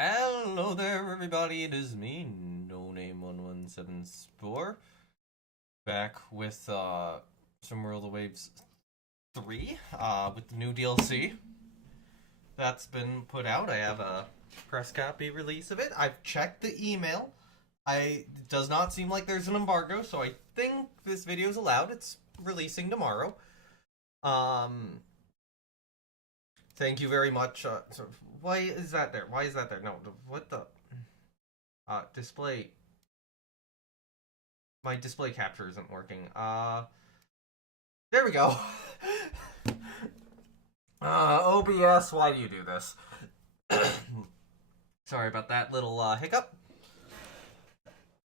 Hello there, everybody. It is me, No Name 117 Spore, back with some World of Waves 3 with the new DLC that's been put out. I have a press copy release of it. I've checked the email. It does not seem like there's an embargo, so I think this video is allowed. It's releasing tomorrow. Um, Thank you very much. Why is that there? Why is that there? No, what the display. My display capture isn't working. There we go. OBS, why do you do this? Sorry about that little hiccup.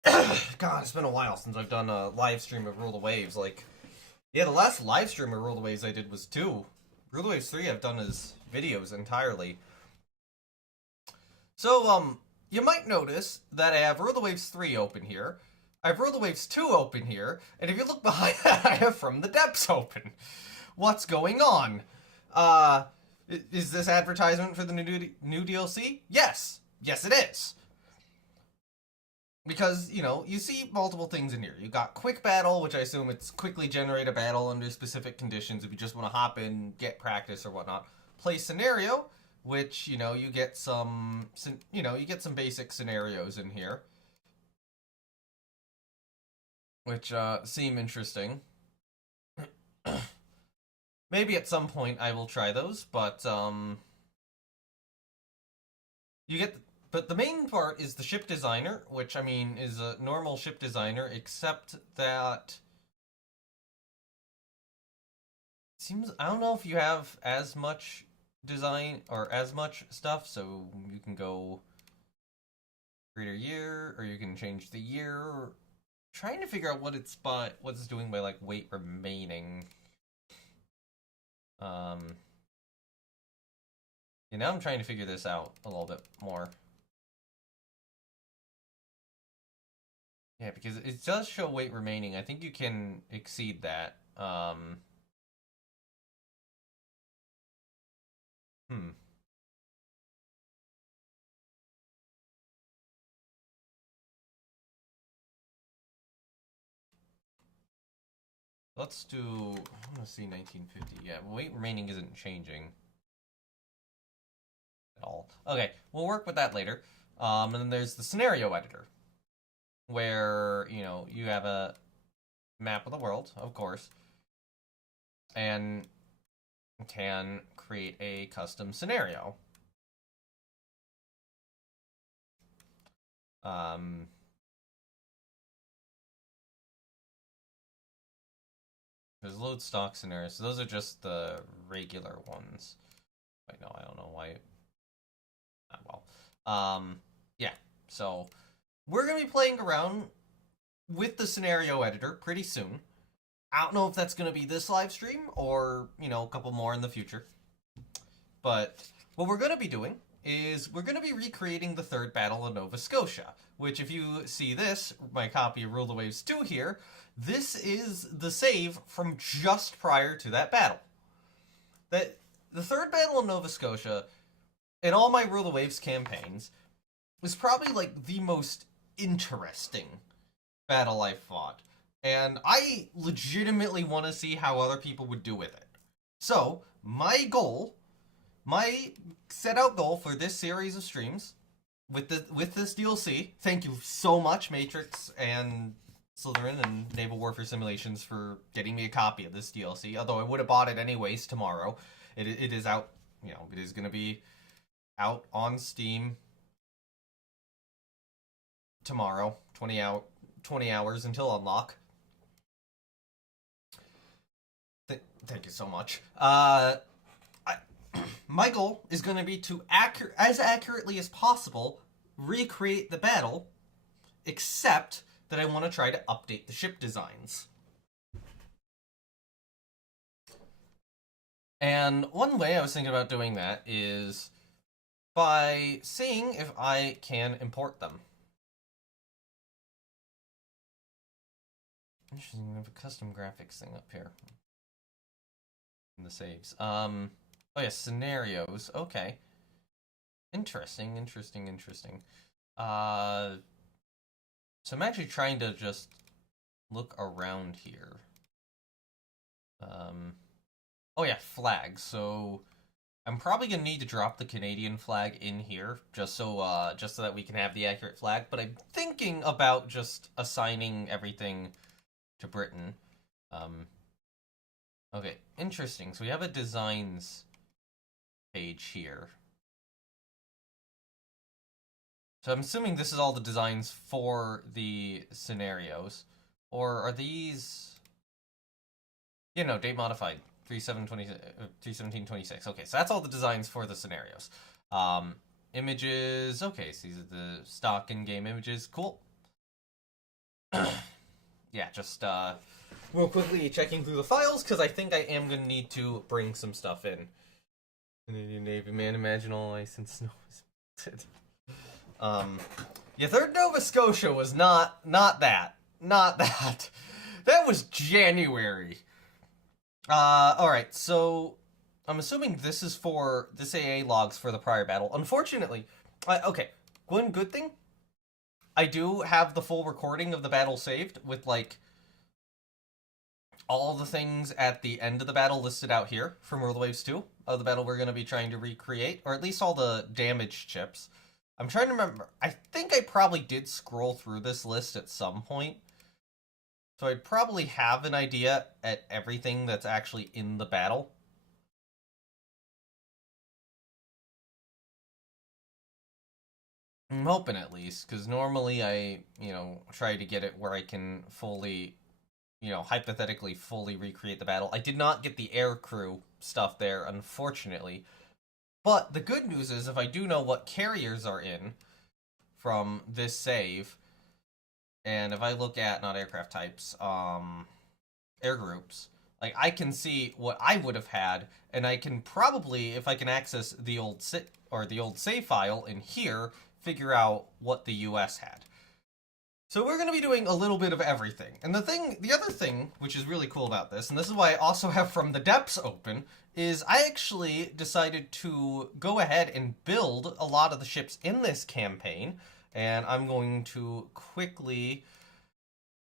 God, it's been a while since I've done a live stream of Rule of Waves. Yeah, the last live stream of Rule of Waves I did was 2. Rule of Waves 3 I've done as videos entirely. So, you might notice that I have Rule of Waves 3 open here. I have Rule of Waves 2 open here, and if you look behind that, I have From the Depths open. What's going on? Is this advertisement for the new DLC? Yes. Yes, it is. Because, you see multiple things in here. You got Quick Battle, which I assume it's quickly generate a battle under specific conditions if you just want to hop in, get practice or whatnot. Play Scenario, which, you get some basic scenarios in here. Which, seem interesting. Maybe at some point I will try those, but, but the main part is the ship designer, which, I mean, is a normal ship designer, except that I don't know if you have as much design or as much stuff, so you can go greater year, or you can change the year. Trying to figure out what it's doing by like weight remaining. Now I'm trying to figure this out a little bit more. Yeah, because it does show weight remaining. I think you can exceed that. Let's do, I'm gonna see 1950. Yeah, weight remaining isn't changing at all. Okay, we'll work with that later. And then there's the scenario editor, where, you have a map of the world, of course, and can create a custom scenario. There's load stock scenarios, so those are just the regular ones. Wait, no, I don't know why. Yeah, so we're gonna be playing around with the scenario editor pretty soon. I don't know if that's gonna be this live stream or, a couple more in the future. But what we're gonna be doing is we're gonna be recreating the third battle of Nova Scotia, which if you see this, my copy of Rule of Waves 2 here, this is the save from just prior to that battle. The third battle of Nova Scotia, in all my Rule of Waves campaigns, was probably like the most interesting battle I fought. And I legitimately want to see how other people would do with it. So, my set out goal for this series of streams with this DLC, thank you so much, Matrix and Slytherin and Naval Warfare Simulations, for getting me a copy of this DLC, although I would have bought it anyways tomorrow. It is out, it is going to be out on Steam tomorrow, 20 hours until unlock. Thank you so much. My goal is going to be to as accurately as possible recreate the battle, except that I want to try to update the ship designs. And one way I was thinking about doing that is by seeing if I can import them. Interesting, we have a custom graphics thing up here in the saves. Oh yeah, scenarios. Okay. Interesting, interesting, interesting. Uh, so I'm actually trying to just look around here. Oh yeah, flags. So I'm probably gonna need to drop the Canadian flag in here just so that we can have the accurate flag. But I'm thinking about just assigning everything to Britain. Um, okay, interesting. So we have a designs page here. So I'm assuming this is all the designs for the scenarios. Or are these... Yeah, no, date modified. 3/17/26. Okay, so that's all the designs for the scenarios. Images... Okay, so these are the stock in-game images. Cool. Yeah, just real quickly checking through the files, because I think I am going to need to bring some stuff in. Canadian Navy man, imagine all ice and snow is melted. Yeah, Third Nova Scotia was not that. Not that. That was January. Alright, so I'm assuming this is for this AA logs for the prior battle. Unfortunately, okay, one good thing, I do have the full recording of the battle saved with, like, all the things at the end of the battle listed out here from World Waves 2 of the battle we're going to be trying to recreate, or at least all the damaged chips. I'm trying to remember. I think I probably did scroll through this list at some point. So I'd probably have an idea at everything that's actually in the battle. I'm hoping at least, because normally I, try to get it where I can fully, hypothetically fully recreate the battle. I did not get the air crew stuff there, unfortunately. But the good news is, if I do know what carriers are in from this save, and if I look at, not aircraft types, air groups, like, I can see what I would have had, and I can probably, if I can access the old save file in here, figure out what the US had. So we're going to be doing a little bit of everything. And the other thing, which is really cool about this, and this is why I also have From the Depths open, is I actually decided to go ahead and build a lot of the ships in this campaign. And I'm going to quickly...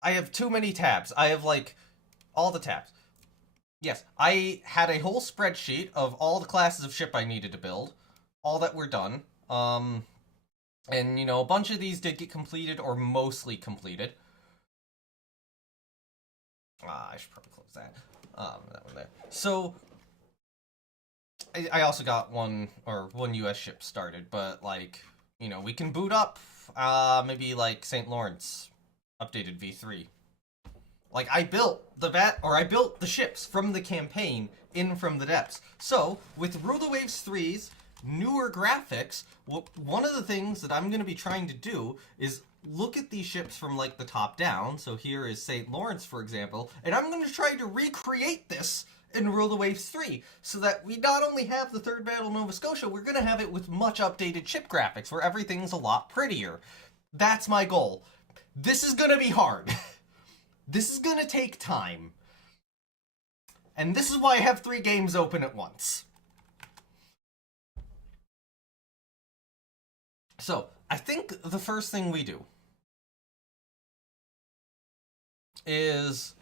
I have too many tabs. I have, like, all the tabs. Yes, I had a whole spreadsheet of all the classes of ship I needed to build. All that were done. And, a bunch of these did get completed, or mostly completed. I should probably close that. That one there. So, I also got one US ship started, but, like, we can boot up, maybe, like, St. Lawrence updated V3. Like, I built the ships from the campaign in From the Depths. So, with Ruler Waves 3's newer graphics, one of the things that I'm going to be trying to do is look at these ships from, like, the top down. So here is St. Lawrence, for example, and I'm going to try to recreate this in Ruler Waves 3, so that we not only have the Third Battle of Nova Scotia, we're going to have it with much updated ship graphics, where everything's a lot prettier. That's my goal. This is going to be hard. This is going to take time. And this is why I have 3 games open at once. So, I think the first thing we do is...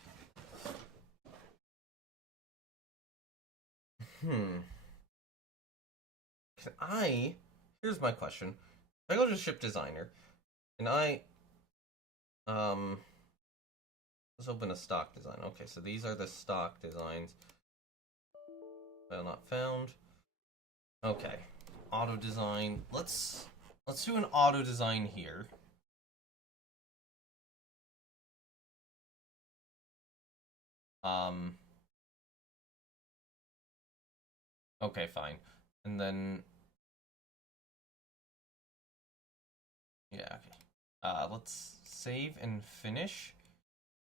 Here's my question. If I go to ship designer, and let's open a stock design. Okay, so these are the stock designs. File not found. Okay. Auto design. Let's do an auto design here. Okay, fine. And then... Yeah, okay. Let's save and finish.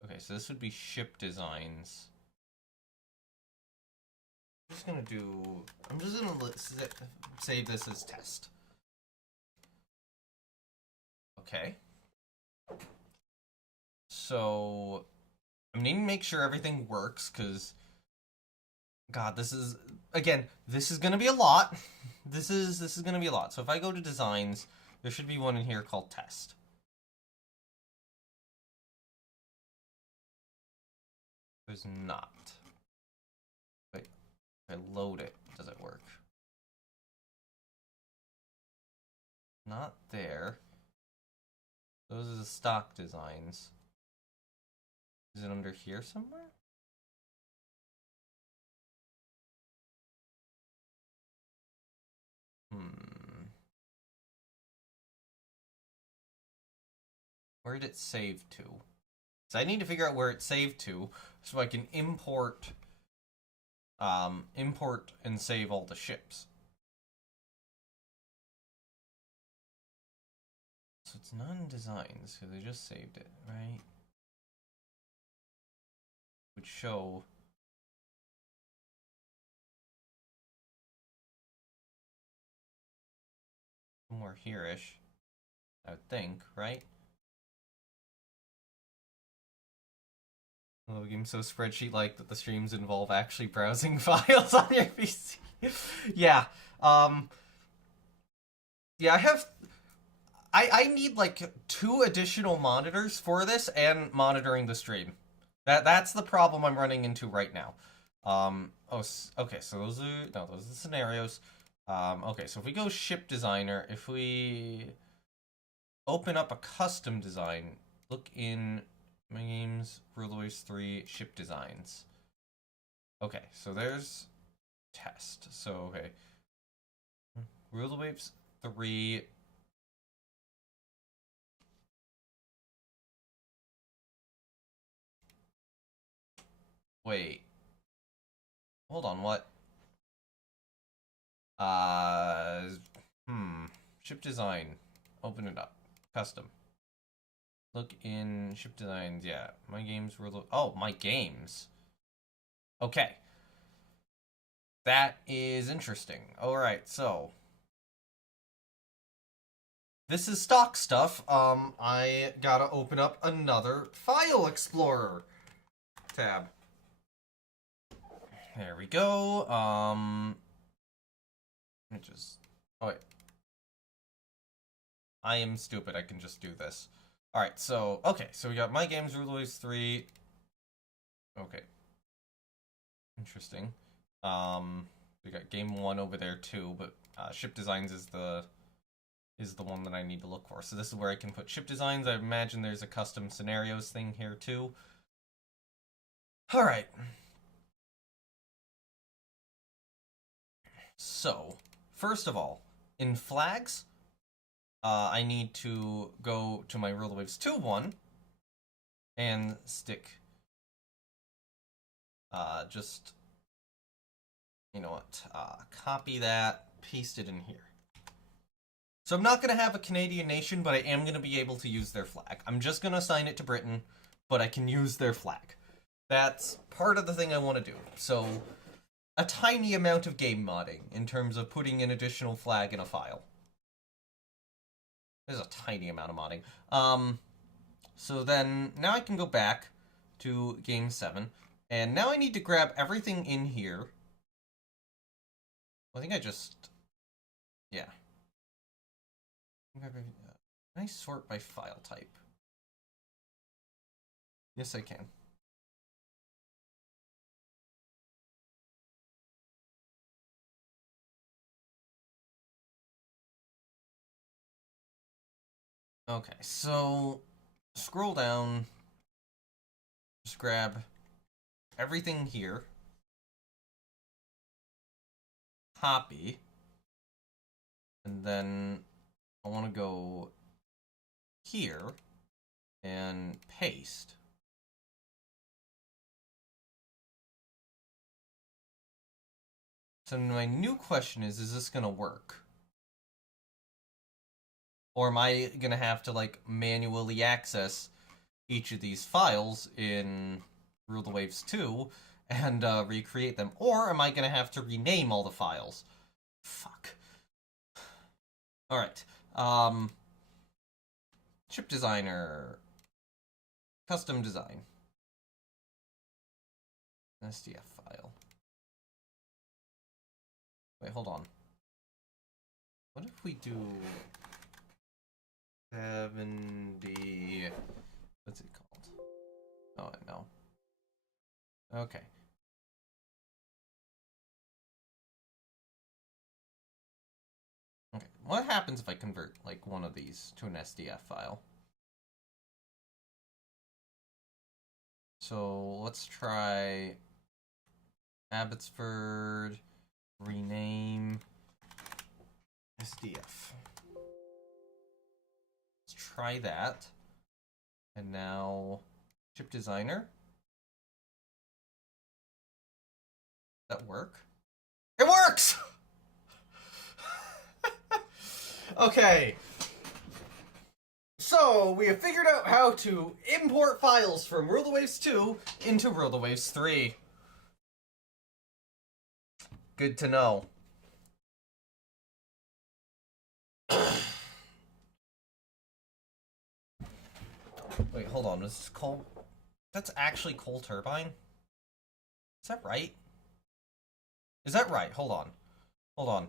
Okay, so this would be ship designs. I'm just gonna save this as test. Okay. So, I'm needing to make sure everything works, because God, this is again. This is gonna be a lot. This is gonna be a lot. So if I go to designs, there should be one in here called test. There's not. Wait, if I load it, does it work? Not there. Those are the stock designs. Is it under here somewhere? Where did it save to? So I need to figure out where it's saved to so I can import import and save all the ships. So it's not in designs because I just saved it, right? Would show somewhere here-ish, I would think, right? Oh, the game's so spreadsheet-like that the streams involve actually browsing files on your PC. Yeah, yeah, I need like 2 additional monitors for this and monitoring the stream. That's the problem I'm running into right now. Oh, okay, so those are the scenarios. Okay, so if we go ship designer, if we open up a custom design, look in my games, Rulers 3 ship designs. Okay, so there's test. So okay, Rule Waves 3. Wait. Hold on, what? Ship design. Open it up. Custom. Look in ship designs. Yeah, my games were. Oh, my games. Okay. That is interesting. Alright, so. This is stock stuff. I gotta open up another file explorer tab. There we go. Let me just. Oh, wait. I am stupid. I can just do this. Alright, so. Okay, so we got My Games Rulers 3. Okay. Interesting. We got game 1 over there too, but ship designs is the one that I need to look for. So this is where I can put ship designs. I imagine there's a custom scenarios thing here too. Alright. So, first of all, in flags, I need to go to my Rule Waves 2 one and stick just, you know what, copy that, paste it in here. So I'm not going to have a Canadian nation, but I am going to be able to use their flag. I'm just going to assign it to Britain, but I can use their flag. That's part of the thing I want to do. So a tiny amount of game modding in terms of putting an additional flag in a file. There's a tiny amount of modding. So then now I can go back to game 7, and now I need to grab everything in here. I think I just, yeah. Can I sort by file type? Yes, I can. Okay, so scroll down, just grab everything here, copy, and then I want to go here and paste. So my new question is this going to work? Or am I going to have to like manually access each of these files in Rule the Waves 2 and recreate them? Or am I going to have to rename all the files? Fuck. Alright. Chip designer. Custom design. SDF file. Wait, hold on. What if we do 70... What's it called? Oh, no. Okay. Okay, what happens if I convert, like, one of these to an SDF file? So, let's try Abbotsford, rename SDF. Let's try that. And now, chip designer. Does that work? It works! Okay. So, we have figured out how to import files from World of Waves 2 into World of Waves 3. Good to know. Wait, hold on. Is this coal? That's actually coal turbine? Is that right? Is that right? Hold on. Hold on.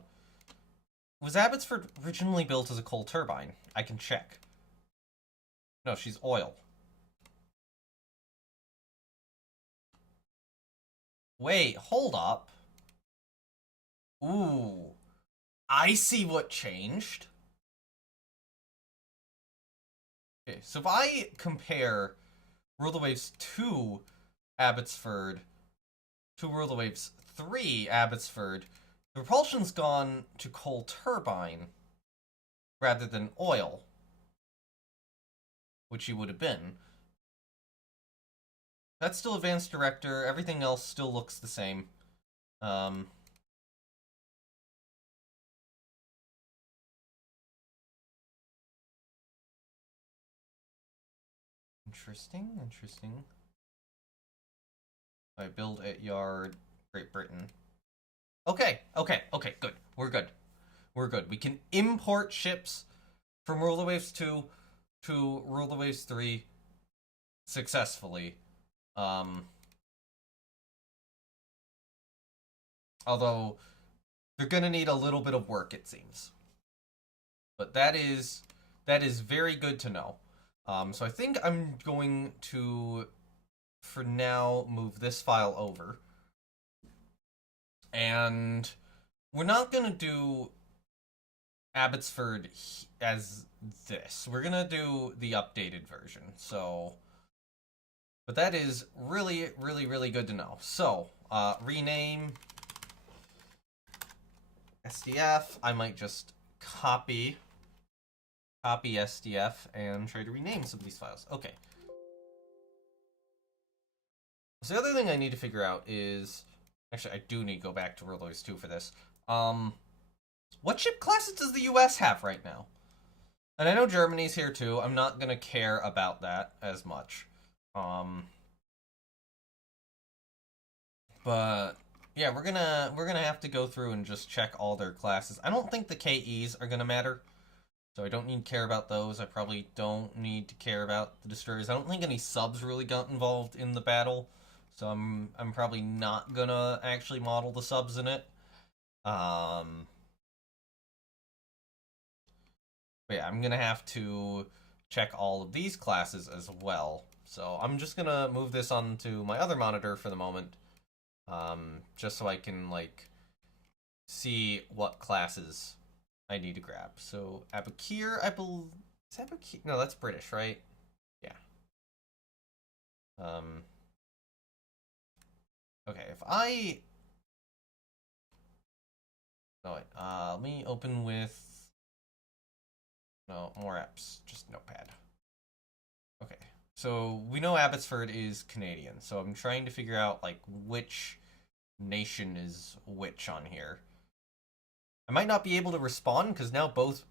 Was Abbotsford originally built as a coal turbine? I can check. No, she's oil. Wait, hold up. Ooh. I see what changed. Okay, so if I compare World of Waves 2 Abbotsford to World of Waves 3 Abbotsford, the propulsion's gone to coal turbine rather than oil, which he would have been. That's still Advanced Director. Everything else still looks the same. Interesting. I build at Yard, Great Britain. Okay, good. We're good. We can import ships from World of Waves 2 to World of Waves 3 successfully. Although, they're gonna need a little bit of work, it seems. But that is very good to know. So I think I'm going to, for now, move this file over. And we're not going to do Abbotsford as this. We're going to do the updated version. So, but that is really good to know. So, rename SDF. I might just copy SDF and try to rename some of these files. Okay. So the other thing I need to figure out is... Actually, I do need to go back to World Wars 2 for this. What ship classes does the US have right now? And I know Germany's here too. I'm not gonna care about that as much. But yeah, we're gonna have to go through and just check all their classes. I don't think the KEs are gonna matter. So I don't need to care about those. I probably don't need to care about the destroyers. I don't think any subs really got involved in the battle. So I'm probably not gonna actually model the subs in it. But yeah, I'm gonna have to check all of these classes as well. So I'm just gonna move this onto my other monitor for the moment. Just so I can, like, see what classes I need to grab. So Abukir, I believe... Is Abukir? No, that's British, right? Yeah. Okay, if I... No, wait. Let me open with... No, more apps. Just Notepad. Okay. So, we know Abbotsford is Canadian, so I'm trying to figure out, like, which nation is which on here. I might not be able to respond, because now both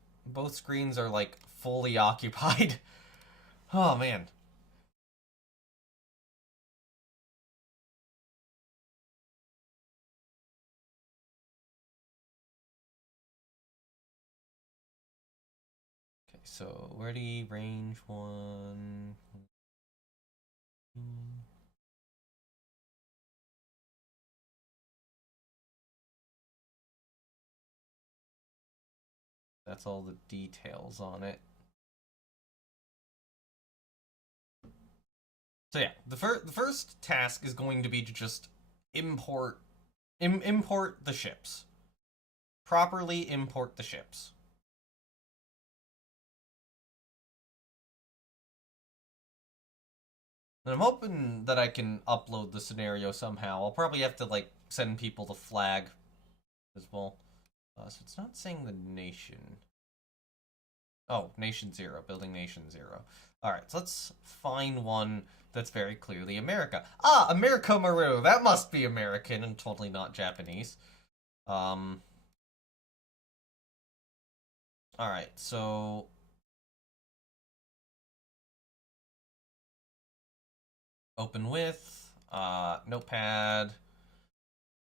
screens are, like, fully occupied. Oh, man. Okay, so, ready, range 1... That's all the details on it. So yeah, the first task is going to be to just import the ships. Properly import the ships. And I'm hoping that I can upload the scenario somehow. I'll probably have to like send people the flag as well. So it's not saying the nation. Oh, nation 0, building nation 0. Alright, so let's find one that's very clearly America. Ah, America Maru! That must be American and totally not Japanese. Alright, so... Open with, notepad.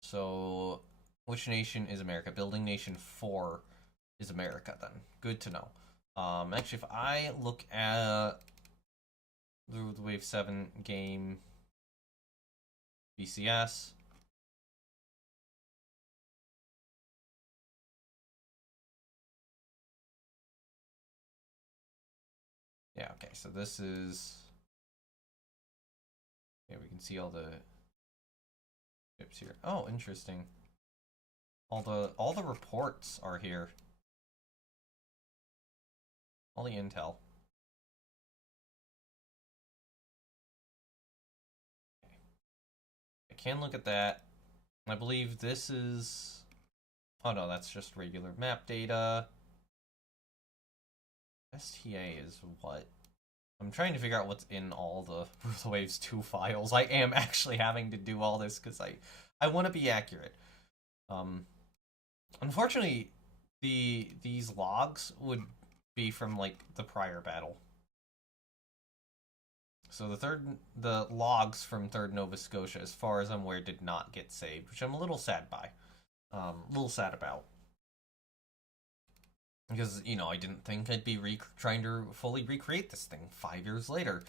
So, which nation is America? Building nation 4 is America then. Good to know. Actually, if I look at the Wave 7 game BCS, yeah, okay, so this is, yeah, we can see all the ships here. Oh, interesting. All the reports are here. All the intel. Okay. I can look at that. I believe this is... Oh no, that's just regular map data. STA is what? I'm trying to figure out what's in all the Waves 2 files. I am actually having to do all this because I want to be accurate. Unfortunately, these logs would be from like the prior battle. So the logs from 3rd Nova Scotia, as far as I'm aware, did not get saved, which I'm a little sad by. A little sad about. Because, you know, I didn't think I'd be trying to fully recreate this thing 5 years later.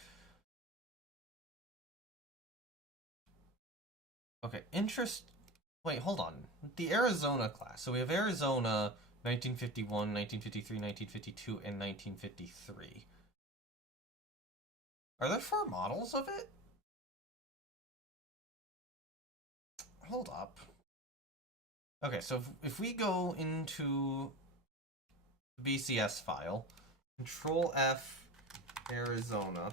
Okay, Wait, hold on. The Arizona class. So we have Arizona, 1951, 1953, 1952, and 1953. Are there 4 models of it? Hold up. Okay, so if we go into the BCS file, Control F, Arizona.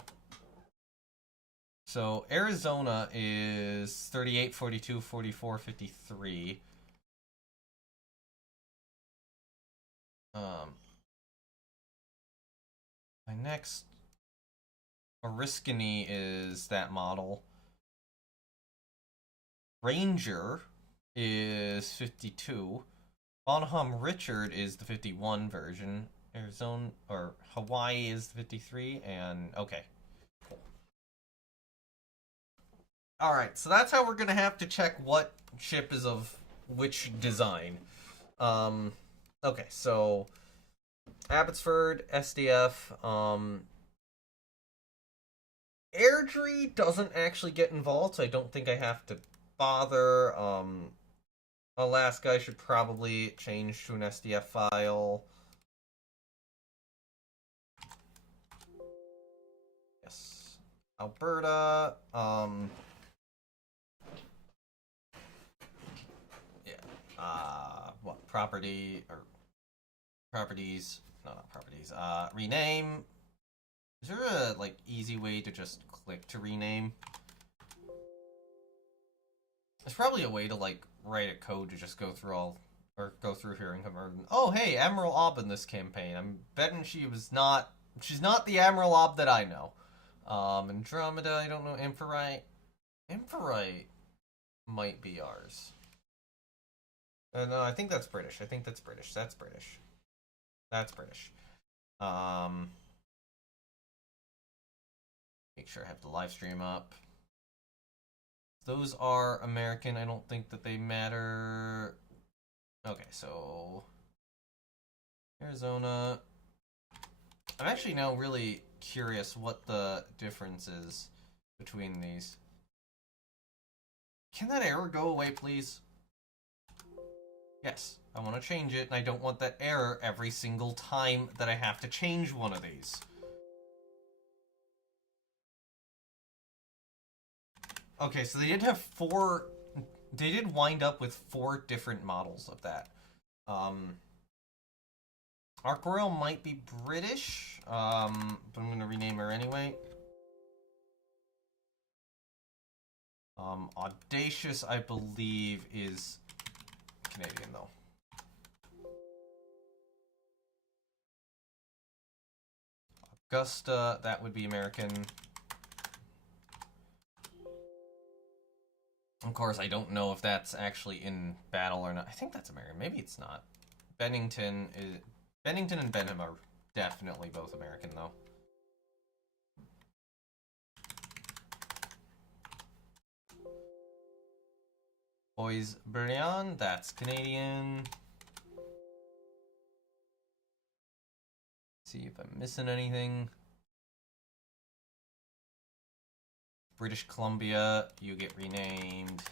So Arizona is 38, 42, 44, 53. My next Oriskany is that model. Ranger is 52. Bonham Richard is the 51 version. Arizona or Hawaii is the 53, and okay. Cool. Alright, so that's how we're gonna have to check what ship is of which design. Okay, so Abbotsford, SDF, Airdrie doesn't actually get involved, so I don't think I have to bother. Alaska, I should probably change to an SDF file. Yes. Alberta, yeah. What, property, or properties, no, not properties, rename. Is there a, like, easy way to just click to rename? There's probably a way to, like, write a code to just go through here and convert. Oh, hey, Admiral Ob in this campaign. I'm betting she's not the Admiral Ob that I know. Andromeda, I don't know. Emperite might be ours. No, I think that's British. That's British. Make sure I have the live stream up. Those are American. I don't think that they matter. Okay, so Arizona. I'm actually now really curious what the difference is between these. Can that error go away, please? Yes, I want to change it, and I don't want that error every single time that I have to change one of these. Okay, so they did have four... They did wind up with 4 different models of that. Ark Royal might be British, but I'm going to rename her anyway. Audacious, I believe, is Canadian, though. Augusta, that would be American. Of course, I don't know if that's actually in battle or not. I think that's American. Maybe it's not. Bennington and Benham are definitely both American, though. Boys Brian, that's Canadian. See if I'm missing anything. British Columbia, you get renamed.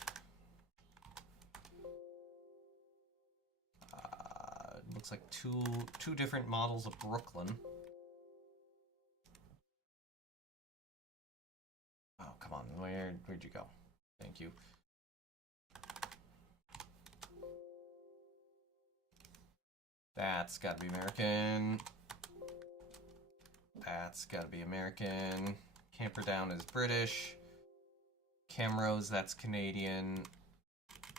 Looks like two different models of Brooklyn. Oh, come on, where'd you go? Thank you. That's gotta be American. That's gotta be American. Camperdown is British. Camrose, that's Canadian.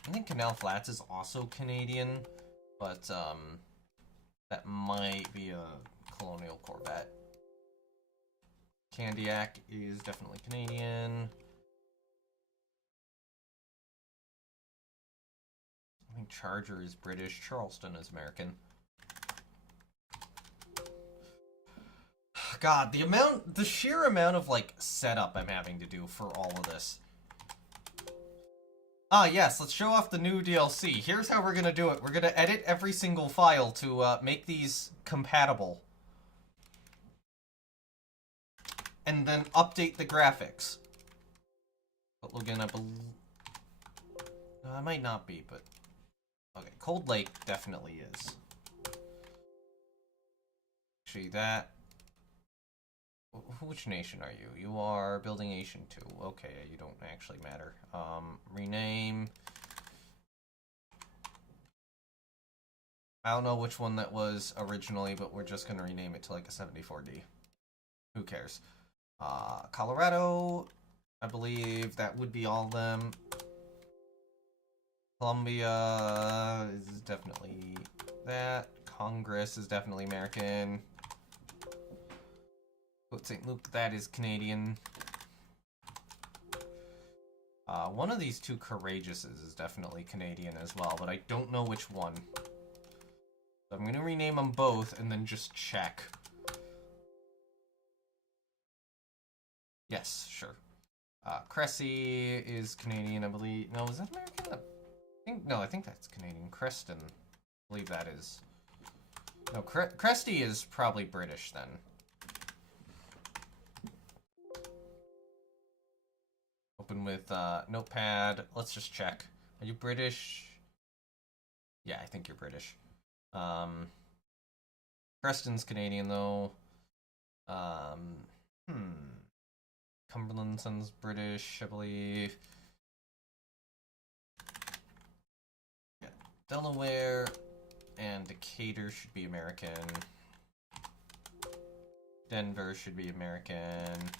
I think Canal Flats is also Canadian, but that might be a colonial corvette. Candiac is definitely Canadian. I think Charger is British. Charleston is American. God, the sheer amount of, like, setup I'm having to do for all of this. Ah, yes, let's show off the new DLC. Here's how we're gonna do it. We're gonna edit every single file to make these compatible. And then update the graphics. But again, I believe... No, I might not be, but... Okay, Cold Lake definitely is. Actually, that... Which nation are you? You are building Nation 2. Okay, you don't actually matter. Rename. I don't know which one that was originally, but we're just going to rename it to like a 74D. Who cares? Colorado, I believe that would be all of them. Columbia is definitely that. Congress is definitely American. St. Luke, that is Canadian. One of these two Courageouses is definitely Canadian as well, but I don't know which one. So I'm going to rename them both and then just check. Yes, sure. Cressy is Canadian, I believe. No, is that American? I think that's Canadian. Creston, I believe that is. No, Cresty is probably British then. Open with Notepad. Let's just check. Are you British? Yeah, I think you're British. Preston's Canadian though. Cumberland Sun's British, I believe. Yeah, Delaware and Decatur should be American. Denver should be American.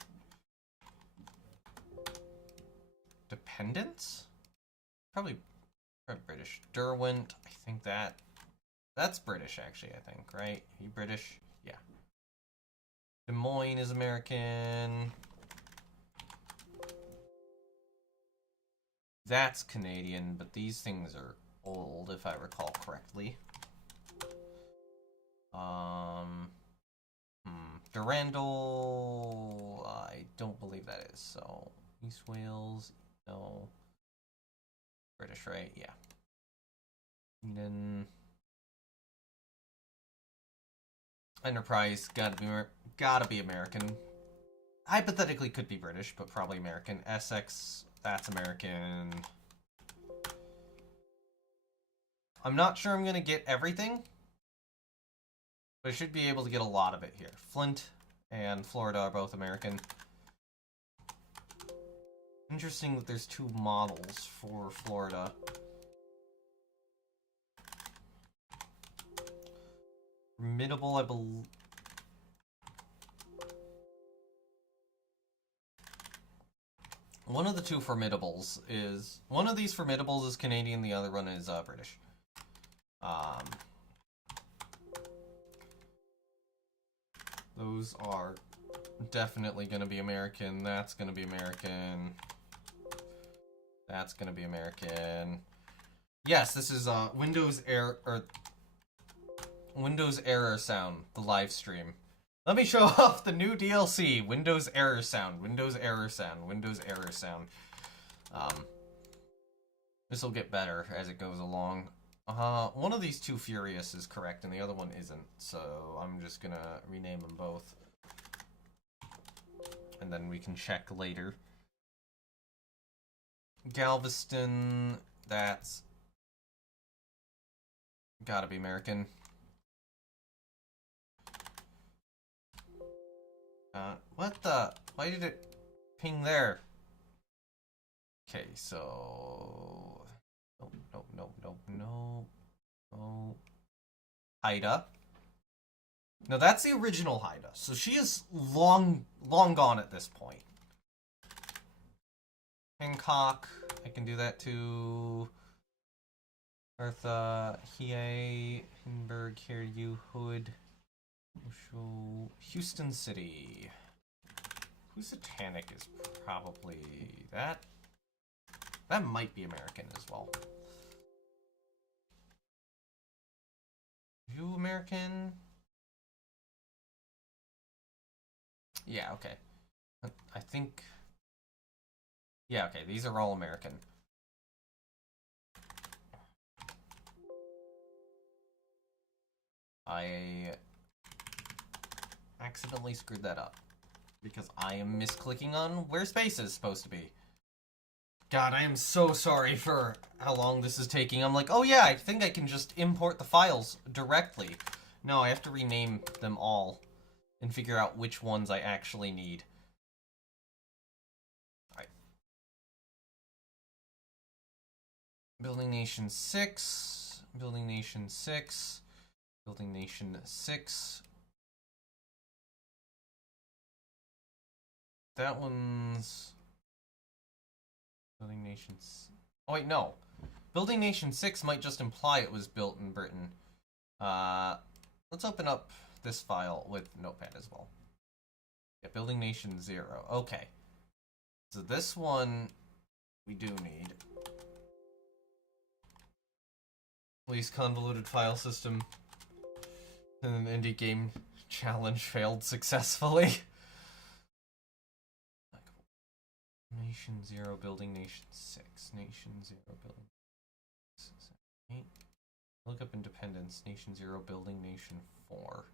Dependence? Probably British. Derwent, I think that's British actually, I think, right? Are you British? Yeah. Des Moines is American. That's Canadian, but these things are old, if I recall correctly. Durandal, I don't believe that is, so East Wales, no. British, right? Yeah. Then Enterprise, gotta be American. Hypothetically could be British, but probably American. Essex, that's American. I'm not sure I'm going to get everything, but I should be able to get a lot of it here. Flint and Florida are both American. Interesting that there's 2 models for Florida. Formidable, I believe. One of the 2 formidables is... One of these formidables is Canadian, the other one is British. Those are definitely going to be American. That's going to be American. That's going to be American. Yes, this is Windows Error Sound, the live stream. Let me show off the new DLC, Windows Error Sound, Windows Error Sound, Windows Error Sound. This will get better as it goes along. One of these 2 Furious is correct and the other one isn't, so I'm just gonna rename them both. And then we can check later. Galveston, that's gotta be American. What the? Why did it ping there? Okay, so... No. Haida. No, that's the original Haida. So she is long gone at this point. Hancock. I can do that too. Bertha, Hiei, Hindenburg, here you, Hood. Houston City. Housatonic is probably that. That might be American as well. You American? Yeah, okay. I think... Yeah, okay, these are all American. I accidentally screwed that up because I am misclicking on where space is supposed to be. God, I am so sorry for how long this is taking. I'm like, oh yeah, I think I can just import the files directly. No, I have to rename them all and figure out which ones I actually need. Alright. Building Nation 6. Building Nation 6. Building Nation 6. That one's... Building Nations... Oh wait, no. Building Nation 6 might just imply it was built in Britain. Let's open up this file with Notepad as well. Yeah, Building Nation 0. Okay. So this one we do need. Least convoluted file system. And an indie game challenge failed successfully. Nation 0, Building Nation 6. Nation 0, Building 6, 7, 8. Look up Independence. Nation 0, Building Nation 4.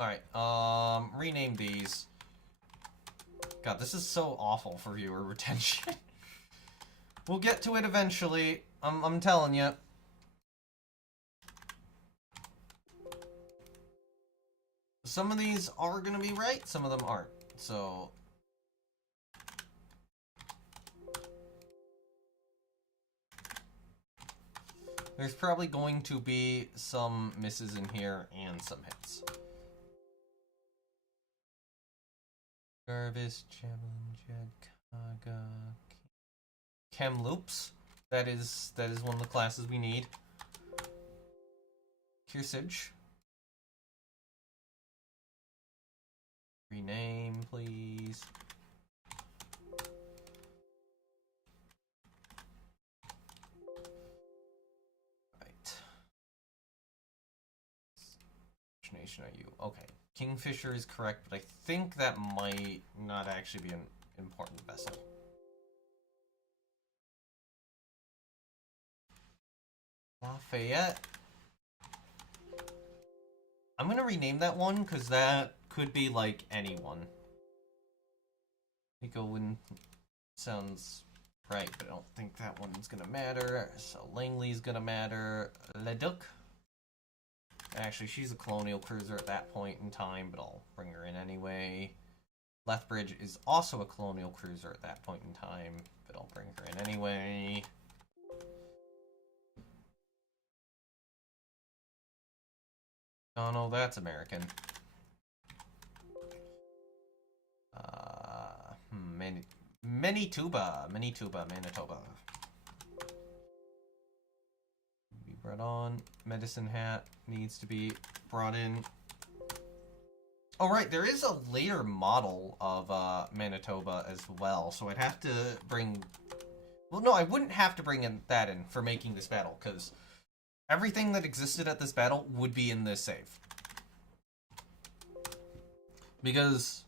Alright, rename these. God, this is so awful for viewer retention. We'll get to it eventually. I'm telling you. Some of these are gonna be right, some of them aren't. So there's probably going to be some misses in here and some hits. Jarvis, Javelin, Jed, Kaga, Kamloops. That is one of the classes we need. Kearsarge. Rename, please. Right. Which nation are you? Okay. Kingfisher is correct, but I think that might not actually be an important vessel. Lafayette. I'm gonna rename that one because that could be like anyone. Nico sounds Right, but I don't think that one's gonna matter. So Langley's gonna matter. Leduc. Actually, she's a colonial cruiser at that point in time, but I'll bring her in anyway. Lethbridge is also a colonial cruiser at that point in time, but I'll bring her in anyway. Oh no, that's American. Manitoba, Manitoba. Be brought on. Medicine Hat needs to be brought in. Oh right, there is a later model of Manitoba as well, so I'd have to bring... Well, no, I wouldn't have to bring that in for making this battle, because everything that existed at this battle would be in this save. Because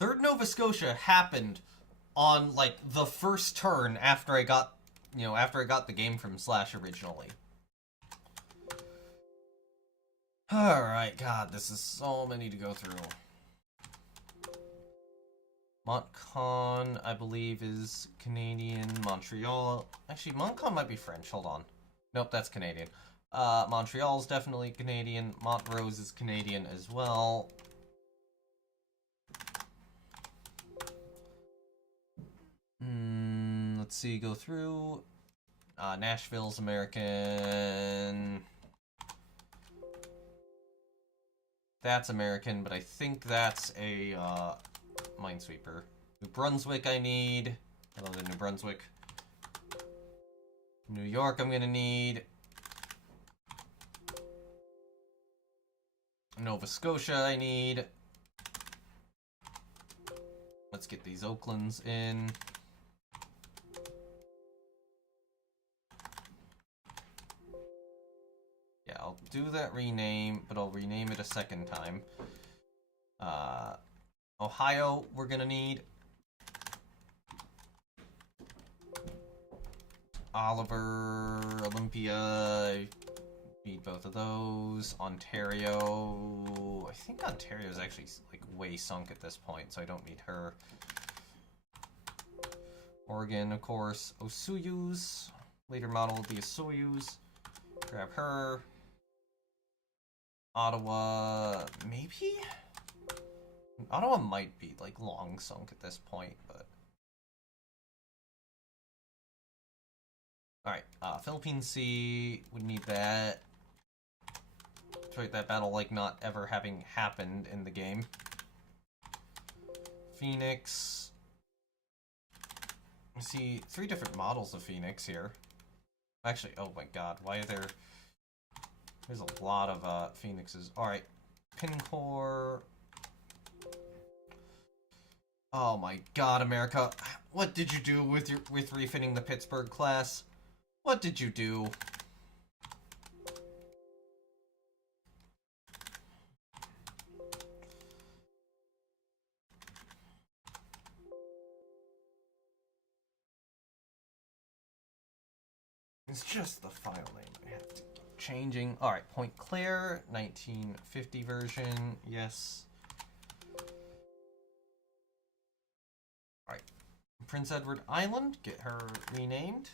3rd Nova Scotia happened on, like, the first turn after I got, after I got the game from Slash originally. Alright, God, this is so many to go through. Montcalm, I believe, is Canadian. Montreal... Actually, Montcalm might be French. Hold on. Nope, that's Canadian. Montreal's definitely Canadian. Montrose is Canadian as well. Let's see, go through. Nashville's American. That's American, but I think that's a Minesweeper. New Brunswick I need. Hello to New Brunswick. New York I'm gonna need. Nova Scotia I need. Let's get these Oaklands in. Yeah, I'll do that rename, but I'll rename it a second time. Ohio, we're gonna need. Oliver, Olympia, need both of those. Ontario, I think Ontario's actually like way sunk at this point, so I don't need her. Oregon, of course. Osoyoos, later model will be a Soyuz. Grab her. Ottawa, maybe? Ottawa might be, like, long sunk at this point, but... Alright, Philippine Sea, would need that. Despite that battle, like, not ever having happened in the game. Phoenix. I see 3 different models of Phoenix here. Actually, oh my god, why are there... There's a lot of Phoenixes. Alright, Pincor. Oh my god, America. What did you do with refitting the Pittsburgh class? What did you do? It's just the file name I have to keep changing. Alright, Point Claire, 1950 version. Yes. Alright. Prince Edward Island, get her renamed.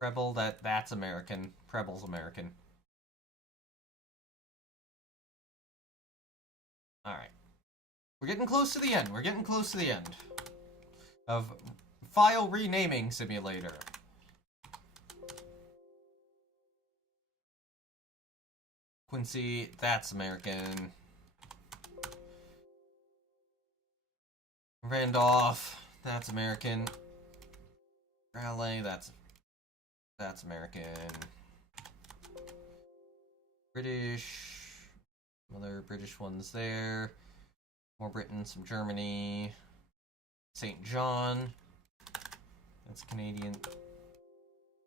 Preble, that's American. Preble's American. Alright. We're getting close to the end. We're getting close to the end of File Renaming Simulator. Quincy, that's American. Randolph, that's American. Raleigh, that's American. British, other British ones there. More Britain, some Germany. St. John, that's Canadian.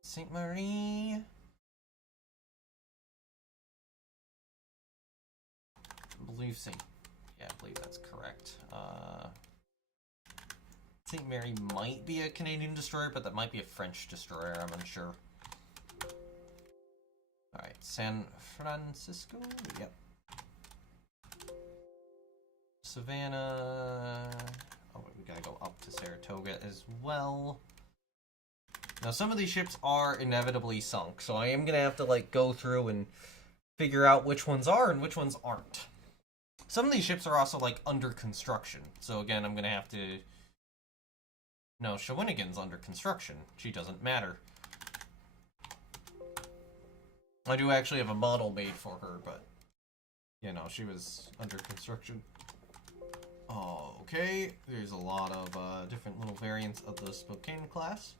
St. Marie. I believe I believe that's correct. St. Mary might be a Canadian destroyer, but that might be a French destroyer, I'm unsure. Alright, San Francisco? Yep. Savannah... Oh, we gotta go up to Saratoga as well. Now, some of these ships are inevitably sunk, so I am gonna have to, like, go through and figure out which ones are and which ones aren't. Some of these ships are also, like, under construction, so again, I'm gonna have to... No, Shawinigan's under construction. She doesn't matter. I do actually have a model made for her, but... You know, she was under construction. Oh, okay. There's a lot of different little variants of the Spokane class.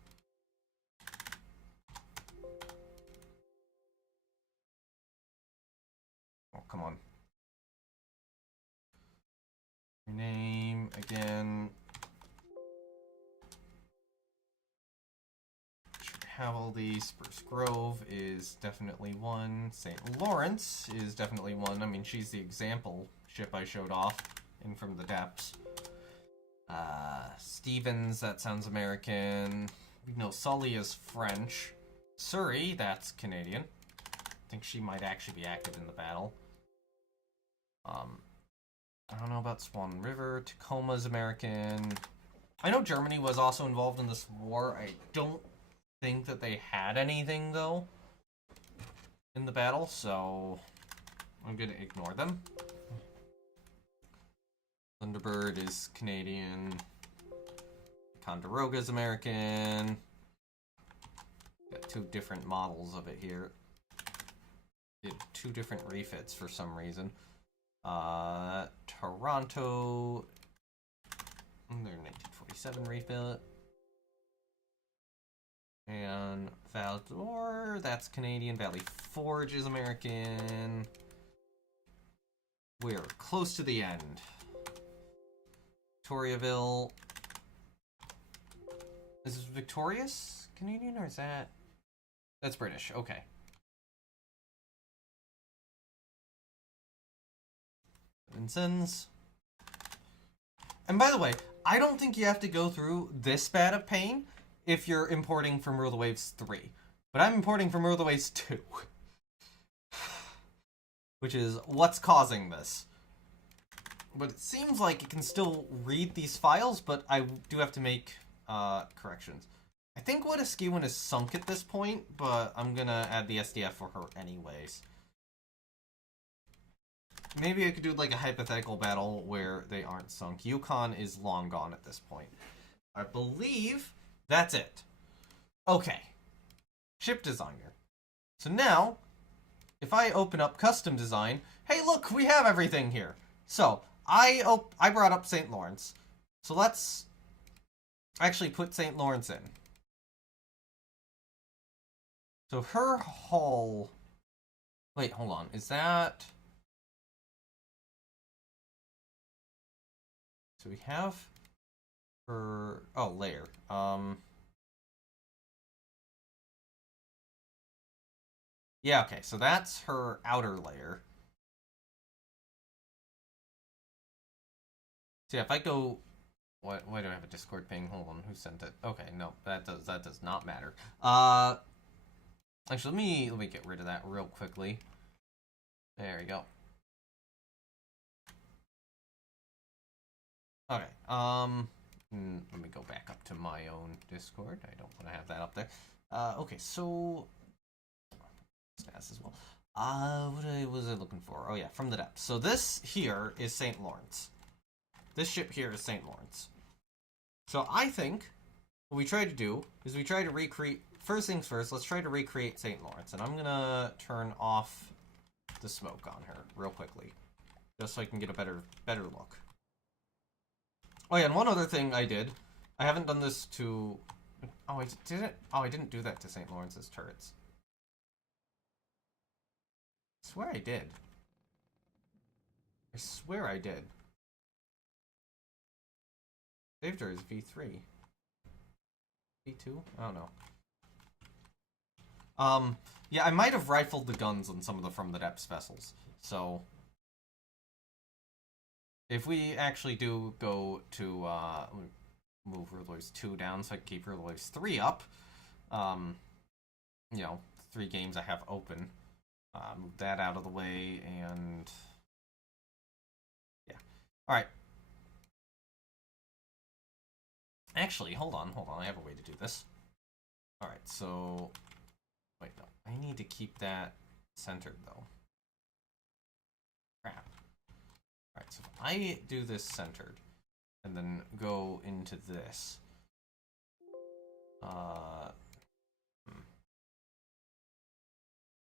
Oh, come on. Your name, again. Should have all these. Spruce Grove is definitely one. St. Lawrence is definitely one. I mean, she's the example ship I showed off in From the Depths. Stevens, that sounds American. We know Sully is French. Surrey, that's Canadian. I think she might actually be active in the battle. I don't know about Swan River. Tacoma's American. I know Germany was also involved in this war. I don't think that they had anything, though, in the battle, so I'm going to ignore them. Thunderbird is Canadian. Conderoga's American. Got two different models of it here. Did two different refits for some reason. Toronto. Their 1947 refit. And Val-d'Or, that's Canadian. Valley Forge is American. We're close to the end. Victoriaville. Is this Victorious Canadian, or is that... That's British, okay. Vincent's. And by the way, I don't think you have to go through this bad of pain if you're importing from Rule the Waves 3. But I'm importing from Rule the Waves 2. Which is what's causing this. But it seems like it can still read these files, but I do have to make corrections. I think Wetaskiwin is sunk at this point, but I'm gonna add the SDF for her anyways. Maybe I could do like a hypothetical battle where they aren't sunk. Yukon is long gone at this point. I believe that's it. Okay. Ship designer. So now, if I open up custom design, hey look, we have everything here. So, I brought up St. Lawrence. So let's actually put St. Lawrence in. So her hull... Wait, hold on. Is that... So we have her... Oh, layer. Yeah, okay. So that's her outer layer. So yeah, if I go... Why do I have a Discord ping? Hold on, who sent it? Okay, no, that does not matter. Actually, let me get rid of that real quickly. There we go. Okay, let me go back up to my own Discord. I don't want to have that up there. Okay, so... Stats as well. What was I looking for? Oh yeah, From the Depths. So this here is St. Lawrence. This ship here is St. Lawrence. So I think what we try to do is we try to recreate... First things first, let's try to recreate St. Lawrence. And I'm going to turn off the smoke on her real quickly. Just so I can get a better look. Oh yeah, and one other thing I did. I haven't done this to... Oh, I didn't... Oh, I didn't do that to St. Lawrence's turrets. I swear I did. I swear I did. Saved her as V3. V2? I don't know. Yeah, I might have rifled the guns on some of the From the Depths vessels. So, if we actually do go to, move Rule Waves 2 down so I can keep Rule Waves 3 up, you know, 3 games I have open, move that out of the way, and, yeah. Alright. Actually, hold on. I have a way to do this. Alright, so... Wait, no. I need to keep that centered, though. Crap. Alright, so if I do this centered, and then go into this...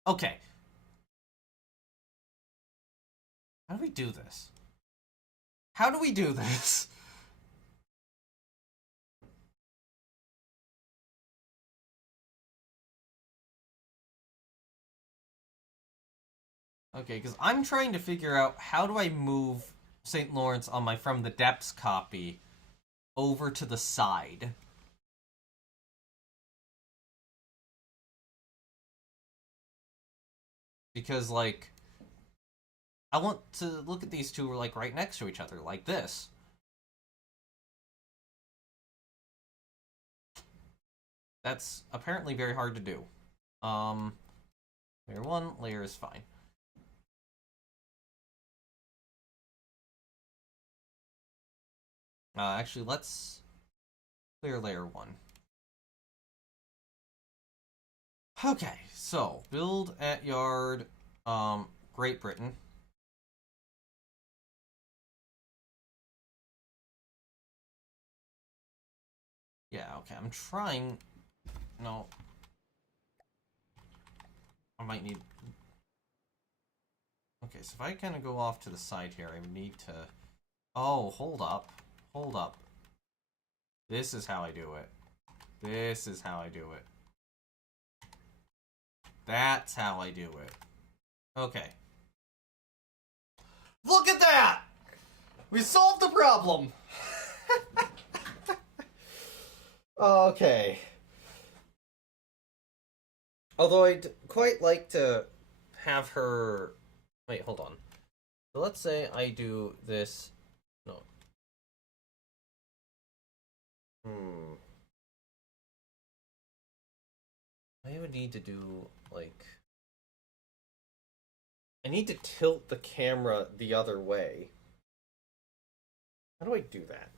Okay. How do we do this? How do we do this? Okay, because I'm trying to figure out how do I move St. Lawrence on my From the Depths copy over to the side. Because, like, I want to look at these two, like, right next to each other, like this. That's apparently very hard to do. Layer 1, layer is fine. Actually, let's clear layer 1. Okay, so, build at yard, Great Britain. Yeah, okay, I'm trying... No. I might need... Okay, so if I kind of go off to the side here, I need to... Oh, hold up. Hold up. This is how I do it. This is how I do it. That's how I do it. Okay. Look at that! We solved the problem! Okay. Although I'd quite like to have her... Wait, hold on. So let's say I do this... No. I would need to do, like... I need to tilt the camera the other way. How do I do that?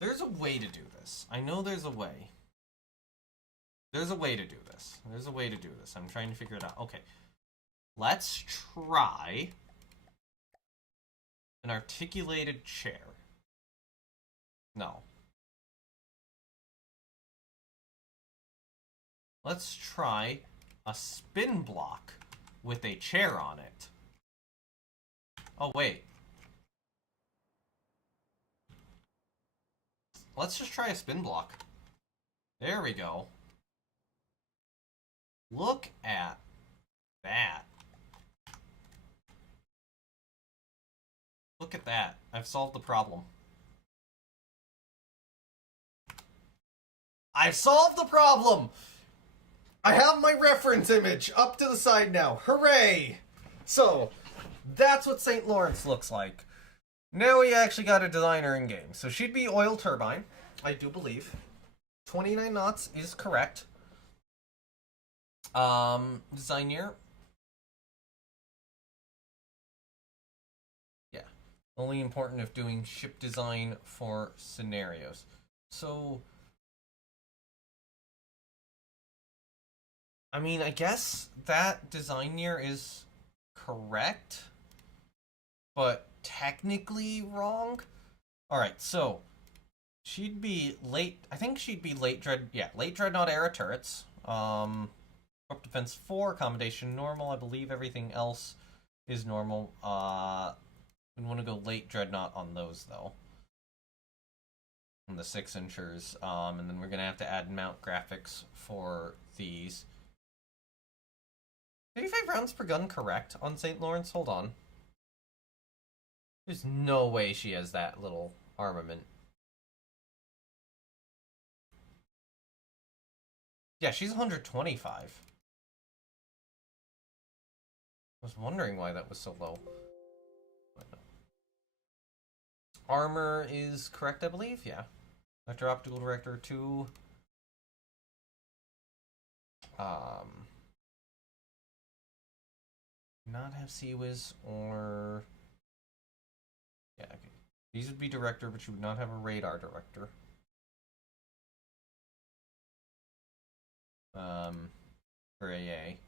There's a way to do this. I know there's a way. There's a way to do this. There's a way to do this. I'm trying to figure it out. Okay. Let's try an articulated chair. No. Let's try a spin block with a chair on it. Oh, wait. Let's just try a spin block. There we go. Look at that. Look at that. I've solved the problem. I've solved the problem! I have my reference image up to the side now. Hooray! So, that's what St. Lawrence looks like. Now we actually got a designer in game. So she'd be oil turbine, I do believe. 29 knots is correct. Design year. Yeah. Only important if doing ship design for scenarios. So... I mean, I guess that design year is correct, but technically wrong. Alright, so she'd be late, I think she'd be late Dreadnought era turrets. Corp Defense 4, accommodation normal. I believe everything else is normal. We want to go late Dreadnought on those, though. On the 6-inchers. And then we're going to have to add mount graphics for these. 35 rounds per gun correct on St. Lawrence? Hold on. There's no way she has that little armament. Yeah, she's 125. I was wondering why that was so low. Armor is correct, I believe? Yeah. Vector Optical Director 2. Not have CWIS or... Yeah, okay. These would be director, but you would not have a radar director. For AA.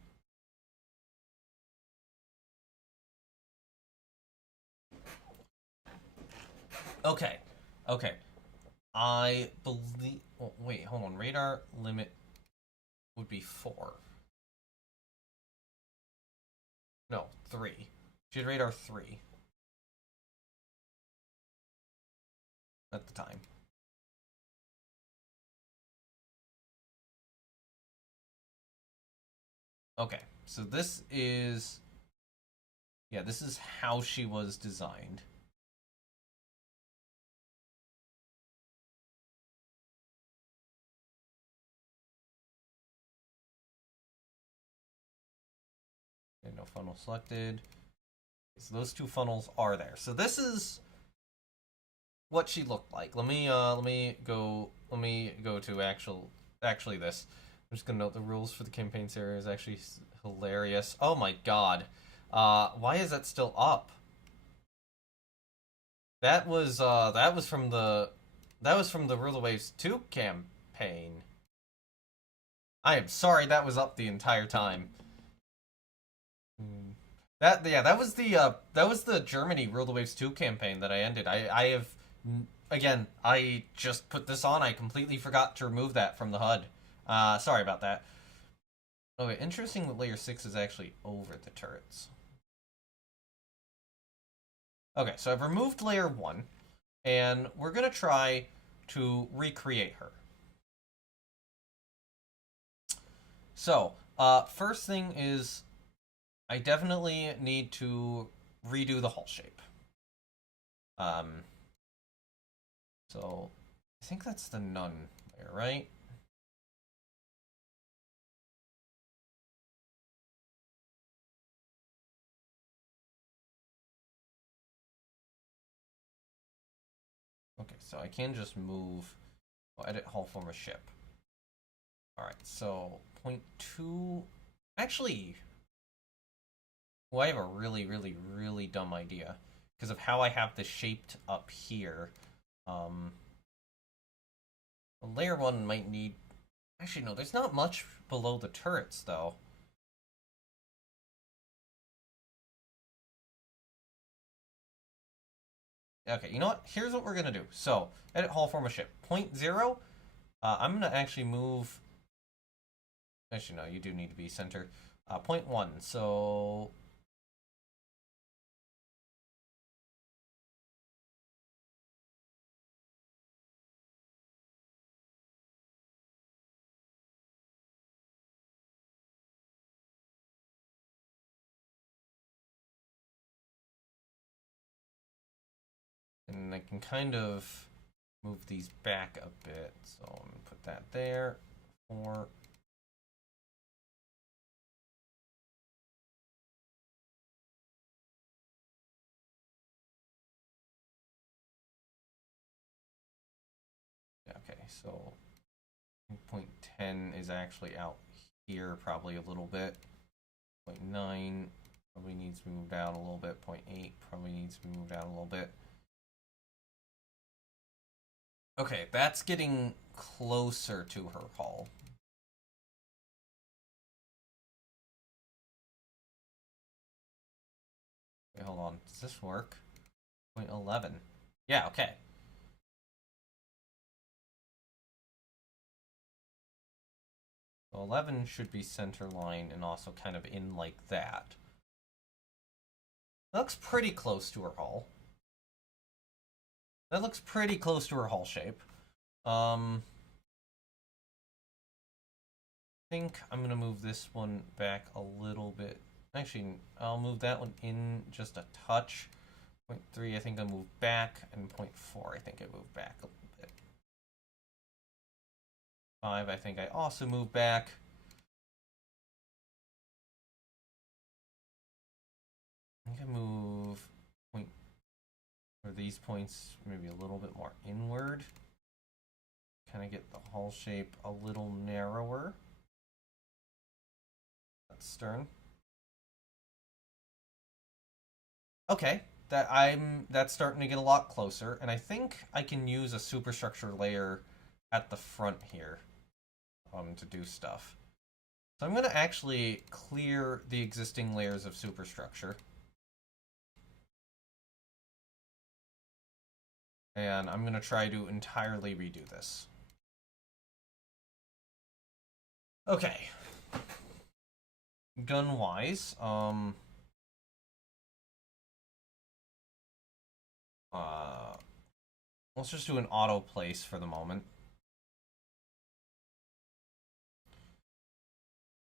Okay. Okay. I believe... Oh, wait, hold on. Radar limit would be 4. No, 3. She had radar 3. At the time. Okay, so this is... Yeah, this is how she was designed. Okay, no funnel selected. So those 2 funnels are there. So this is what she looked like. Let me go to actually this. I'm just gonna note the rules for the campaign series is actually hilarious. Oh my god. Why is that still up? That was from the Rule of Waves 2 campaign. I am sorry that was up the entire time. That was the Germany Rule of Waves 2 campaign that I ended. I have again, I just put this on. I completely forgot to remove that from the HUD. Sorry about that. Okay, interesting that layer 6 is actually over the turrets. Okay, so I've removed layer 1, and we're gonna try to recreate her. So, first thing is, I definitely need to redo the hull shape. So, I think that's the none layer, right? Okay, so I can just move, edit hull form of ship. Alright, so 0.2, actually, well, I have a really, really, really dumb idea because of how I have this shaped up here. Layer 1 might need, actually no, there's not much below the turrets though. Okay, you know what? Here's what we're gonna do. So, edit hull form of ship. 0.0, I'm gonna actually move, actually no, you do need to be center. 0.1, so... And I can kind of move these back a bit. So I'm going to put that there. 4. Okay, so 0.10 is actually out here probably a little bit. 0.9 probably needs to be moved out a little bit. 0.8 probably needs to be moved out a little bit. Okay, that's getting closer to her hull. Wait, hold on. Does this work? 0.11. Yeah, okay. So 11 should be center line and also kind of in like that. That looks pretty close to her hull. That looks pretty close to her hull shape. I think I'm going to move this one back a little bit. Actually, I'll move that one in just a touch. 0.3, I think I moved back, and 0.4, I think I moved back a little bit. 5, I think I also moved back. I think I move point, or these points maybe a little bit more inward. Kind of get the hull shape a little narrower. That's stern. Okay, that's starting to get a lot closer, and I think I can use a superstructure layer at the front here to do stuff. So I'm going to actually clear the existing layers of superstructure. And I'm going to try to entirely redo this. Okay. Gun-wise, let's just do an auto place for the moment.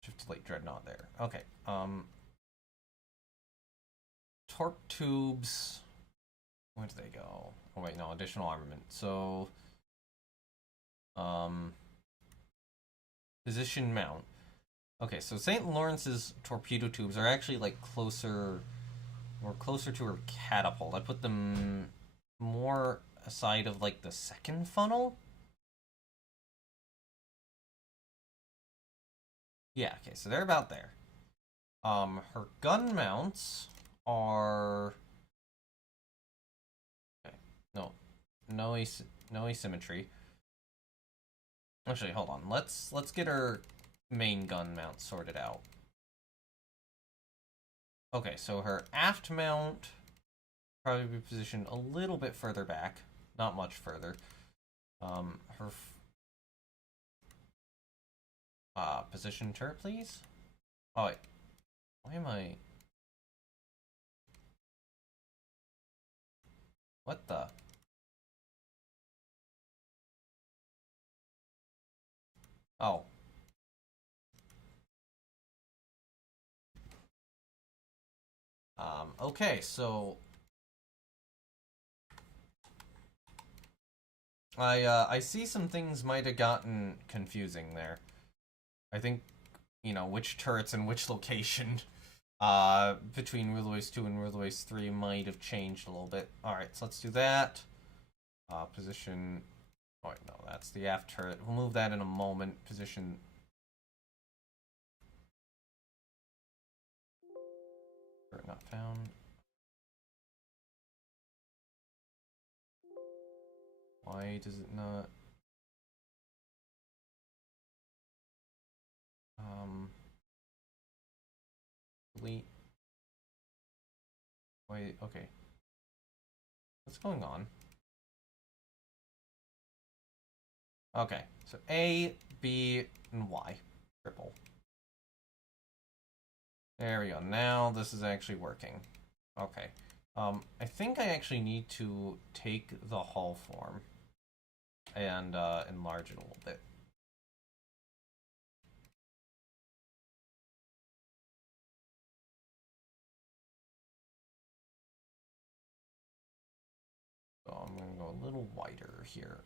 Shift to late dreadnought there. Okay. Torp tubes. Where do they go? Oh wait, no, additional armament. So, position mount. Okay, so St. Lawrence's torpedo tubes are actually like closer to her catapult. I put them more aside of like the second funnel. Yeah, okay, so they're about there. Her gun mounts are okay. No asymmetry. Actually, hold on. Let's get her main gun mount sorted out. Okay, so her aft mount probably be positioned a little bit further back, not much further. Her position turret, please. Oh wait, why am I? What the? Oh. Okay, so I see some things might have gotten confusing there. I think, you know, which turrets and which location between Rule Base 2 and Rule Base 3 might have changed a little bit. Alright, so let's do that. Position... Oh, wait, no, that's the aft turret. We'll move that in a moment. Position... Turret not found. Why does it not... Delete. Wait, okay. What's going on? Okay, so A, B, and Y. Triple. There we go. Now this is actually working. Okay. I think I actually need to take the hull form and enlarge it a little bit. So I'm going to go a little wider here.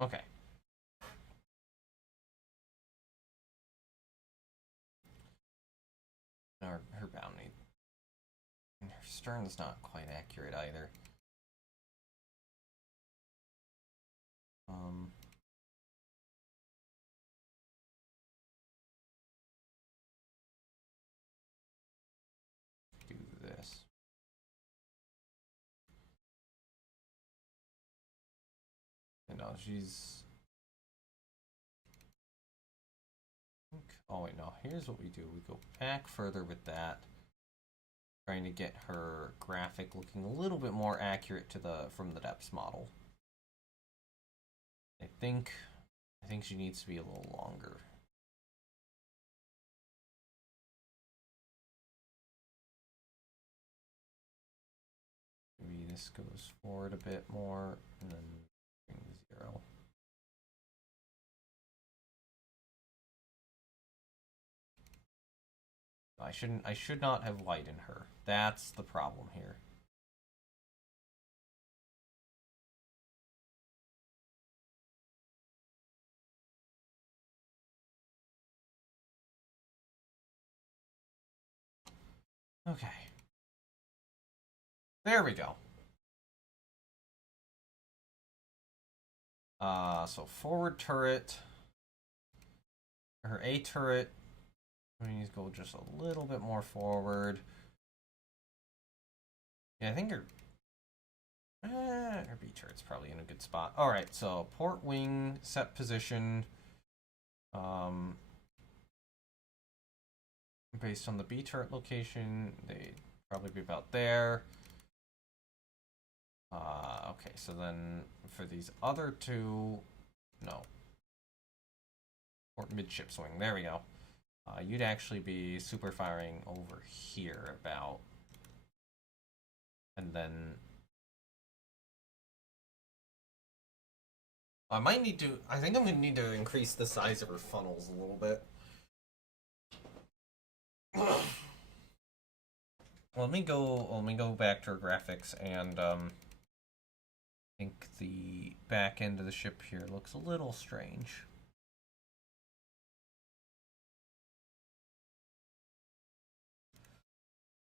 Okay. Her bounty. Her stern's not quite accurate either. Do this. You know, she's... Oh wait, no. Here's what we do. We go back further with that. Trying to get her graphic looking a little bit more accurate to the from the depths model. I think she needs to be a little longer. Maybe this goes forward a bit more and then bring the 0. I should not have white in her. That's the problem here. Okay. There we go. So forward turret. Her A turret. We need to go just a little bit more forward. Yeah, I think her B turret's probably in a good spot. Alright, so port wing, set position. Based on the B turret location, they'd probably be about there. Okay, so then for these other two, no. Port midship swing, there we go. You'd actually be super firing over here about. And then I might need to, I think I'm going to need to increase the size of her funnels a little bit. Let me go back to her graphics, and I think the back end of the ship here looks a little strange.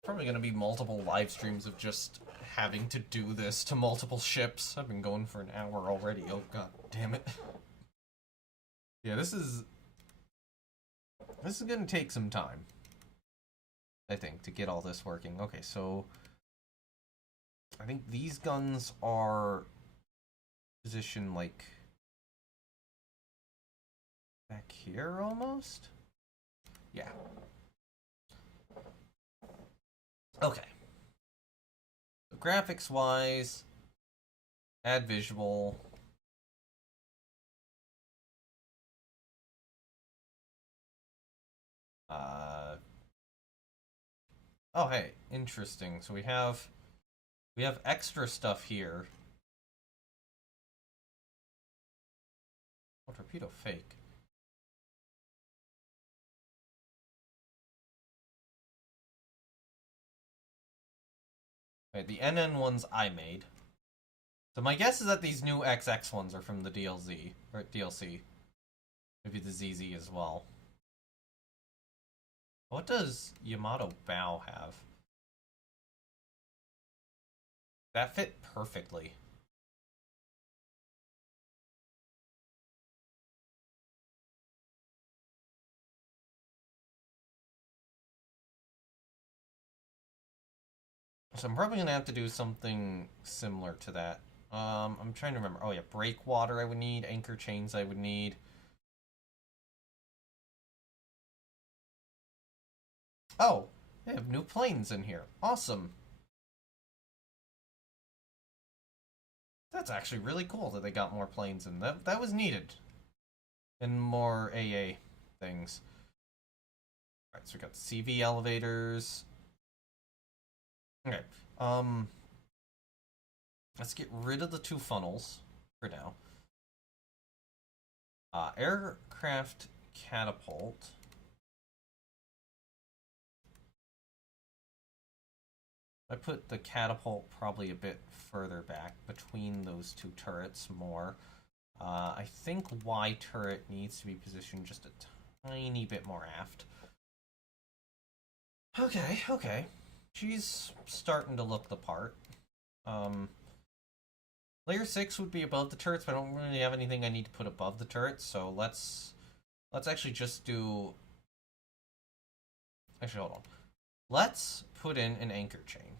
Probably going to be multiple live streams of just having to do this to multiple ships. I've been going for an hour already. Oh god damn it. Yeah, this is going to take some time, I think, to get all this working. Okay, so I think these guns are positioned like back here almost. Yeah. Okay. So graphics wise, add visual. Oh hey, interesting. So we have extra stuff here. Oh, torpedo fake. Okay, the NN ones I made. So my guess is that these new XX ones are from the DLC or DLC. Maybe the ZZ as well. What does Yamato Bow have? That fit perfectly. So I'm probably gonna have to do something similar to that. I'm trying to remember. Oh yeah, breakwater I would need, anchor chains I would need. Oh, they have new planes in here. Awesome. That's actually really cool that they got more planes in. That was needed. And more AA things. Alright, so we got the CV elevators. Okay. Let's get rid of the two funnels for now. Aircraft catapult. I put the catapult probably a bit further back between those two turrets more. I think Y turret needs to be positioned just a tiny bit more aft. Okay, okay. She's starting to look the part. Layer 6 would be above the turrets, but I don't really have anything I need to put above the turrets, so let's actually just do... Actually, hold on. Let's put in an anchor chain.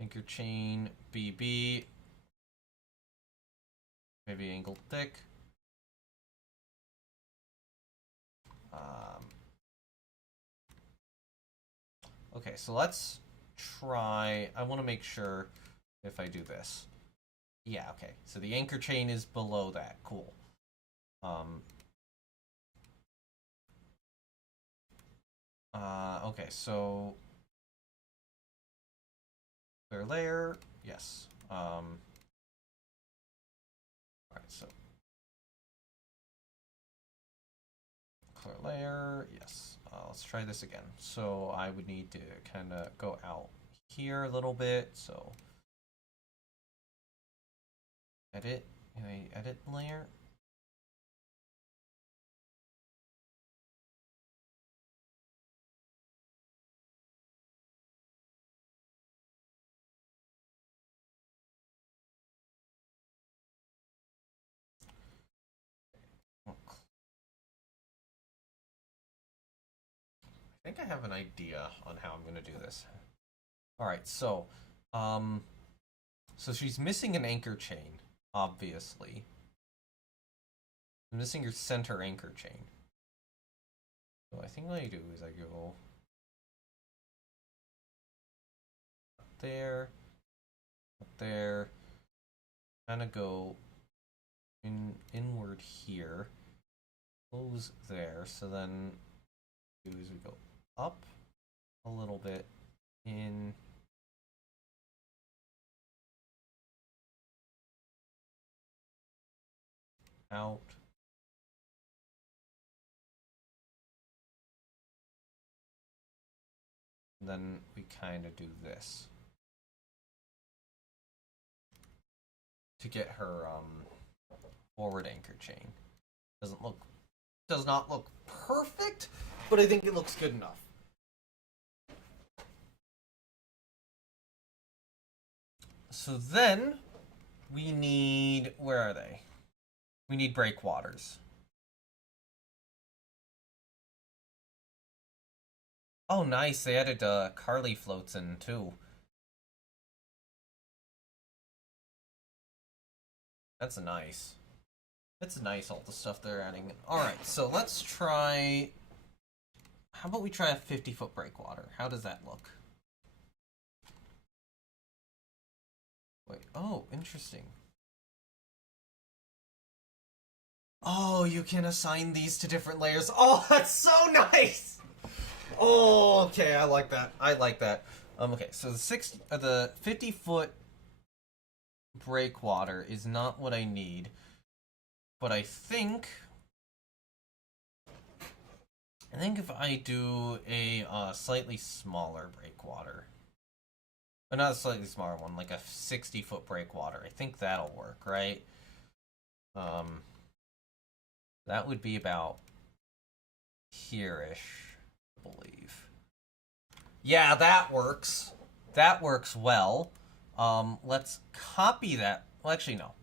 Anchor chain, BB. Maybe angled thick. Okay, so let's try... I want to make sure if I do this. Yeah, okay. So the anchor chain is below that. Cool. Okay, so... Clear layer. Yes. Alright, so... Clear layer. Yes. Let's try this again. So I would need to kind of go out here a little bit. So edit. Can I edit layer? I think I have an idea on how I'm going to do this. All right, so, so she's missing an anchor chain, obviously. Missing your center anchor chain. So I think what I do is I go up there, kind of go inward here, close there. So then do is we go up a little bit, in, out. And then we kind of do this to get her forward anchor chain. Does not look perfect, but I think it looks good enough. So then we need, where are they? We need breakwaters. Oh, nice. They added Carly floats in too. That's nice. It's nice, all the stuff they're adding. Alright, so let's try... How about we try a 50-foot breakwater? How does that look? Wait, oh, interesting. Oh, you can assign these to different layers. Oh, that's so nice! Oh, okay, I like that. I like that. Okay, so the 50-foot breakwater is not what I need, but I think if I do a slightly smaller breakwater, but not a slightly smaller one, like a 60-foot breakwater, I think that'll work, right? That would be about here-ish, I believe. Yeah, that works. That works well. Let's copy that. Well, actually, no.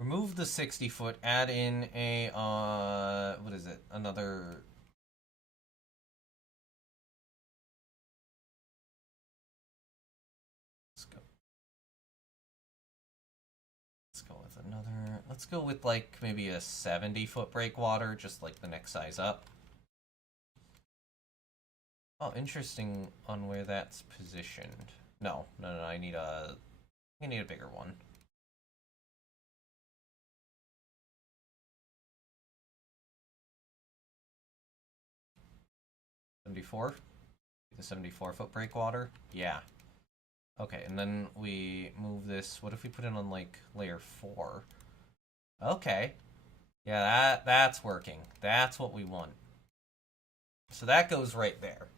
Remove the 60-foot, add in a, what is it? Another... Let's go with another... Let's go with, like, maybe a 70-foot breakwater, just like the next size up. Oh, interesting on where that's positioned. No, I need a bigger one. $74? The 74-foot breakwater? Yeah. Okay, and then we move this. What if we put it on, like, layer 4? Okay. Yeah, that's working. That's what we want. So that goes right there.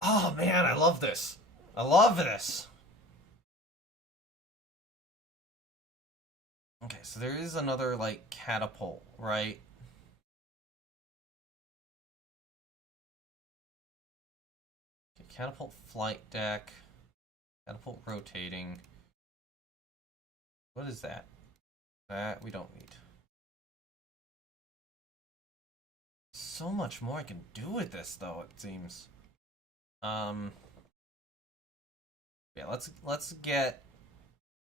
Oh, man, I love this. I love this. Okay, so there is another, like, catapult, right? Okay, catapult flight deck. Catapult rotating. What is that? That we don't need. So much more I can do with this, though, it seems. Yeah, let's get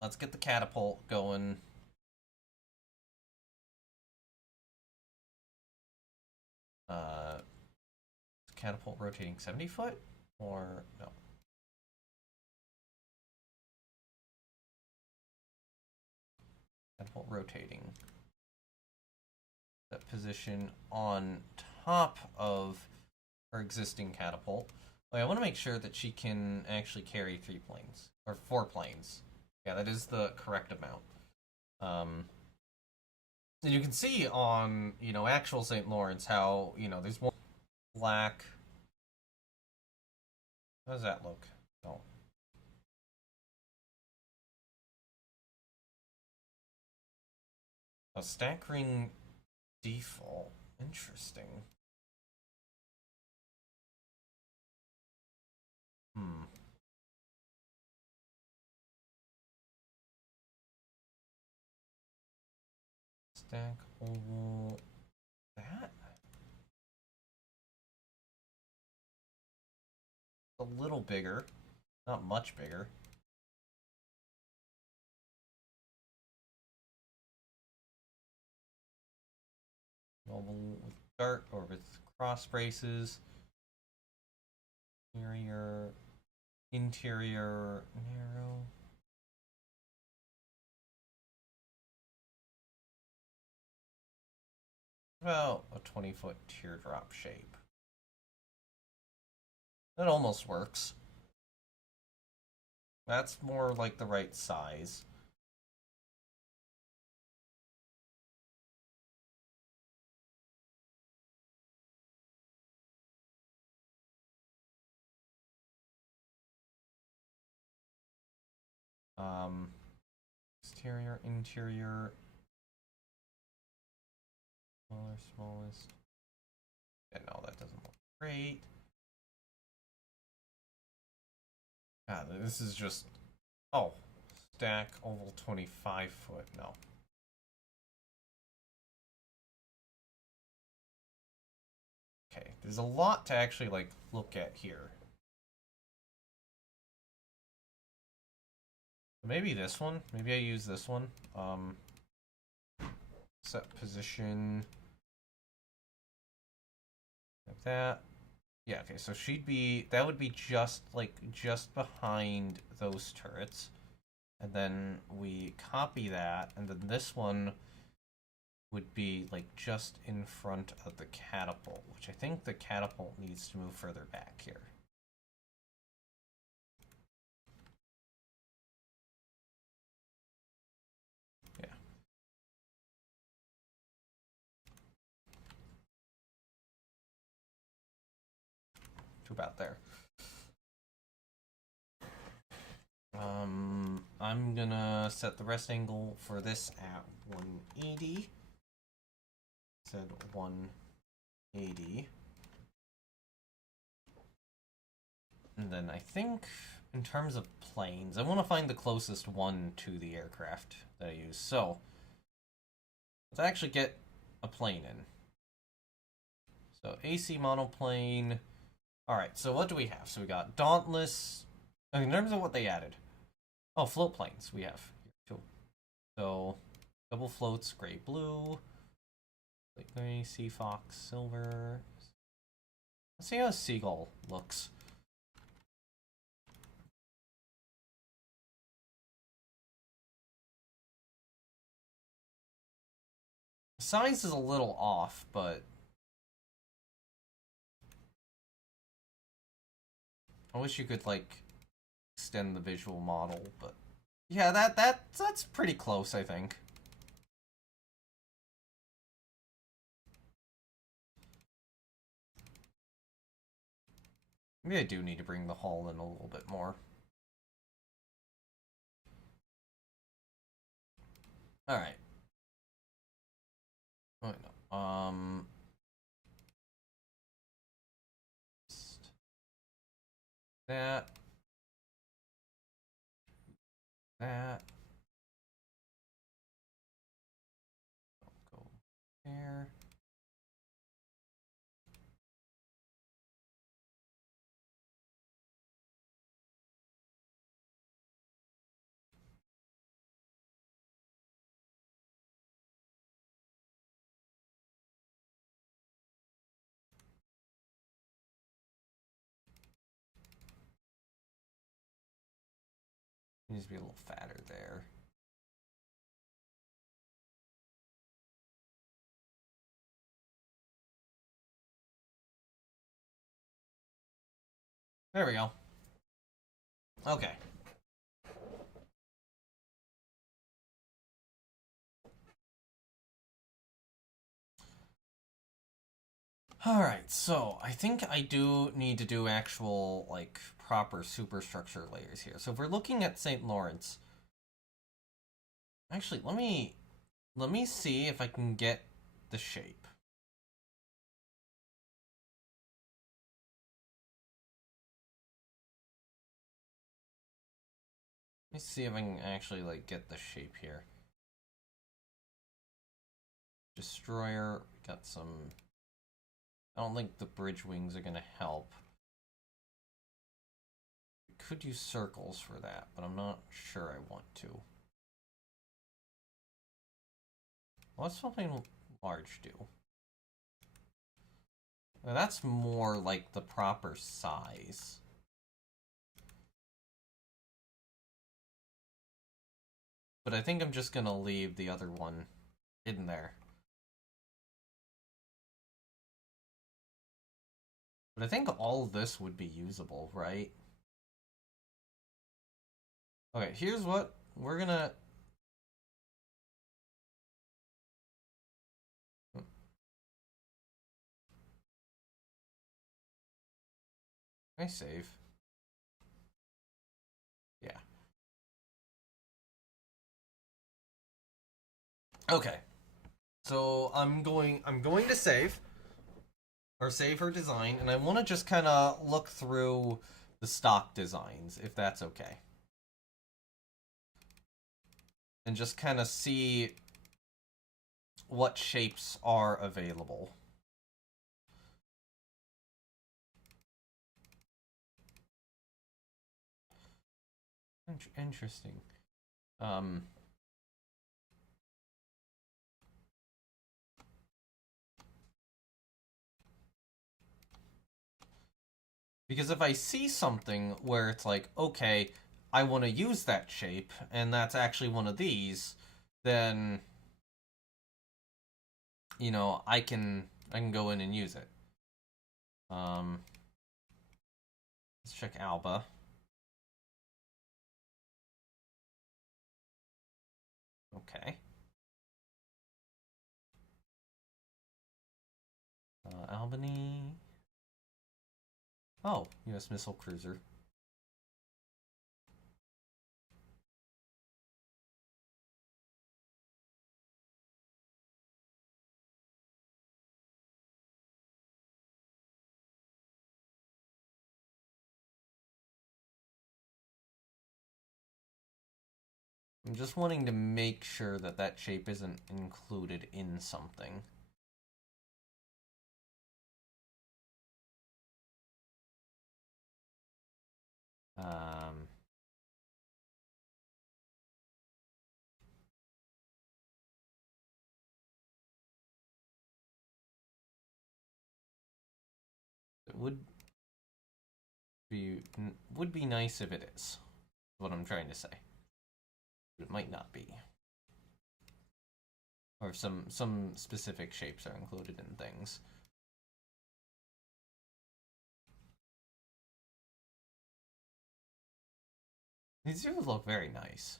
the catapult going. Catapult rotating 70 foot? Or no? Catapult rotating. That position on top of her existing catapult. Wait, I want to make sure that she can actually carry 3 planes. Or 4 planes. Yeah, that is the correct amount. And you can see on, actual St. Lawrence how, there's one black. How does that look? Oh. A stack ring default. Interesting. Stack oval. That? a little bigger, not much bigger. Mobile with dart or with cross braces. Interior, narrow. About a 20-foot teardrop shape. That almost works. That's more like the right size. Exterior, interior. Smaller, smallest. Yeah, no, that doesn't look great. God, this is just... Oh, stack oval 25 foot. No. Okay, there's a lot to actually, like, look at here. Maybe this one. Maybe I use this one. Set position. Like that. Yeah, okay, so she'd be... That would be just, like, just behind those turrets. And then we copy that, and then this one would be, like, just in front of the catapult, which I think the catapult needs to move further back here. Yeah. To about there. I'm gonna set the rest angle for this at 180. Said 180. And then I think, in terms of planes, I want to find the closest one to the aircraft that I use. So, let's actually get a plane in. So, AC monoplane. Alright, so what do we have? So we got Dauntless. In terms of what they added. Oh, float planes we have. So, double floats, gray, blue. Light gray, Sea Fox, silver. Let's see how a seagull looks. The size is a little off, but I wish you could, like, extend the visual model, but yeah, that's pretty close, I think. Maybe I do need to bring the hull in a little bit more. Alright. Oh, no. That. That. Go there. Needs to be a little fatter there. There we go. Okay. Alright, so I think I do need to do actual, like, proper superstructure layers here. So if we're looking at St. Lawrence, actually, let me see if I can get the shape. Let me see if I can actually, like, get the shape here. Destroyer, got some... I don't think the bridge wings are gonna help. could use circles for that, but I'm not sure I want to. What's something large do? Well, that's more like the proper size. But I think I'm just gonna leave the other one in there. But I think all of this would be usable, right? Okay, here's what we're gonna... Can I save? Yeah. Okay. So I'm going to save her design, and I want to just kind of look through the stock designs, if that's okay. And just kind of see what shapes are available. Interesting. Because if I see something where it's like, okay, I want to use that shape, and that's actually one of these, then, you know, I can go in and use it. Let's check Alba. Okay. Albany. Oh, U.S. missile cruiser. I'm just wanting to make sure that that shape isn't included in something. It would be nice if it is. What I'm trying to say. But it might not be. Or some specific shapes are included in things. These do look very nice.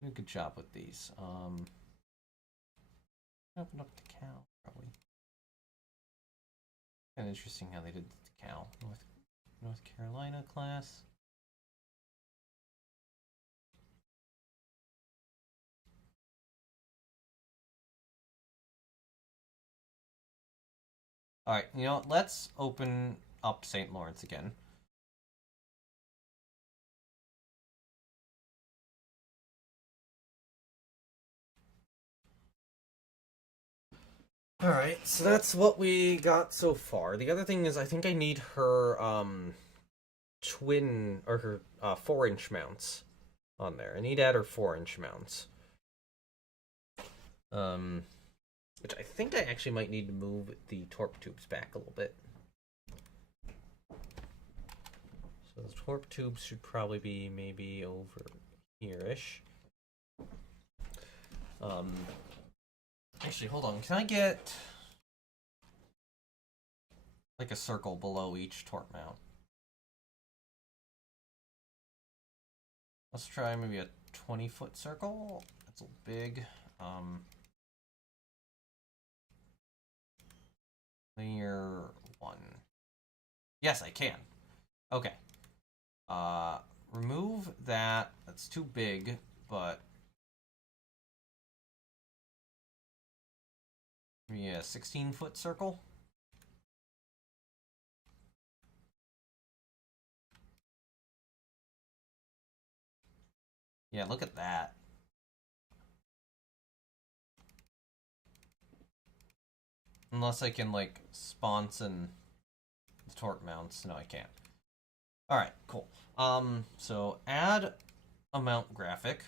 Did a good job with these. Open up the cow, probably. Kind of interesting how they did the cow. North Carolina class. Alright, you know, let's open up St. Lawrence again. Alright, so that's what we got so far. The other thing is I think I need her twin, or her 4-inch mounts on there. I need to add her 4-inch mounts. Which I think I actually might need to move the torp tubes back a little bit. So the torp tubes should probably be maybe over here-ish. Actually, hold on. Can I get like a circle below each torp mount? Let's try maybe a 20-foot circle. That's a little big. Layer 1. Yes, I can. Okay. Remove that. That's too big, but maybe a 16-foot circle. Yeah, look at that. Unless I can, like, sponsor the torque mounts. No, I can't. All right, cool. So add a mount graphic.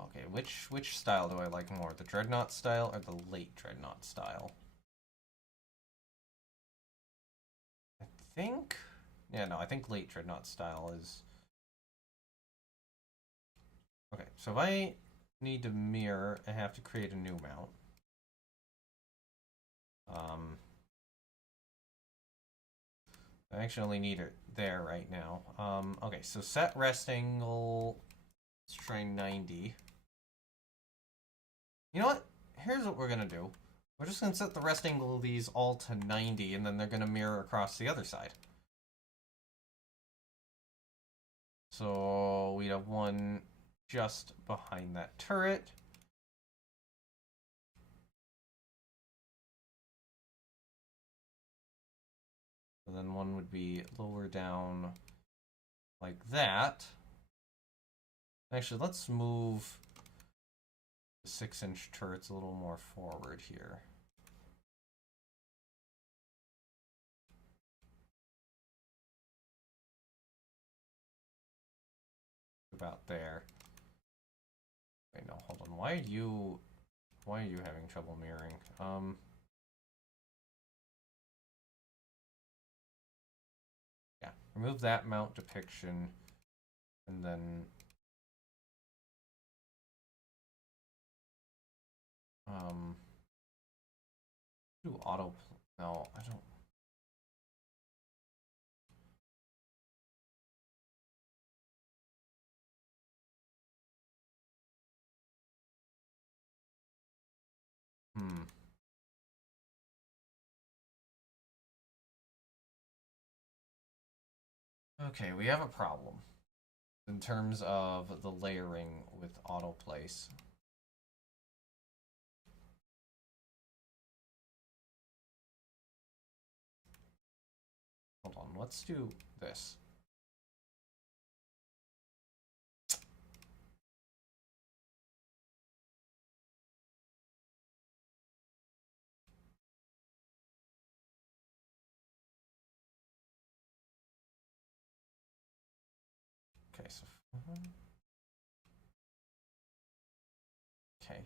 Okay, which style do I like more? The Dreadnought style or the late Dreadnought style? I think... Yeah, no, I think late Dreadnought style is... Okay, so if I need to mirror, I have to create a new mount. I actually only need it there right now. Okay, so set rest angle. Let's try 90. You know what? Here's what we're gonna do. We're just gonna set the rest angle of these all to 90, and then they're gonna mirror across the other side. So we'd have one just behind that turret. And then one would be lower down like that. Actually, let's move the 6-inch turrets a little more forward here. About there. Wait, no, hold on. Why are you having trouble mirroring? Yeah, remove that mount depiction, and then do auto. No, I don't. Okay, we have a problem in terms of the layering with auto place. Hold on, let's do this. Okay, so okay.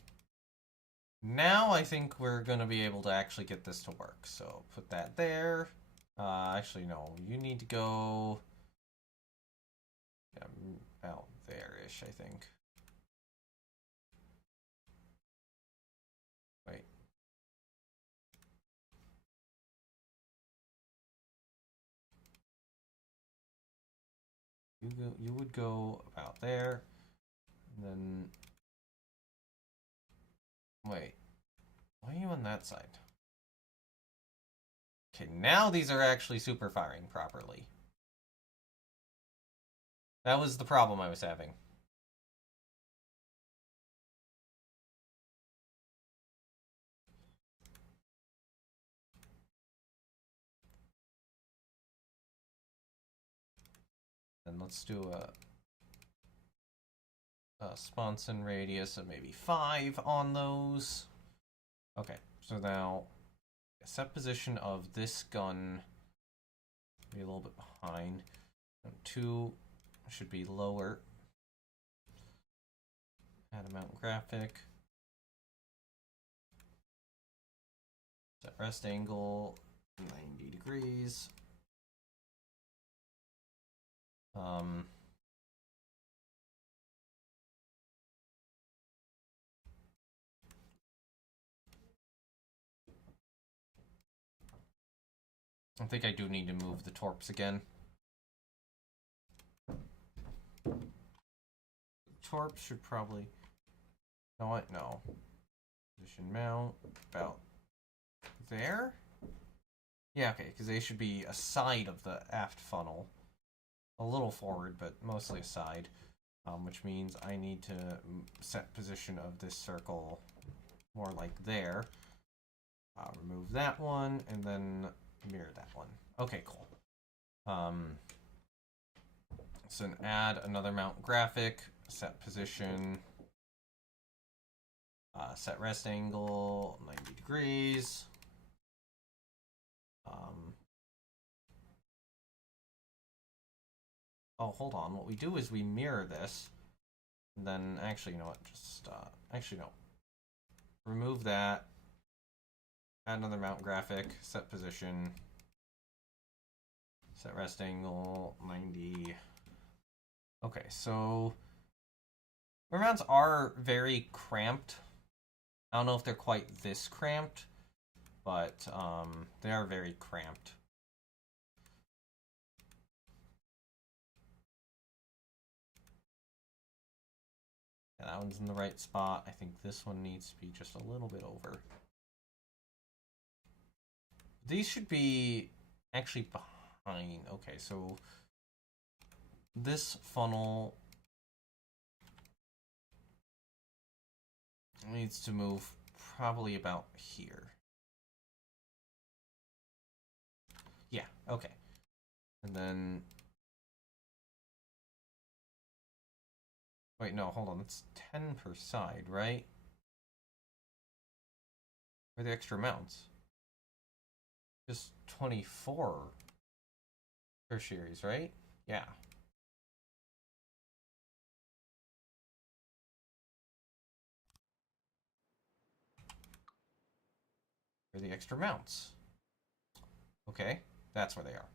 Now I think we're gonna be able to actually get this to work. So put that there. Actually, no. You need to go out there-ish, I think. Wait. You would go about there, and then wait. Why are you on that side? Okay, now these are actually super firing properly. That was the problem I was having. And let's do a sponson radius of maybe 5 on those. Okay, so now set position of this gun be a little bit behind. 2 should be lower. Add a mount graphic. Set rest angle 90 degrees. I think I do need to move the torps again. Torps should probably... You know what? No. Position mount about there? Yeah, okay, because they should be aside of the aft funnel. A little forward, but mostly aside. Which means I need to set position of this circle more like there. Remove that one, and then mirror that one. Okay, cool. So then add another mount graphic, set position, set rest angle 90 degrees. Oh, hold on. What we do is we mirror this. And then, actually, you know what? Just, actually, no. Remove that. Add another mount graphic, set position, set rest angle 90. Okay, so our mounts are very cramped. I don't know if they're quite this cramped, but they are very cramped. Yeah, that one's in the right spot. I think this one needs to be just a little bit over. These should be actually behind. Okay, so this funnel needs to move probably about here. Yeah, okay. And then... Wait, no, hold on. That's 10 per side, right? Where are the extra mounts? Just 24 tertiaries, right? Yeah. Where are the extra mounts? Okay, that's where they are.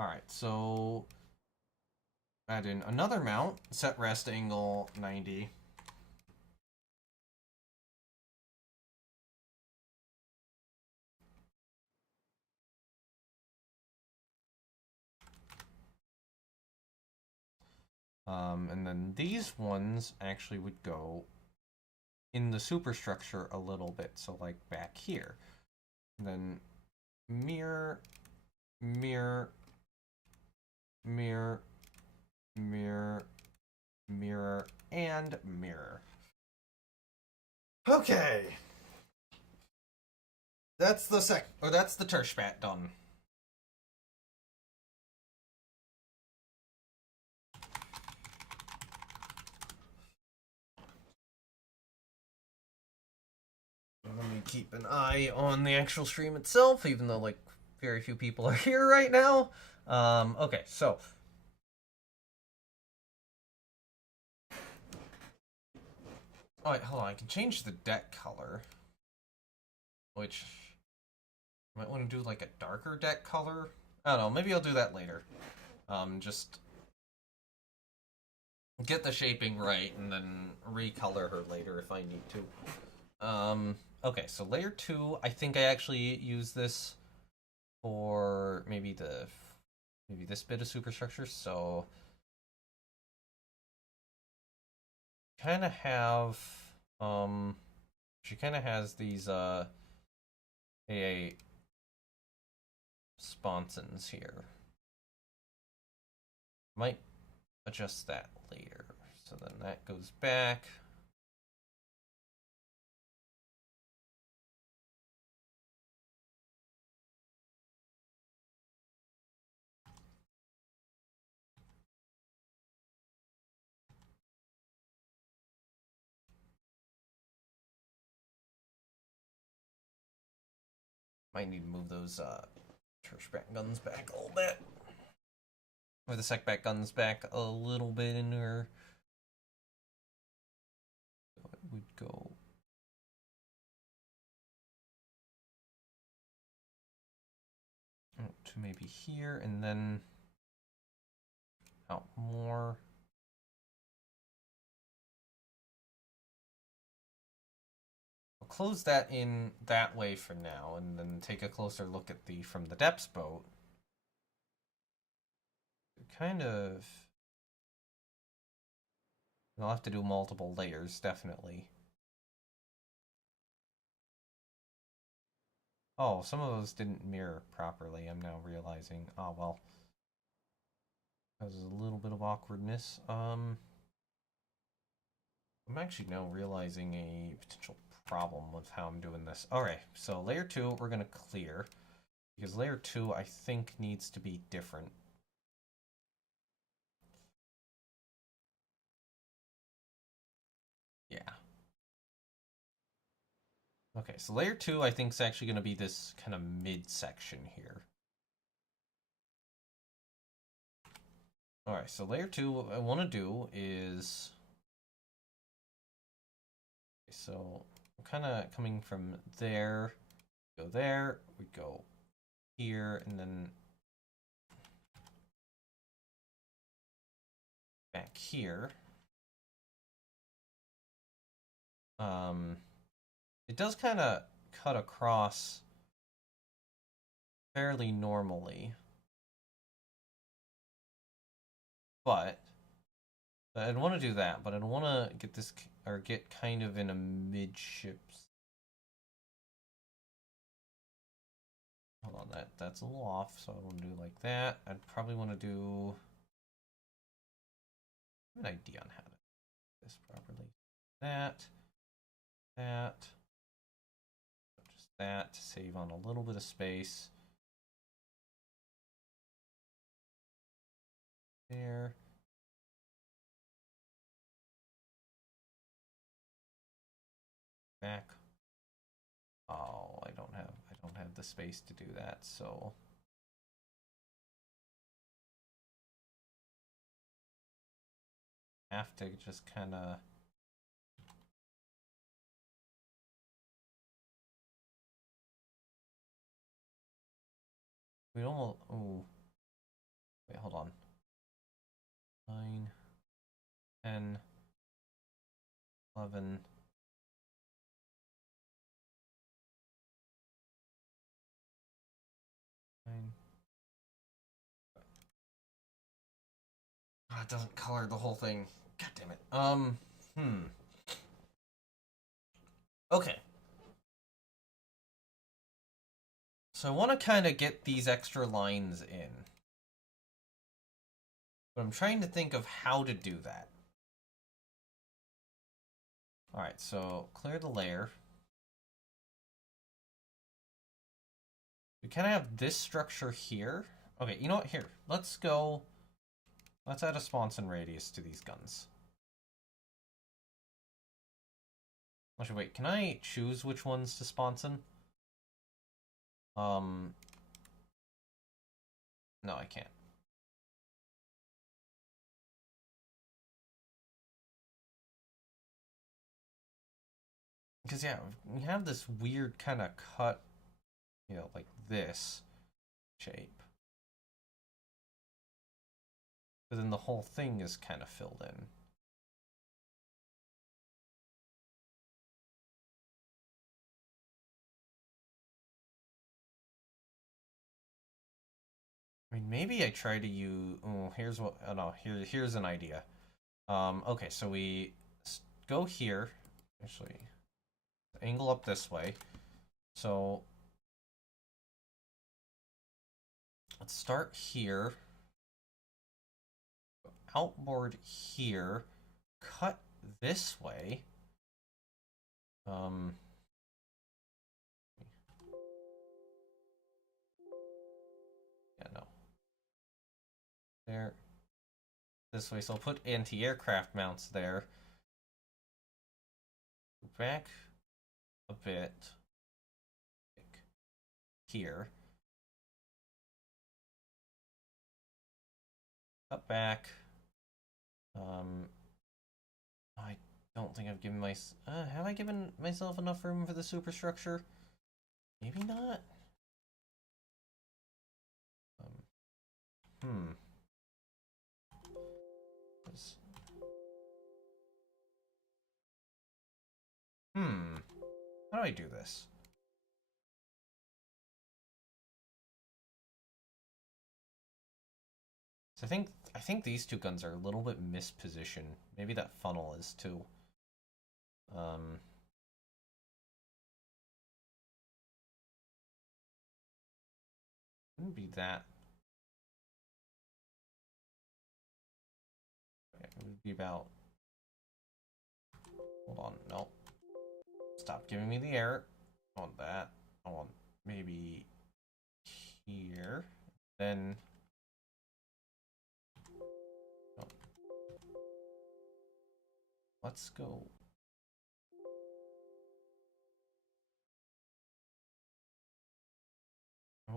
Alright, so add in another mount, set rest angle 90. And then these ones actually would go in the superstructure a little bit, so like back here. And then mirror, mirror, mirror, mirror, mirror, and mirror. Okay. That's the that's the Tershbat done. Let me keep an eye on the actual stream itself, even though like very few people are here right now. Okay, so oh wait, hold on. I can change the deck color, which I might want to do like a darker deck color. I don't know. Maybe I'll do that later. Just get the shaping right and then recolor her later if I need to. Okay, so layer 2, I think I actually use this for maybe this bit of superstructure. So kind of have she kind of has these AA sponsons here. Might adjust that later. So then that goes back. Might need to move those Tershbat guns back a little bit. Or the Secbat guns back a little bit in her. So it would go to maybe here and then out more. I'll close that in that way for now and then take a closer look at the from the depths boat. Kind of... I'll have to do multiple layers, definitely. Oh, some of those didn't mirror properly, I'm now realizing. Oh, well. That was a little bit of awkwardness. I'm actually now realizing a potential problem with how I'm doing this. Alright, so layer 2, we're going to clear. Because layer 2, I think, needs to be different. Yeah. Okay, so layer 2, I think, is actually going to be this kind of mid-section here. Alright, so layer 2, what I want to do is... Okay, so I'm kind of coming from there, go there, we go here, and then back here. It does kind of cut across fairly normally, but I'd want to do that, but I'd want to get this, or get kind of in a midships. Hold on, that's a little off, so I want to do like that. I'd probably want to do an idea on how to do this properly. That, just that to save on a little bit of space. There. Back. Oh, I don't have the space to do that, so I have to just kind of we almost oh wait, hold on. 9, 10, 11. Oh, it doesn't color the whole thing. God damn it. Okay. So I want to kind of get these extra lines in. But I'm trying to think of how to do that. Alright, so clear the layer. We kind of have this structure here. Okay, you know what? Here, let's add a sponson radius to these guns. Actually, wait, can I choose which ones to sponson? No, I can't. Because, yeah, we have this weird kind of cut, you know, like this shape. But then the whole thing is kind of filled in. I mean, maybe I try to use... Oh, here's what... Oh, no, here's an idea. Okay, so we go here. Actually, angle up this way. So let's start here. Outboard here. Cut this way. Yeah, no. There. This way, so I'll put anti-aircraft mounts there. Back a bit. Here. Up back. I don't think I've given have I given myself enough room for the superstructure? Maybe not. How do I do this? So I think these two guns are a little bit mispositioned. Maybe that funnel is too. Wouldn't be that. It would be about. Hold on, no. Stop giving me the error. I want that. I want maybe Then... oh. Let's go...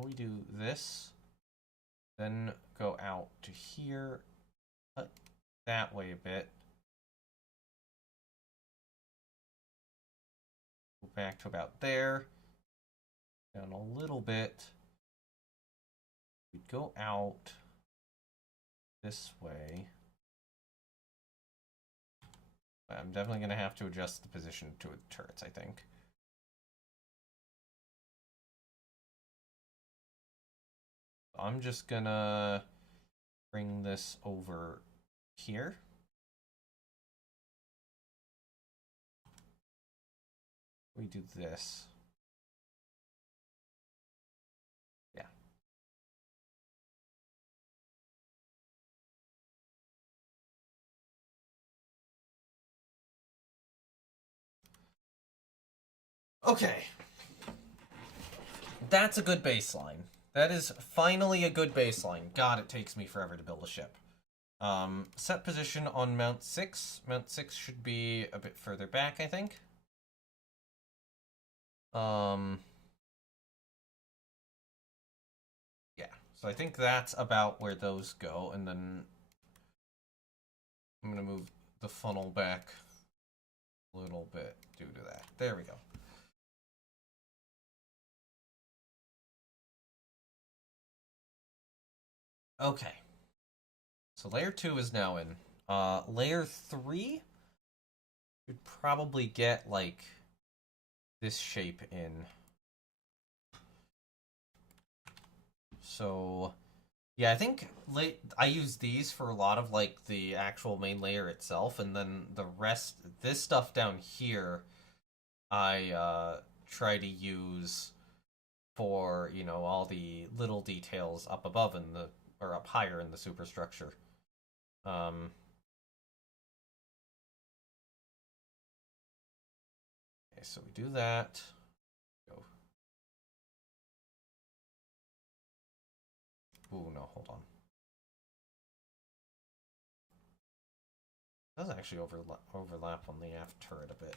we do this, then go out to here, cut that way a bit, go back to about there, down a little bit, we'd go out this way. I'm definitely going to have to adjust the position to the turrets, I think. I'm just gonna bring this over here. We do this. Yeah. Okay. That's a good baseline. That is finally a good baseline. God, it takes me forever to build a ship. Set position on Mount 6. Mount 6 should be a bit further back, I think. Yeah, so I think that's about where those go, and then I'm going to move the funnel back a little bit due to that. There we go. Okay. So layer 2 is now in. Layer 3 would probably get, like, this shape in. So, yeah, I think I use these for a lot of, like, the actual main layer itself, and then the rest, this stuff down here, I try to use for, you know, all the little details up above in the, or up higher in the superstructure. Okay, so we do that. Go. Ooh, no, hold on. It does actually overlap on the aft turret a bit.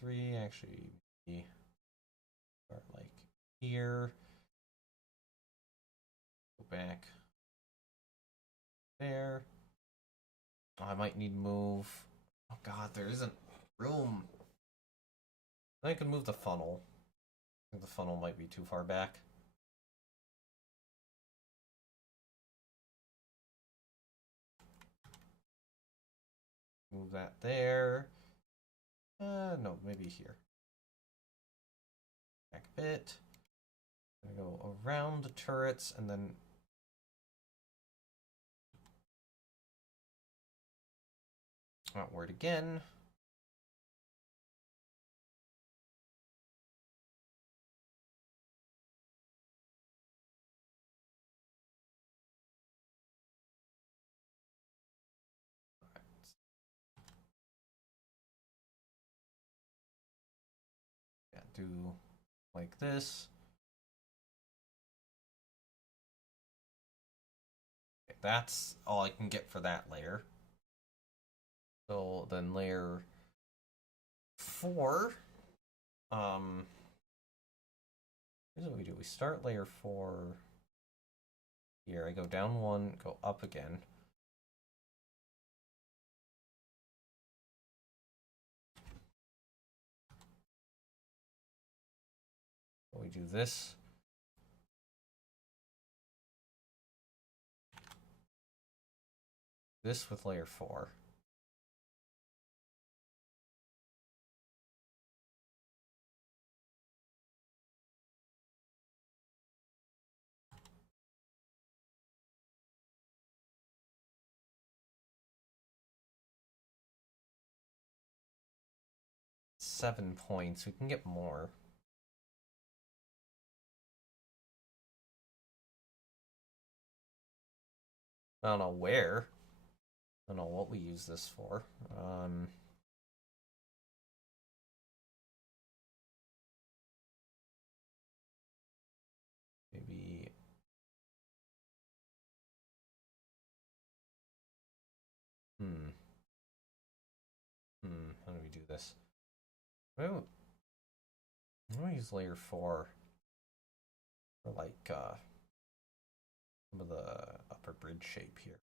3 actually start like here. Go back there. Oh, I might need to move. Oh god, there isn't room. Then I can move the funnel. I think the funnel might be too far back. Move that there. No, maybe here. Back a bit. I'm gonna go around the turrets and then outward again. Yeah, do like this. Okay, that's all I can get for that layer. So then layer 4. Here's what we do. We start layer 4 here. I go down 1, go up again. We do this. This with layer 4. Seven points. We can get more. I don't know where. I don't know what we use this for. Maybe... How do we do this? I don't use layer 4 for like some of the upper bridge shape here.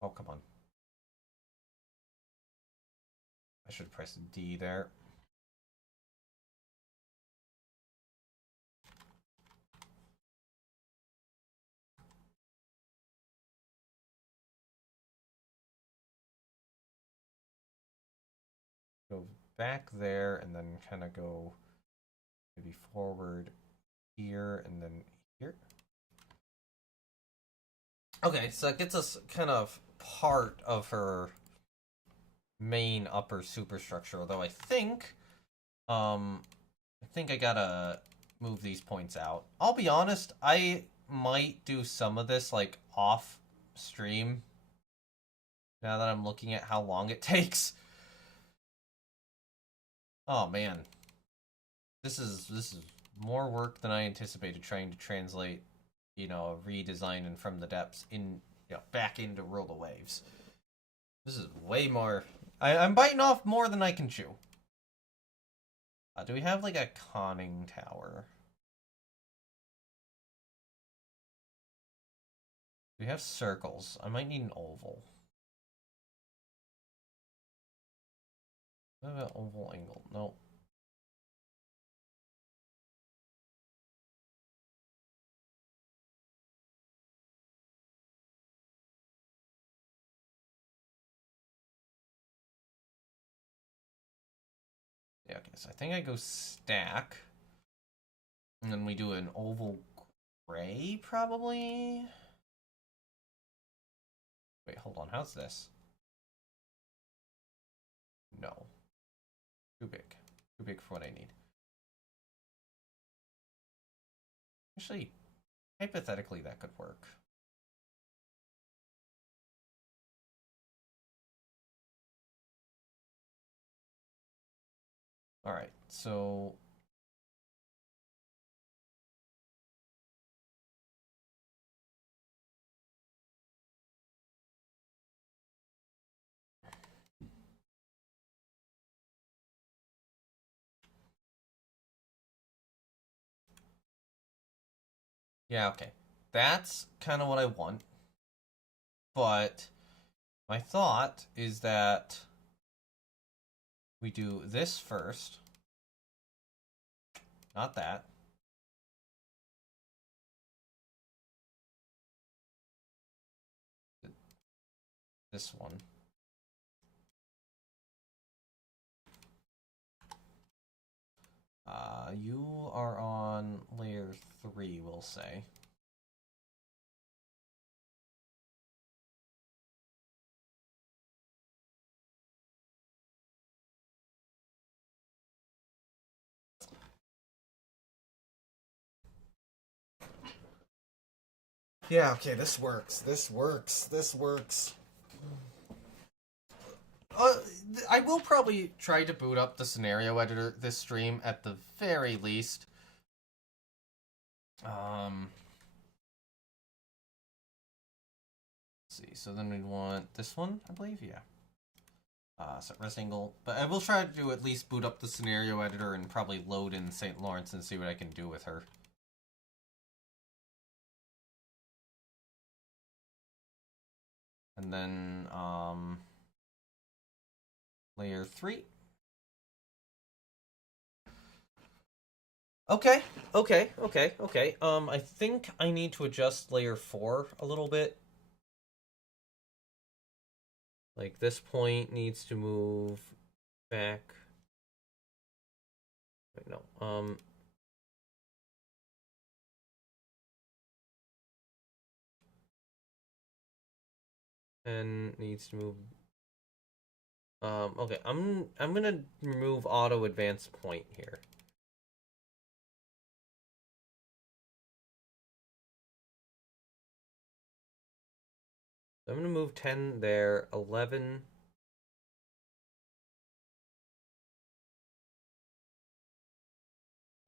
Oh, come on. I should press D there. Go back there and then kind of go maybe forward here and then here. Okay, so that gets us kind of part of her main upper superstructure, although I think I gotta move these points out. I'll be honest, I might do some of this like off stream now that I'm looking at how long it takes. Oh man. This is more work than I anticipated, trying to translate, you know, a redesign and From the Depths in, you know, back into World of Waves. This is way more. I'm biting off more than I can chew. Do we have like a conning tower? We have circles. I might need an oval. What about oval angle? No. Yeah, okay, so I think I go stack. And then we do an oval gray, probably? Wait, hold on, how's this? No. Too big. Too big for what I need. Actually, hypothetically, that could work. Alright, so... yeah, okay. That's kind of what I want. But my thought is that we do this first. Not that. This one. You are on layer 3, we'll say. Yeah, okay, this works. This works. This works. I will probably try to boot up the scenario editor this stream at the very least. Let's see, so then we'd want this one, I believe, yeah. Set rest angle, but I will try to at least boot up the scenario editor and probably load in St. Lawrence and see what I can do with her. And then, layer 3. Okay. I think I need to adjust layer 4 a little bit. Like, this point needs to move back. Wait, no. And needs to move. Okay, I'm gonna remove auto advance point here. I'm going to move 10 there, 11.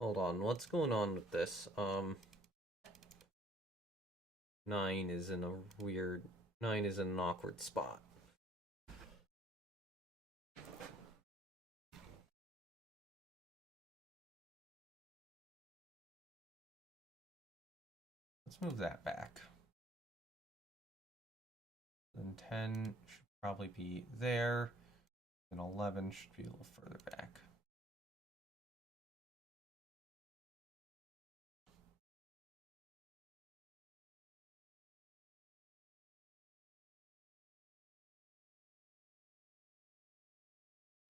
Hold on, what's going on with this? 9 is in a weird... 9 is in an awkward spot. Let's move that back. Then 10 should probably be there. And 11 should be a little further back.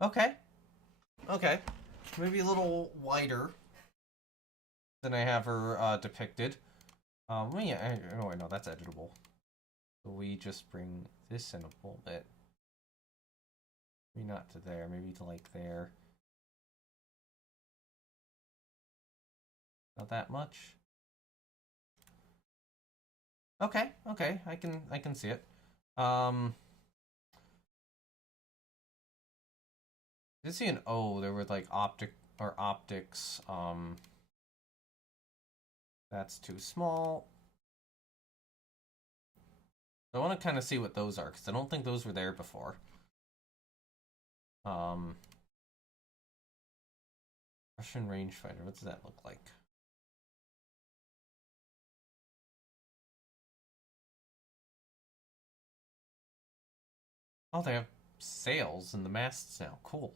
Okay. Okay. Maybe a little wider than I have her depicted. Yeah, oh, wait, no, that's editable. So we just bring this in a little bit. Maybe not to there, maybe to like there. Not that much. Okay, okay, I can see it. Did see an O, there were like optics, that's too small. I want to kind of see what those are, because I don't think those were there before. Russian rangefinder, what does that look like? Oh, they have sails in the masts now. Cool.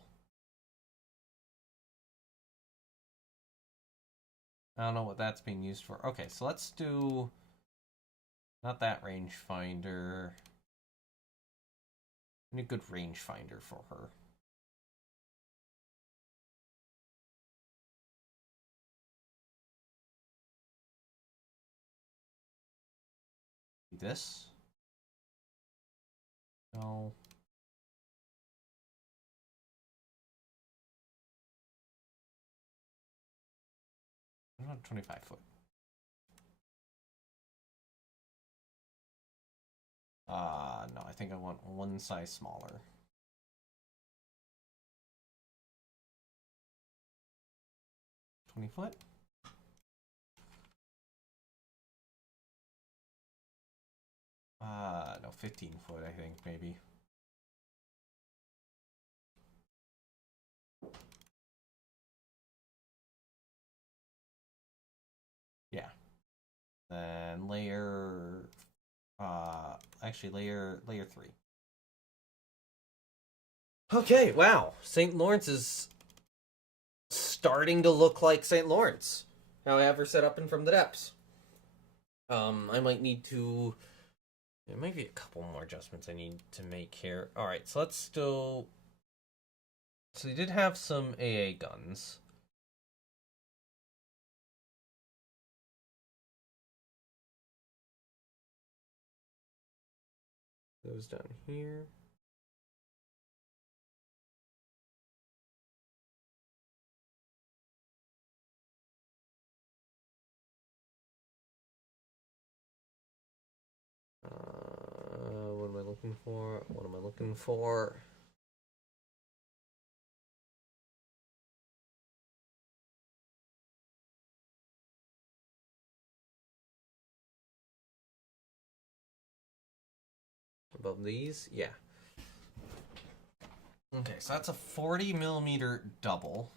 I don't know what that's being used for. Okay, so let's do... Not that rangefinder. I need a good rangefinder for her. This? No. 25 foot. No, I think I want one size smaller. 20 foot? No, 15 foot, I think, maybe. Yeah. Then layer... actually, layer 3. Okay, wow. St. Lawrence is starting to look like St. Lawrence. How I have her set up in From the Depths. I might need to... There might be a couple more adjustments I need to make here. Alright, so let's still... So we did have some AA guns. Those down here. What am I looking for? What am I looking for? Above these? Yeah. Okay, so that's a 40 millimeter double.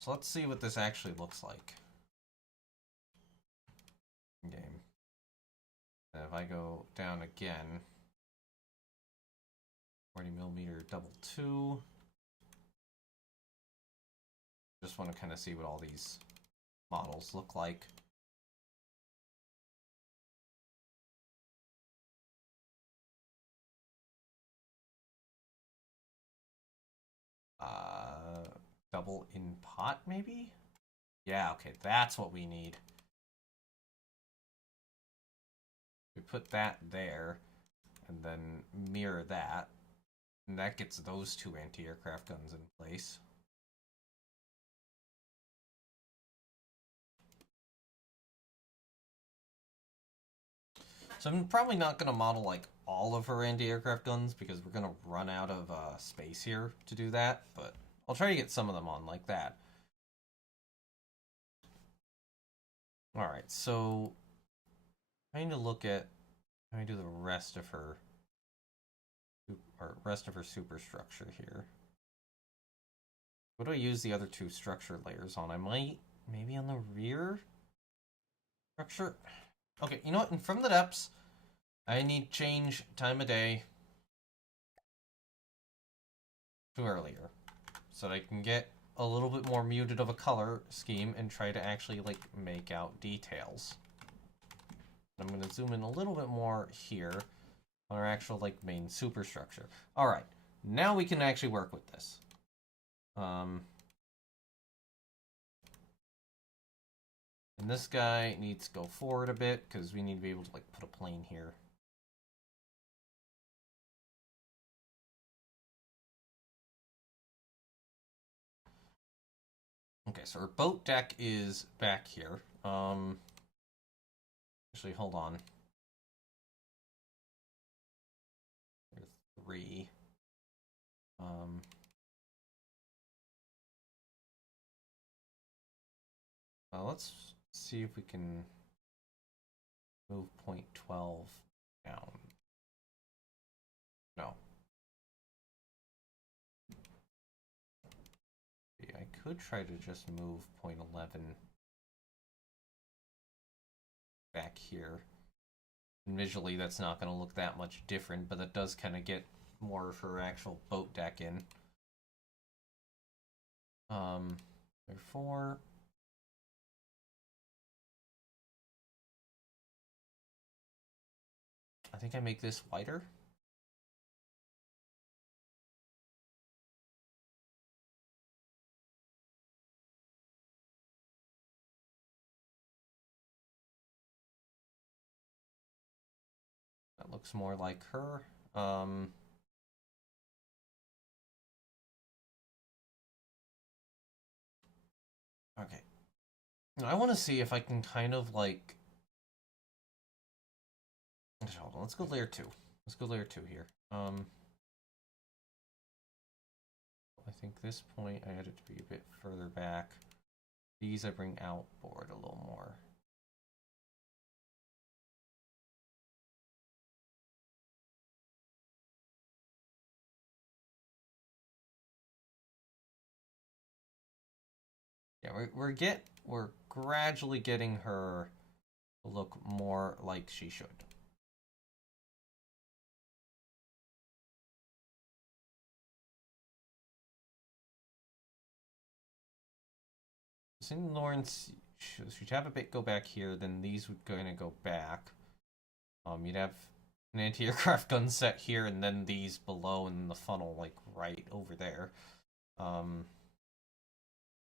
So let's see what this actually looks like. Game. And if I go down again, 40 millimeter double 2. Just want to kind of see what all these models look like. Double in pot, maybe? Yeah, okay, that's what we need. We put that there, and then mirror that. And that gets those two anti-aircraft guns in place. So I'm probably not going to model like all of her anti-aircraft guns because we're going to run out of space here to do that, but I'll try to get some of them on like that. Alright, so trying to look at how I do the rest of her superstructure here. What do I use the other two structure layers on? I might maybe on the rear structure. Okay, you know what? And from the depths, I need to change time of day to earlier so that I can get a little bit more muted of a color scheme and try to actually like make out details. I'm going to zoom in a little bit more here on our actual like main superstructure. All right, now we can actually work with this. And this guy needs to go forward a bit because we need to be able to like put a plane here. Okay, so our boat deck is back here. Actually, hold on. There's 3. Let's see if we can move point 12 down. No. I could try to just move point 11 back here. And visually, that's not going to look that much different, but that does kind of get more of her actual boat deck in. Therefore, I think I make this wider. That looks more like her. Okay. I want to see if I can kind of like... Hold on, let's go layer 2. Let's go layer 2 here. I think this point I had it to be a bit further back. These I bring outboard a little more. Yeah, we're gradually getting her to look more like she should. St. Lawrence should have a bit go back here, then these would kind of go back. You'd have an anti-aircraft gun set here, and then these below, and the funnel like right over there.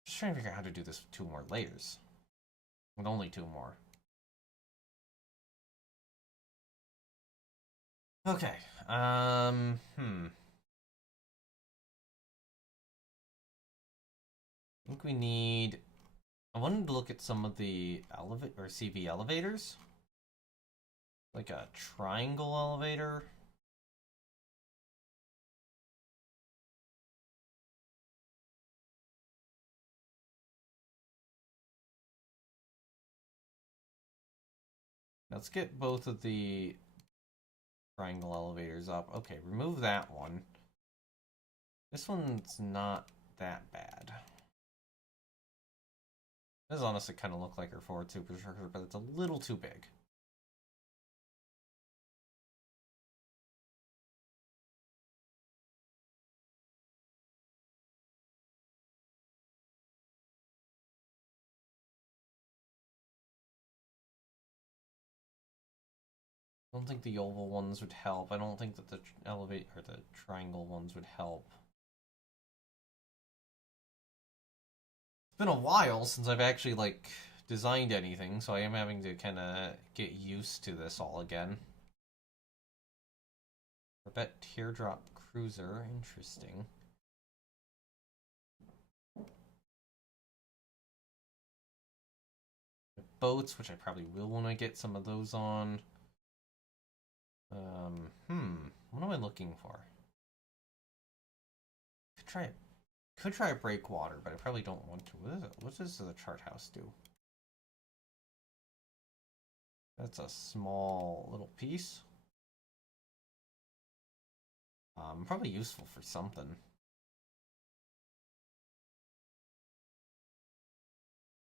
Just trying to figure out how to do this with 2 more layers. With only 2 more. Okay. I think we need... I wanted to look at some of the CV elevators. Like a triangle elevator. Let's get both of the triangle elevators up. Okay, remove that one. This one's not that bad. This honestly kind of look like her forward superstructure, but it's a little too big. I don't think the oval ones would help. I don't think that the triangle ones would help. It's been a while since I've actually like designed anything, so I am having to kind of get used to this all again. Corvette teardrop cruiser, interesting. Boats, which I probably will want to get some of those on. What am I looking for? Could try breakwater, but I probably don't want to. What is it? What does the chart house do? That's a small little piece. Probably useful for something.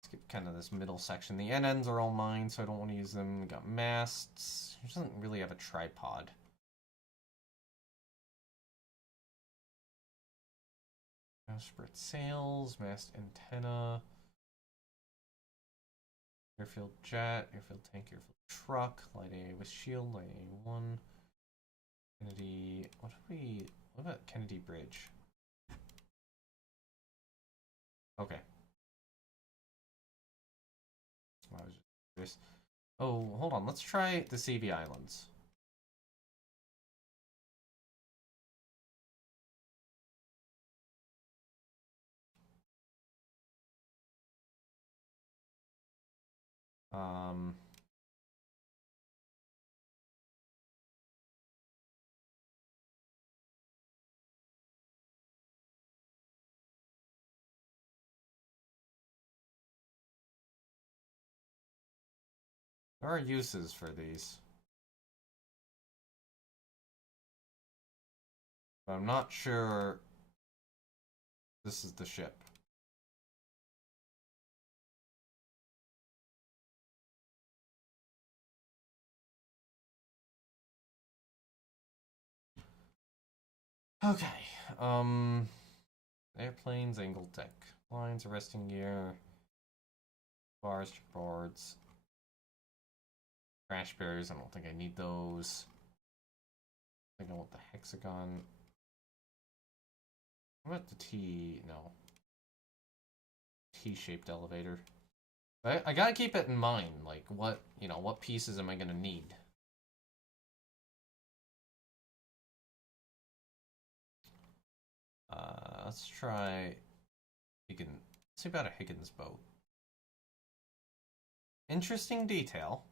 Skip kind of this middle section. The end ends are all mine, so I don't want to use them. We got masts. It doesn't really have a tripod. Spread sails, mast antenna, airfield jet, airfield tank, airfield truck, light A with shield, light A1, Kennedy. What about Kennedy Bridge? Okay. I was just oh, hold on. Let's try the CV Islands. Um, there are uses for these, but I'm not sure this is the ship. Okay. Airplanes, angle deck, lines, arresting gear, bars, boards, crash barriers. I don't think I need those. I think I want the hexagon. What about the T? No. T-shaped elevator. I gotta keep it in mind, like what pieces am I gonna need? Let's try Higgins. Let's see about a Higgins boat. Interesting detail.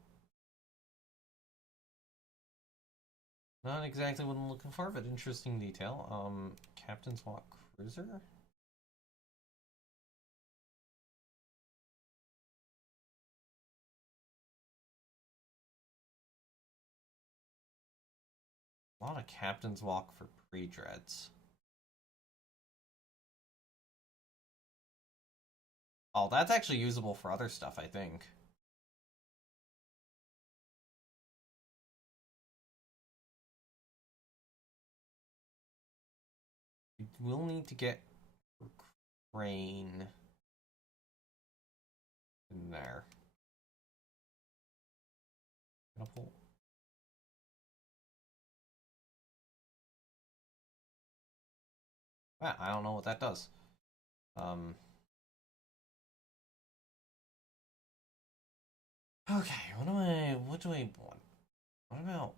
Not exactly what I'm looking for, but interesting detail. Captain's Walk Cruiser? A lot of Captain's Walk for pre-dreads. Oh, that's actually usable for other stuff, I think. We'll need to get crane in there. Catapult. Ah, I don't know what that does. Okay, what do I want? What about,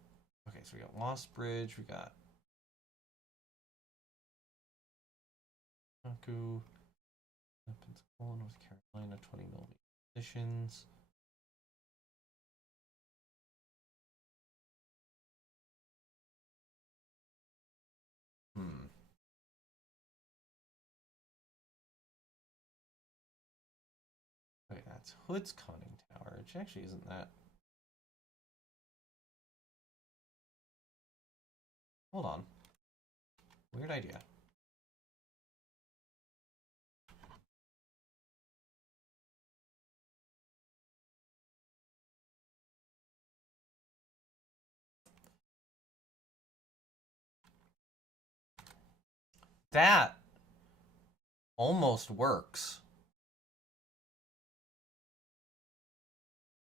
okay, so we got Lost Bridge, we got Pensacola, North Carolina, 20mm positions. Wait, that's Hood's Conning Tower, which actually isn't that. Hold on. Weird idea. That almost works.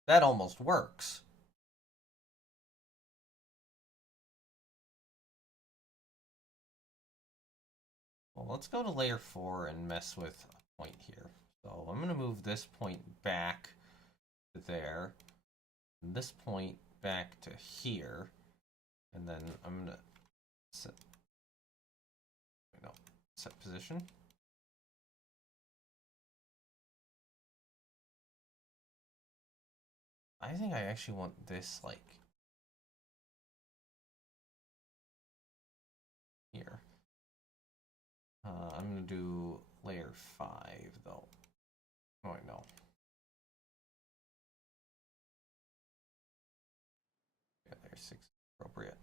That almost works. Well, let's go to layer 4 and mess with a point here. So I'm going to move this point back to there, and this point back to here, and then I'm going to set, set position. I think I actually want this, like, I'm gonna do layer 5 though. Oh wait, no. Yeah, layer 6 is appropriate.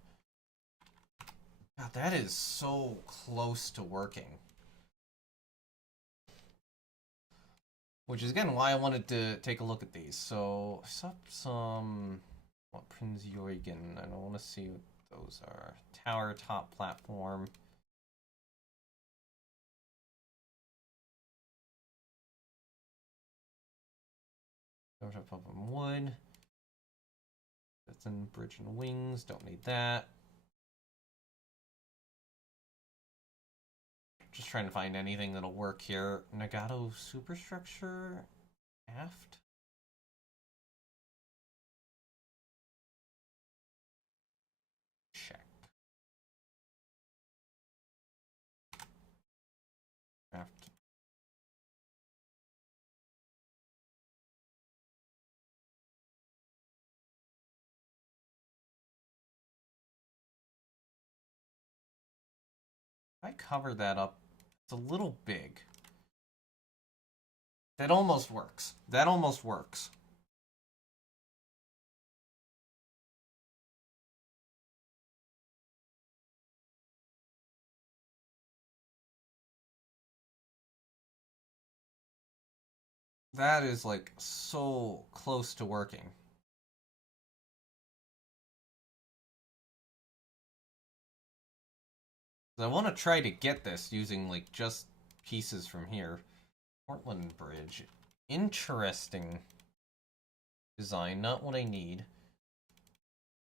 God, that is so close to working. Which is again why I wanted to take a look at these. So I saw some Prince Eugen. I don't want to see what those are. Tower top platform. Tower top platform wood. That's in bridge and wings. Don't need that. Just trying to find anything that'll work here. Nagato superstructure aft. Check. Aft. If I cover that up, it's a little big. That almost works. That almost works. That is like so close to working. I want to try to get this using like just pieces from here. Portland Bridge. Interesting design. Not what I need.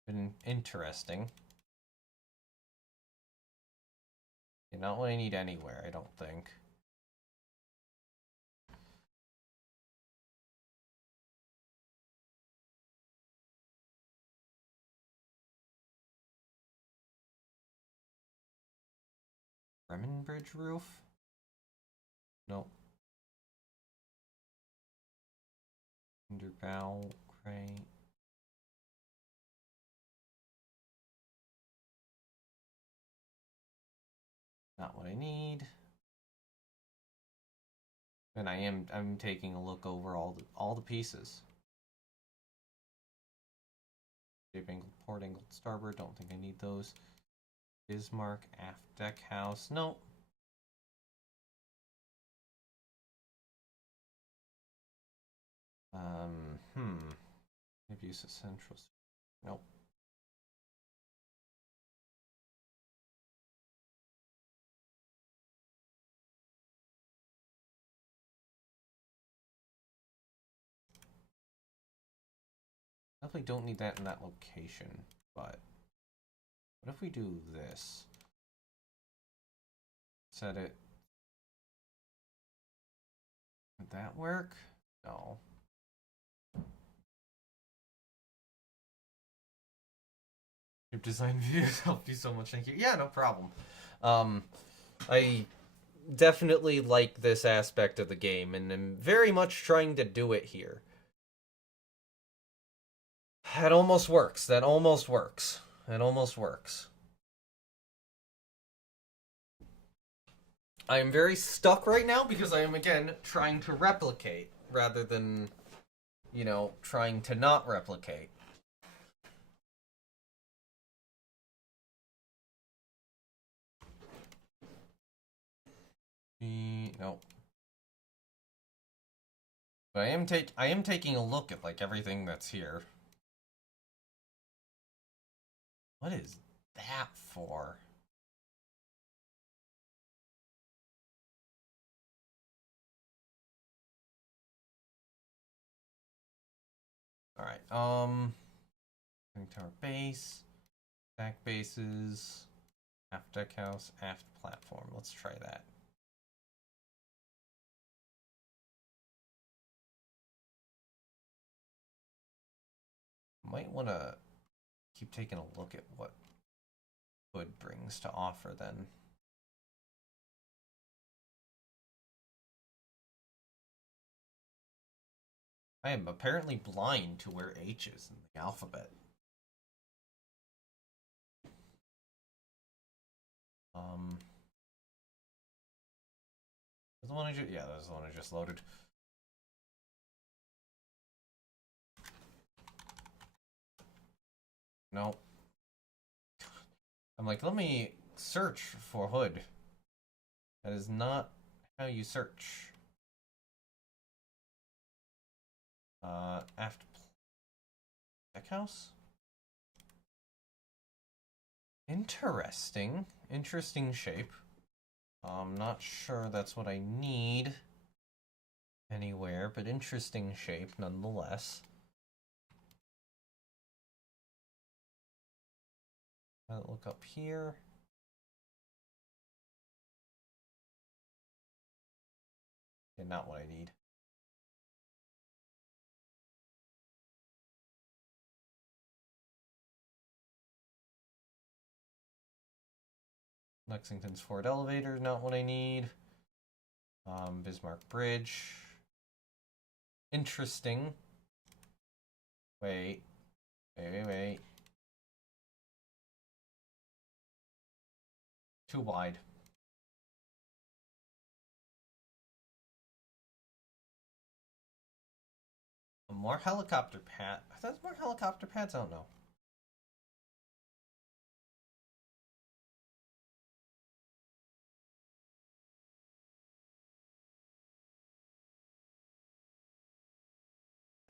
But interesting. Yeah, not what I need anywhere, I don't think. Bremen Bridge roof? Nope. Underbow crate. Not what I need. And I'm taking a look over all the pieces. Shape angled port, angled starboard. Don't think I need those. Bismarck aft deck house. Nope. Maybe use a central. Nope. Definitely don't need that in that location, but what if we do this? Set it. Would that work? No. Your design views helped you so much, thank you. Yeah, no problem. I definitely like this aspect of the game, and am very much trying to do it here. That almost works. That almost works. That almost works. I am very stuck right now because I am, again, trying to replicate rather than, you know, trying to not replicate. Nope. But I am taking a look at like everything that's here. What is that for? All right. Tower base, back bases, aft deck house, aft platform. Let's try that. Might want to keep taking a look at what Hood brings to offer then. I am apparently blind to where H is in the alphabet. The one I just, yeah, that was the one I just loaded. No. I'm like, let me search for hood. That is not how you search. Aft deckhouse? Interesting. Interesting shape. I'm not sure that's what I need anywhere, but interesting shape nonetheless. I'll look up here. Okay, not what I need. Lexington's Ford elevator, not what I need. Bismarck Bridge. Interesting. Wait. Too wide. More helicopter pad. I thought more helicopter pads. I don't know.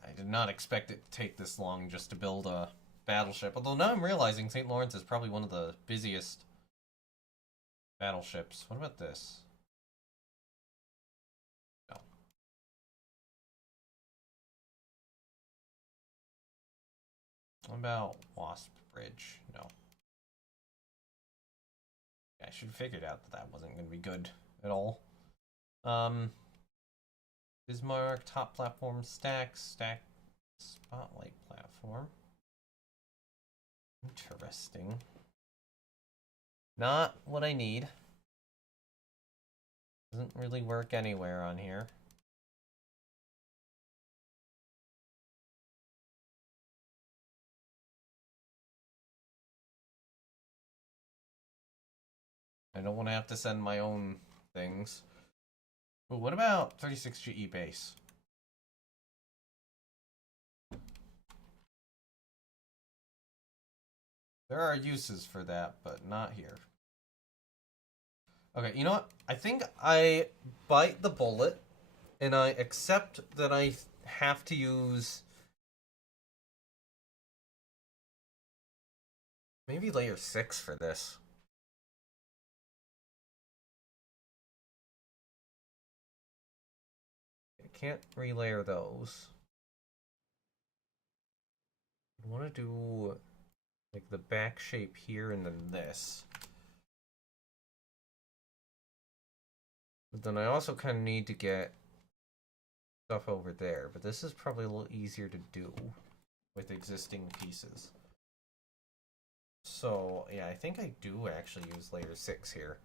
I did not expect it to take this long just to build a battleship. Although now I'm realizing St. Lawrence is probably one of the busiest battleships. What about this? No. What about Wasp Bridge? No. Yeah, I should have figured out that that wasn't going to be good at all. Bismarck, top platform, stack, spotlight platform. Interesting. Not what I need. Doesn't really work anywhere on here. I don't want to have to send my own things. But what about 36 GE base? There are uses for that, but not here. Okay, you know what? I think I bite the bullet, and I accept that I have to use maybe layer 6 for this. I can't relayer those. I want to do like the back shape here and then this. But then I also kind of need to get stuff over there. But this is probably a little easier to do with existing pieces. So, yeah, I think I do actually use layer 6 here.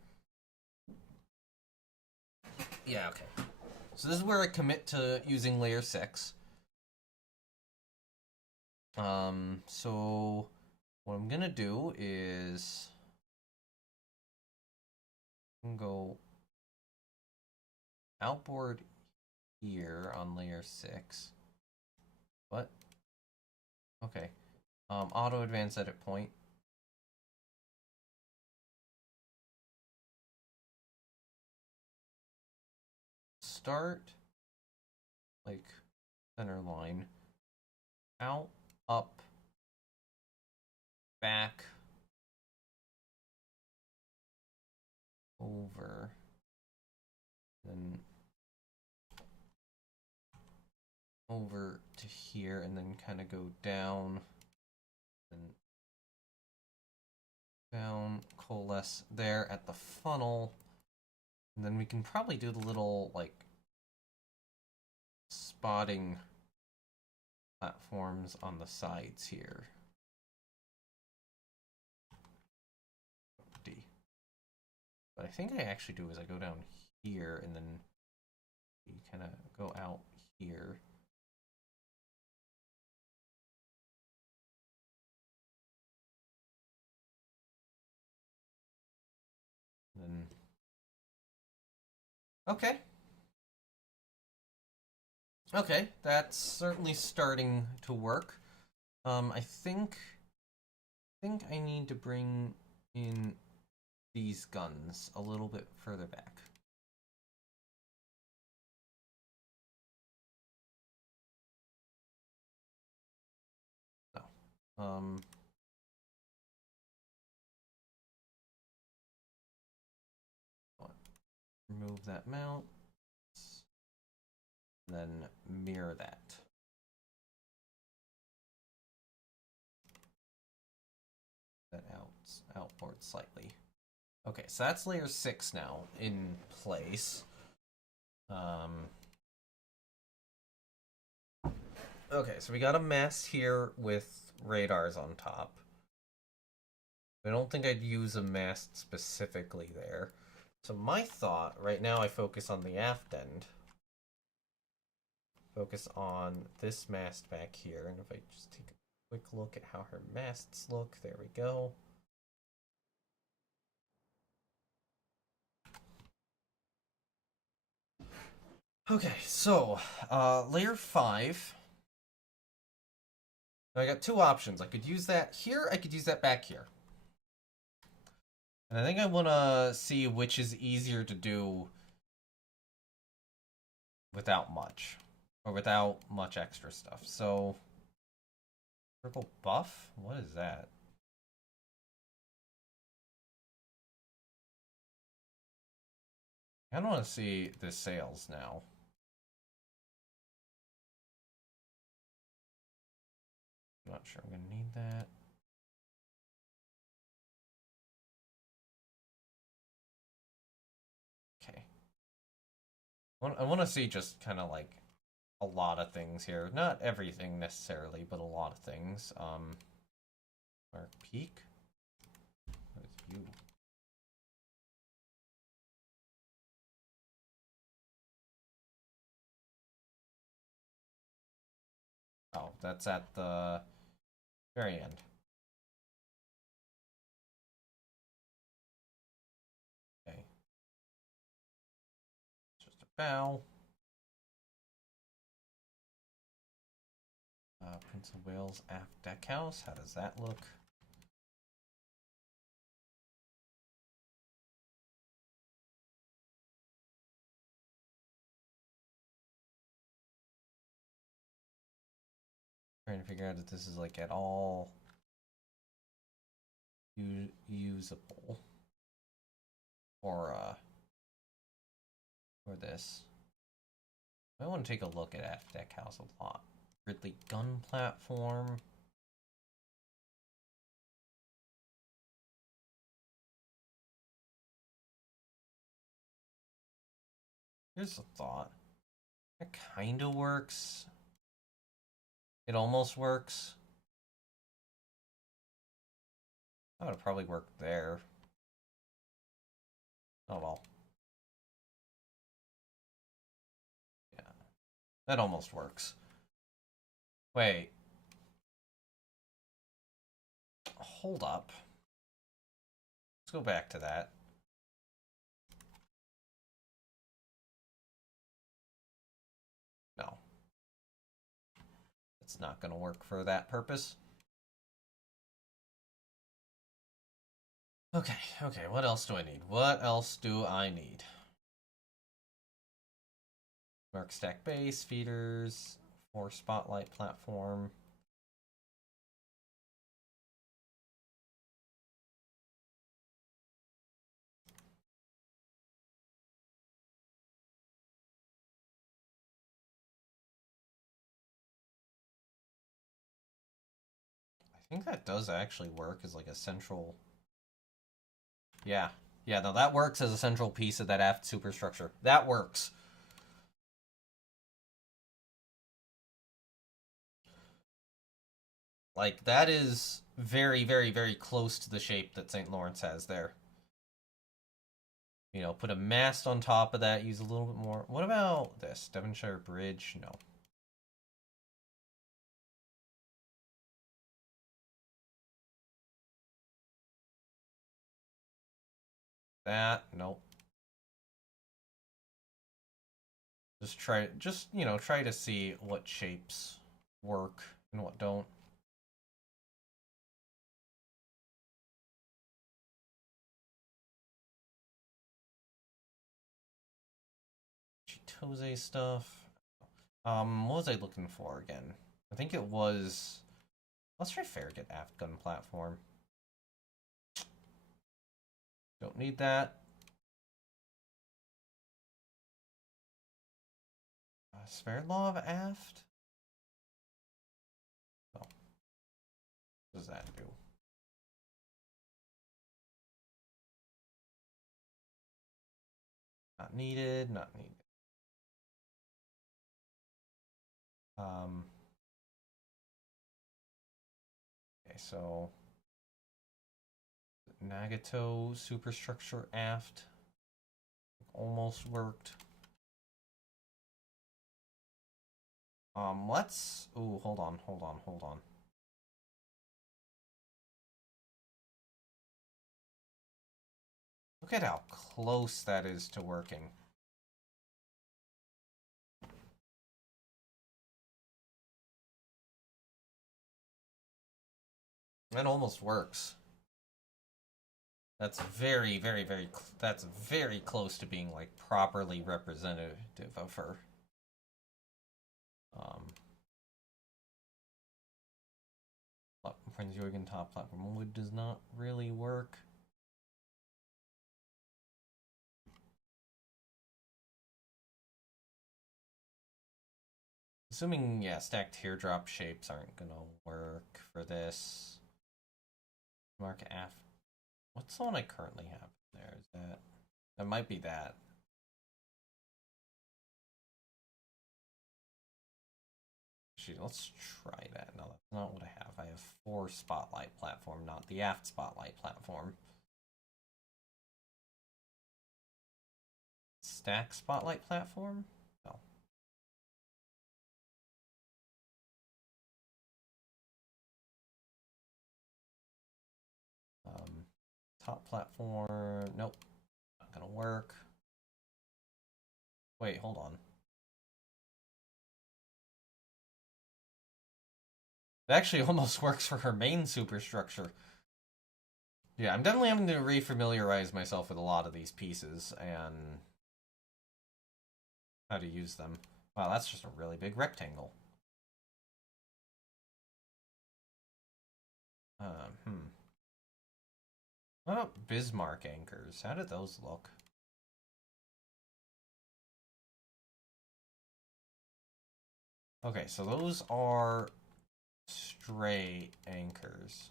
Yeah, okay. So this is where I commit to using layer 6. So what I'm gonna do is go outboard here on layer 6. What? Okay. Auto advance edit point. Start like center line. Out, up, back, over, then over to here, and then kind of go down, and down, coalesce there at the funnel, and then we can probably do the little like spotting platforms on the sides here. D. What I think I actually do is I go down here and then you kind of go out here. Then okay, Okay, that's certainly starting to work. I think I need to bring in these guns a little bit further back. No. Remove that mount. Then mirror that. That outboard slightly. Okay, so that's layer 6 now in place. Okay, so we got a mast here with radars on top. I don't think I'd use a mast specifically there. So my thought, right now I focus on the aft end. Focus on this mast back here, and if I just take a quick look at how her masts look, there we go. Okay, so, layer 5. I got two options. I could use that here, I could use that back here. And I think I want to see which is easier to do without much. Or without much extra stuff. So, purple buff? What is that? I don't want to see the sails now. I'm not sure I'm going to need that. Okay. I want to see just kind of like a lot of things here. Not everything necessarily, but a lot of things. Mark peak. What is you? Oh, that's at the very end. Okay. Just a bow. Prince of Wales aft deck house. How does that look? Trying to figure out if this is like at all usable or this. I want to take a look at aft deck house a lot. Ridley gun platform. Here's a thought. It kind of works. It almost works. That would probably work there. Oh well. Yeah. That almost works. Wait. Hold up. Let's go back to that. No. It's not going to work for that purpose. Okay, what else do I need? Mark stack base, feeders, 4 spotlight platform. I think that does actually work as like a central... Yeah, no, that works as a central piece of that aft superstructure. That works. Like, that is very, very, very close to the shape that St. Lawrence has there. You know, put a mast on top of that, use a little bit more. What about this? Devonshire Bridge? No. That, nope. Just you know, try to see what shapes work and what don't. Chitose stuff. What was I looking for again? I think it was. Let's try Farragut aft gun platform. Don't need that. Sverdlov aft? Oh. What does that do? Not needed, not needed. Okay, so Nagato superstructure aft almost worked. Let's. Ooh, hold on. Look at how close that is to working. That almost works. That's very that's very close to being like properly representative of her. Prince Eugen top platform wood does not really work. Assuming, yeah, stacked teardrop shapes aren't gonna work for this. Mark F. What's the one I currently have there? Is that... That might be that. Actually, let's try that. No, that's not what I have. I have 4 spotlight platform, not the aft spotlight platform. Stack spotlight platform? No. Top platform, nope, not gonna work. Wait, hold on. It actually almost works for her main superstructure. Yeah, I'm definitely having to refamiliarize myself with a lot of these pieces and how to use them. Wow, that's just a really big rectangle. What about Bismarck anchors? How did those look? Okay, so those are straight anchors.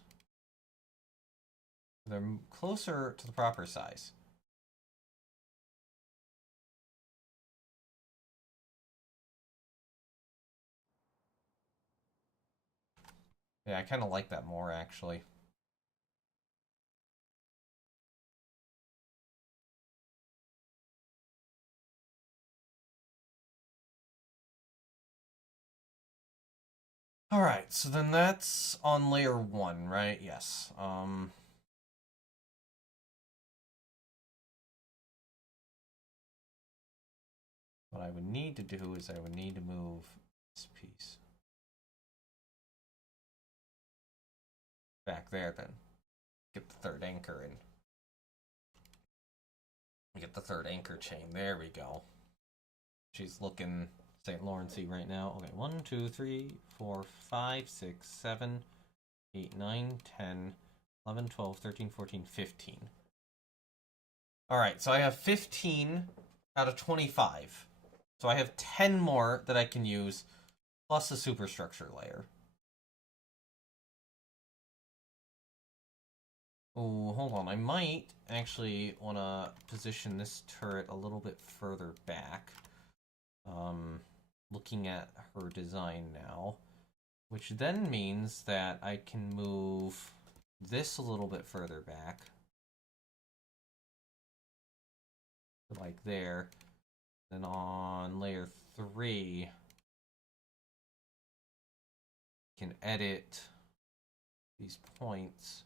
They're closer to the proper size. Yeah, I kind of like that more, actually. Alright, so then that's on layer 1, right? Yes. What I would need to do is I would need to move this piece back there then. Get the third anchor in. Get the third anchor chain. There we go. She's looking St. Lawrencey right now. Okay, 1, 2, 3, 4, 5, 6, 7, 8, 9, 10, 11, 12, 13, 14, 15. Alright, so I have 15 out of 25. So I have 10 more that I can use, plus a superstructure layer. Oh, hold on. I might actually want to position this turret a little bit further back. Looking at her design now, which then means that I can move this a little bit further back. Like there. Then on layer 3, I can edit these points.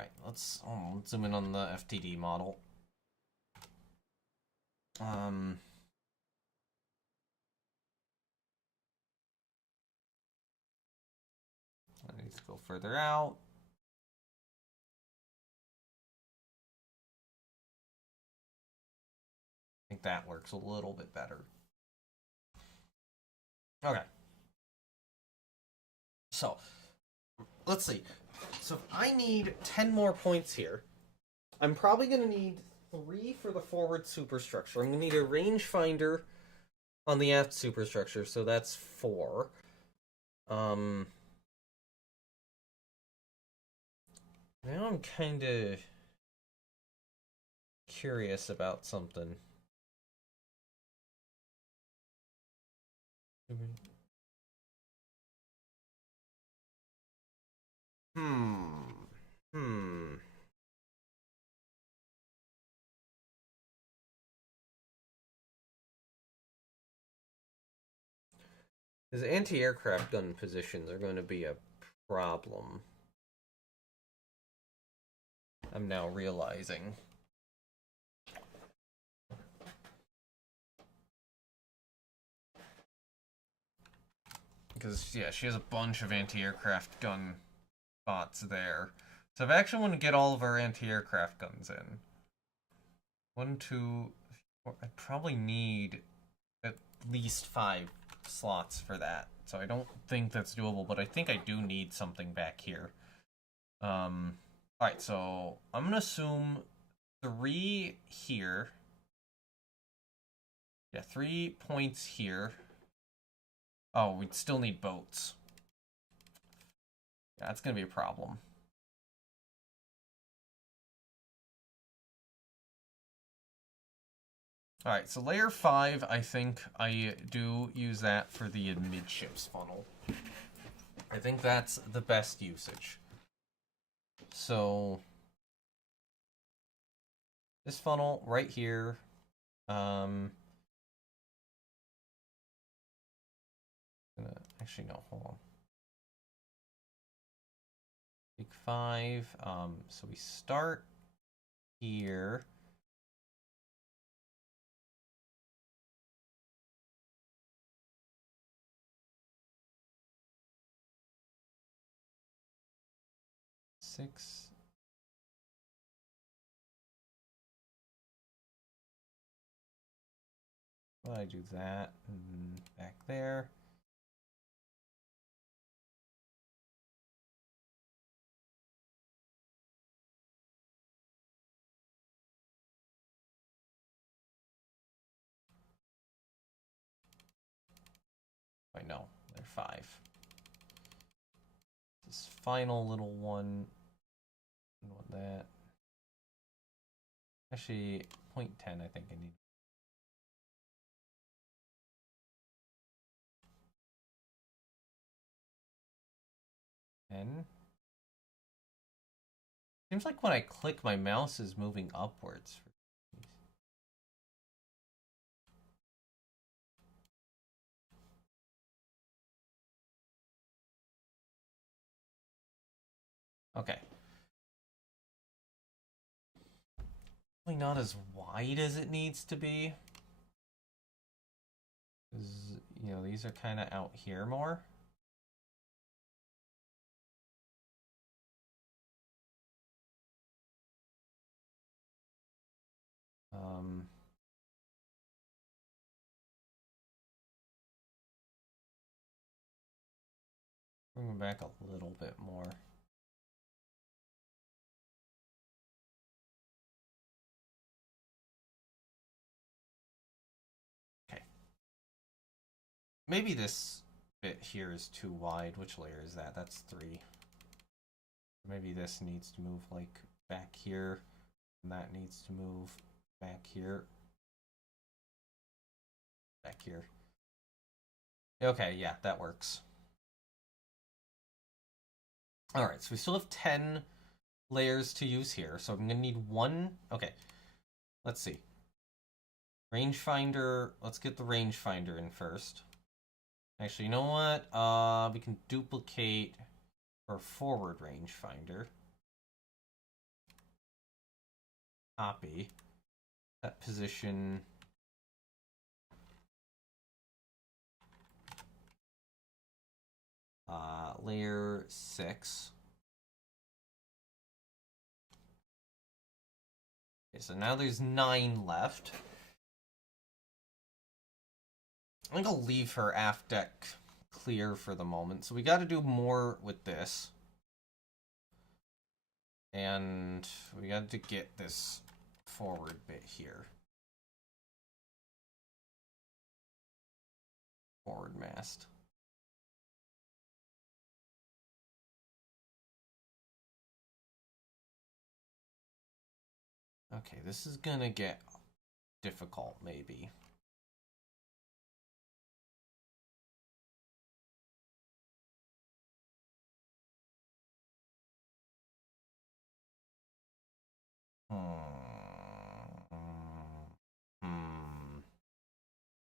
Alright, let's zoom in on the FTD model. I need to go further out. I think that works a little bit better. Okay. So, let's see. So if I need 10 more points here, I'm probably going to need 3 for the forward superstructure. I'm going to need a rangefinder on the aft superstructure, so that's 4. Now I'm kind of curious about something. His anti-aircraft gun positions are going to be a problem. I'm now realizing. Because, yeah, she has a bunch of anti-aircraft gun spots there. So I actually want to get all of our anti-aircraft guns in. 1, 2, 4. I probably need at least 5 slots for that. So I don't think that's doable, but I think I do need something back here. Alright, so I'm going to assume 3 here. Yeah, 3 points here. Oh, we'd still need boats. Yeah, that's going to be a problem. Alright, so layer 5, I think I do use that for the midships funnel. I think that's the best usage. So, this funnel right here, actually, no, hold on. Big 5, so we start here. Six. Well, I do that and back there. Wait, no, they're 5. This final little one. Want that. Actually, 0.10, I think I need. Seems like when I click, my mouse is moving upwards. Okay. Probably not as wide as it needs to be. Because, you know, these are kind of out here more. Bring them back a little bit more. Okay. Maybe this bit here is too wide. Which layer is that? That's 3. Maybe this needs to move like back here. And that needs to move back here. Back here. Okay, yeah, that works. Alright, so we still have 10 layers to use here. So I'm going to need 1. Okay, let's see. Rangefinder. Let's get the rangefinder in first. Actually, you know what? We can duplicate our forward rangefinder. copy that position. Layer 6. Okay, so now there's 9 left. I think I'll leave her aft deck clear for the moment. So we got to do more with this. And we got to get this forward bit here. Forward mast. Okay, this is gonna get difficult, maybe.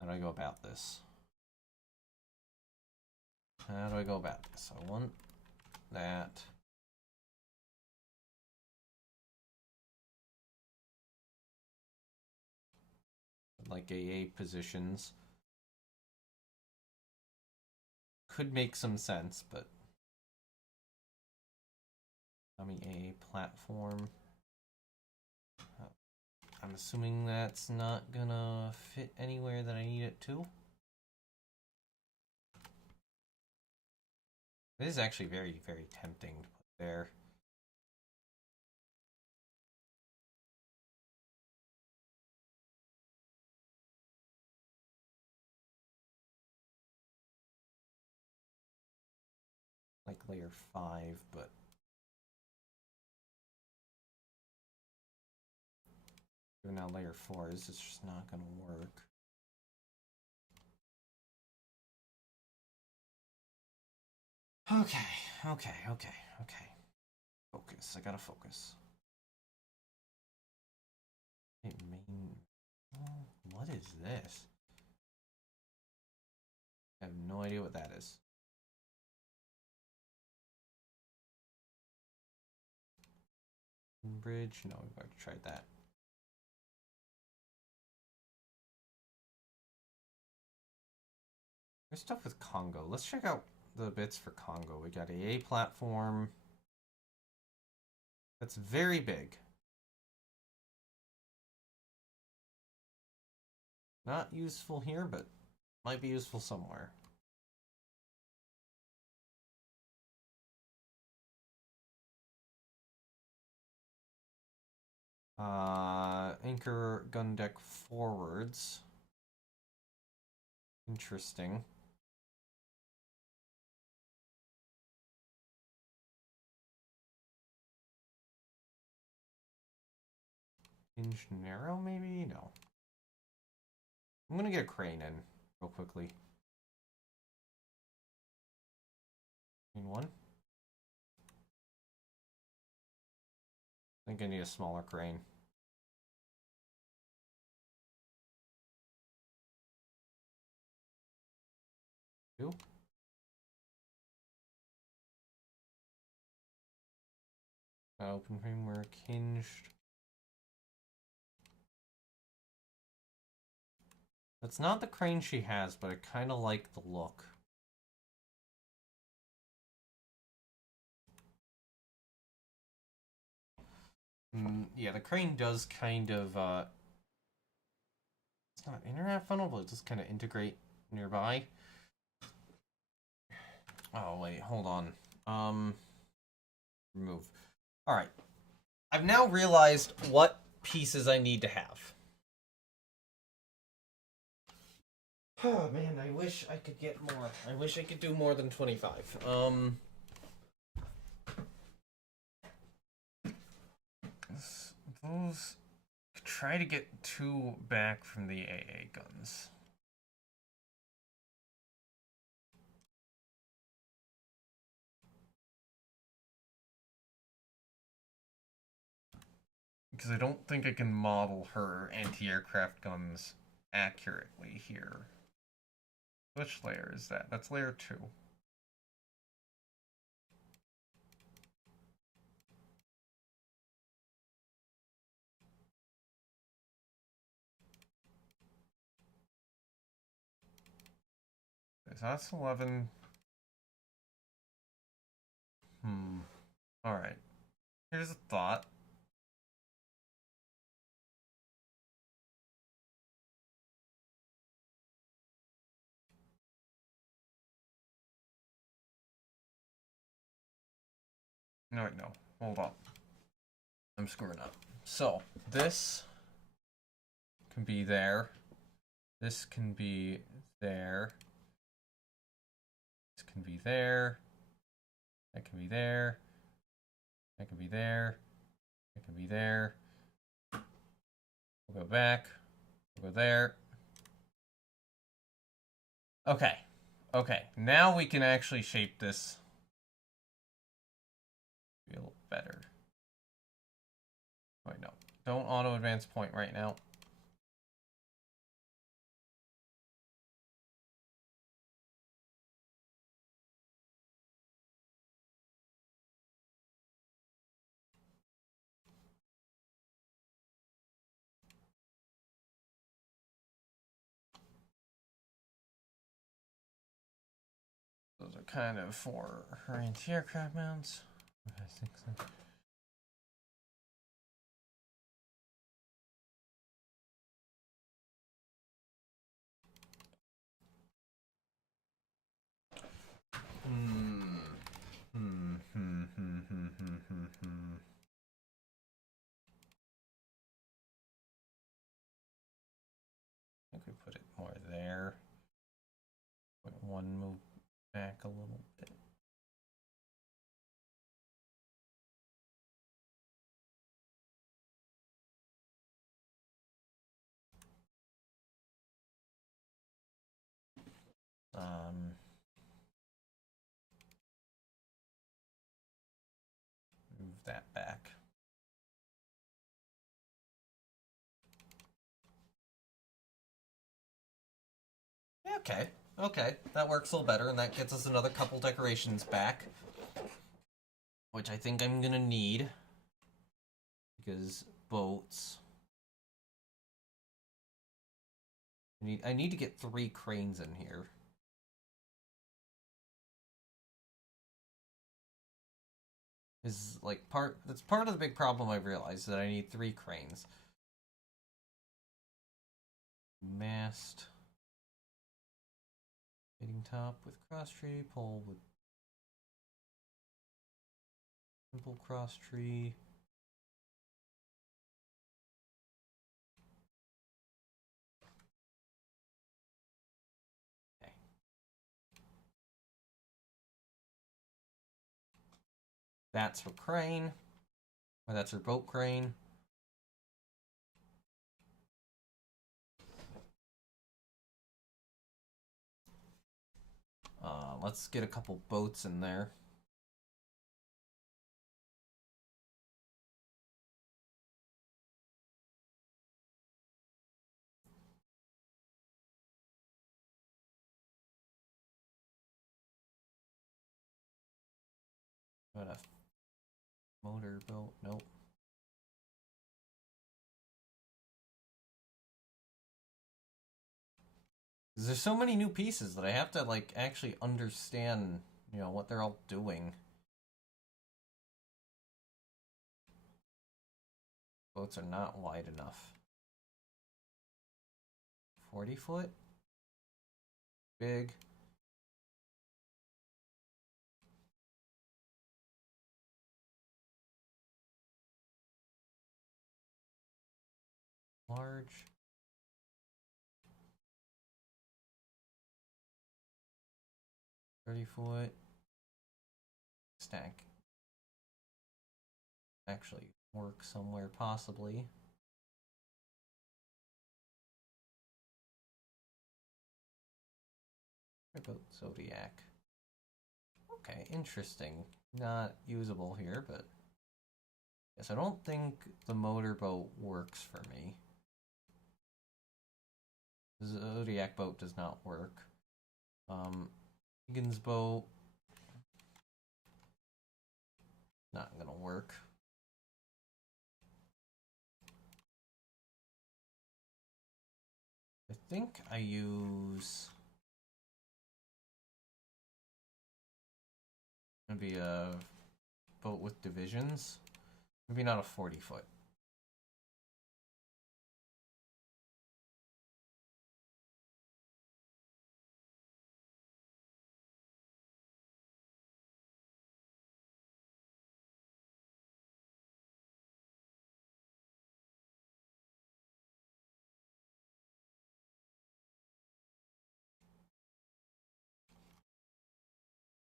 How do I go about this? How do I go about this? I want that. Like AA positions. Could make some sense, but AA platform. I'm assuming that's not gonna fit anywhere that I need it to. It is actually very, very tempting to put there. Like layer 5, but now layer 4 is just not gonna work. Okay. Focus. I gotta focus. Hey, main. Oh, what is this? I have no idea what that is. Bridge? No, we've already tried that. There's stuff with Congo. Let's check out the bits for Congo. We got a platform. That's very big. Not useful here, but might be useful somewhere. Anchor gun deck forwards. Interesting. Hinge narrow, maybe? No. I'm gonna get a crane in real quickly. In one. I think I need a smaller crane. Two. Open framework, hinged. That's not the crane she has, but I kind of like the look. Yeah, the crane does kind of, it's not internet funnel, but it does kind of integrate nearby. Oh, wait, hold on. Remove. Alright. I've now realized what pieces I need to have. Oh, man, I wish I could get more. I wish I could do more than 25. Those... Try to get 2 back from the AA guns. Because I don't think I can model her anti-aircraft guns accurately here. Which layer is that? That's layer 2. that's 11. Alright. Here's a thought. No, wait, no. Hold on. I'm screwing up. So, this can be there. This can be there. This can be there. That can be there. That can be there. That can be there. We'll go back. We'll go there. Okay. Okay. Now we can actually shape this a little better. Wait, no. Don't auto advance point right now. Those are kind of for her anti-aircraft mounts. I think so. I think we put it more there. Put one move back a little bit. Move that back. Okay, okay, that works a little better, and that gets us another couple decorations back, which I think I'm gonna need, because boats. I need to get 3 cranes in here. Is like that's part of the big problem I've realized, that I need 3 cranes. Mast. Hitting top with cross tree, pole with simple cross tree. Okay. That's her crane. Or that's her boat crane. Let's get a couple boats in there. Got a motor boat. Nope. There's so many new pieces that I have to like actually understand, you know, what they're all doing. Boats are not wide enough. 40 foot? Big. Large. $30 stack. Actually work somewhere possibly. What about Zodiac? Okay, interesting. Not usable here, but yes, I don't think the motorboat works for me. The Zodiac boat does not work. Higgins boat, not gonna work. I think I use Maybe a boat with divisions. Maybe not a 40-foot.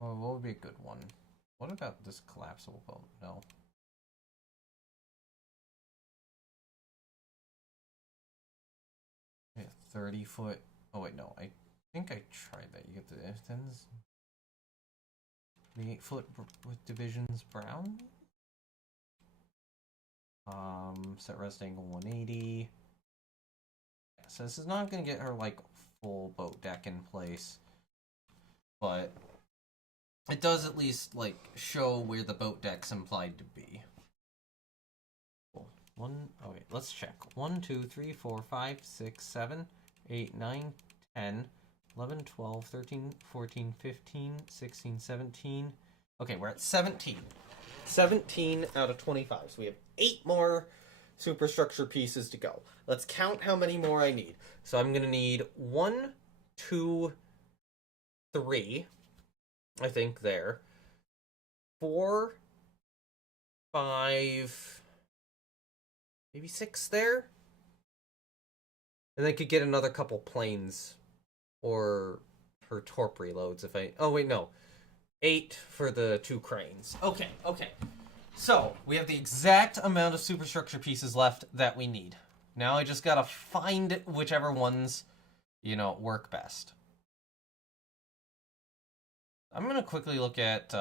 Well, what would be a good one? What about this collapsible boat? No. Yeah, 30-foot. Oh wait, no. I think I tried that. You get the F-10s. The 8-foot with divisions brown. Set rest angle 180. Yeah, so this is not gonna get her like full boat deck in place, but it does at least like show where the boat deck's implied to be. Cool. Oh wait, let's check. 1, 2, 3, 4, 5, 6, 7, 8, 9, 10, 11, 12, 13, 14, 15, 16, 17. Okay, we're at 17. 17 out of 25. So we have 8 more superstructure pieces to go. Let's count how many more I need. So I'm going to need 1, 2, 3, I think there. 4, 5, maybe 6 there. And I could get another couple planes or her torp reloads if I... Oh, wait, no. 8 for the 2 cranes. Okay. So, we have the exact amount of superstructure pieces left that we need. Now I just gotta find whichever ones, work best. I'm gonna quickly look at,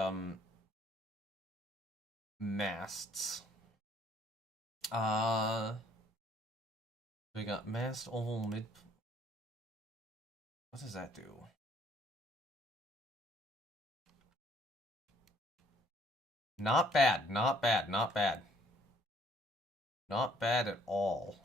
masts. We got mast, oval, mid... What does that do? Not bad, not bad, not bad. Not bad at all.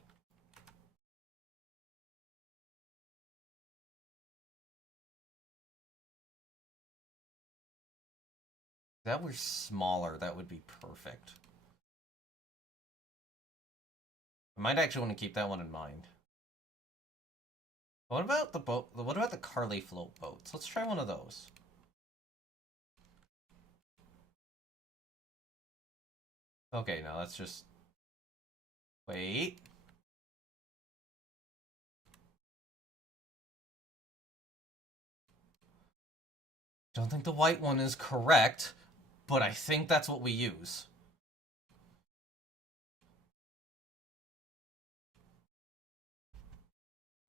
If that were smaller, that would be perfect. I might actually want to keep that one in mind. What about the boat? What about the Carly float boats? Let's try one of those. Okay, now let's just... Wait. Don't think the white one is correct, but I think that's what we use.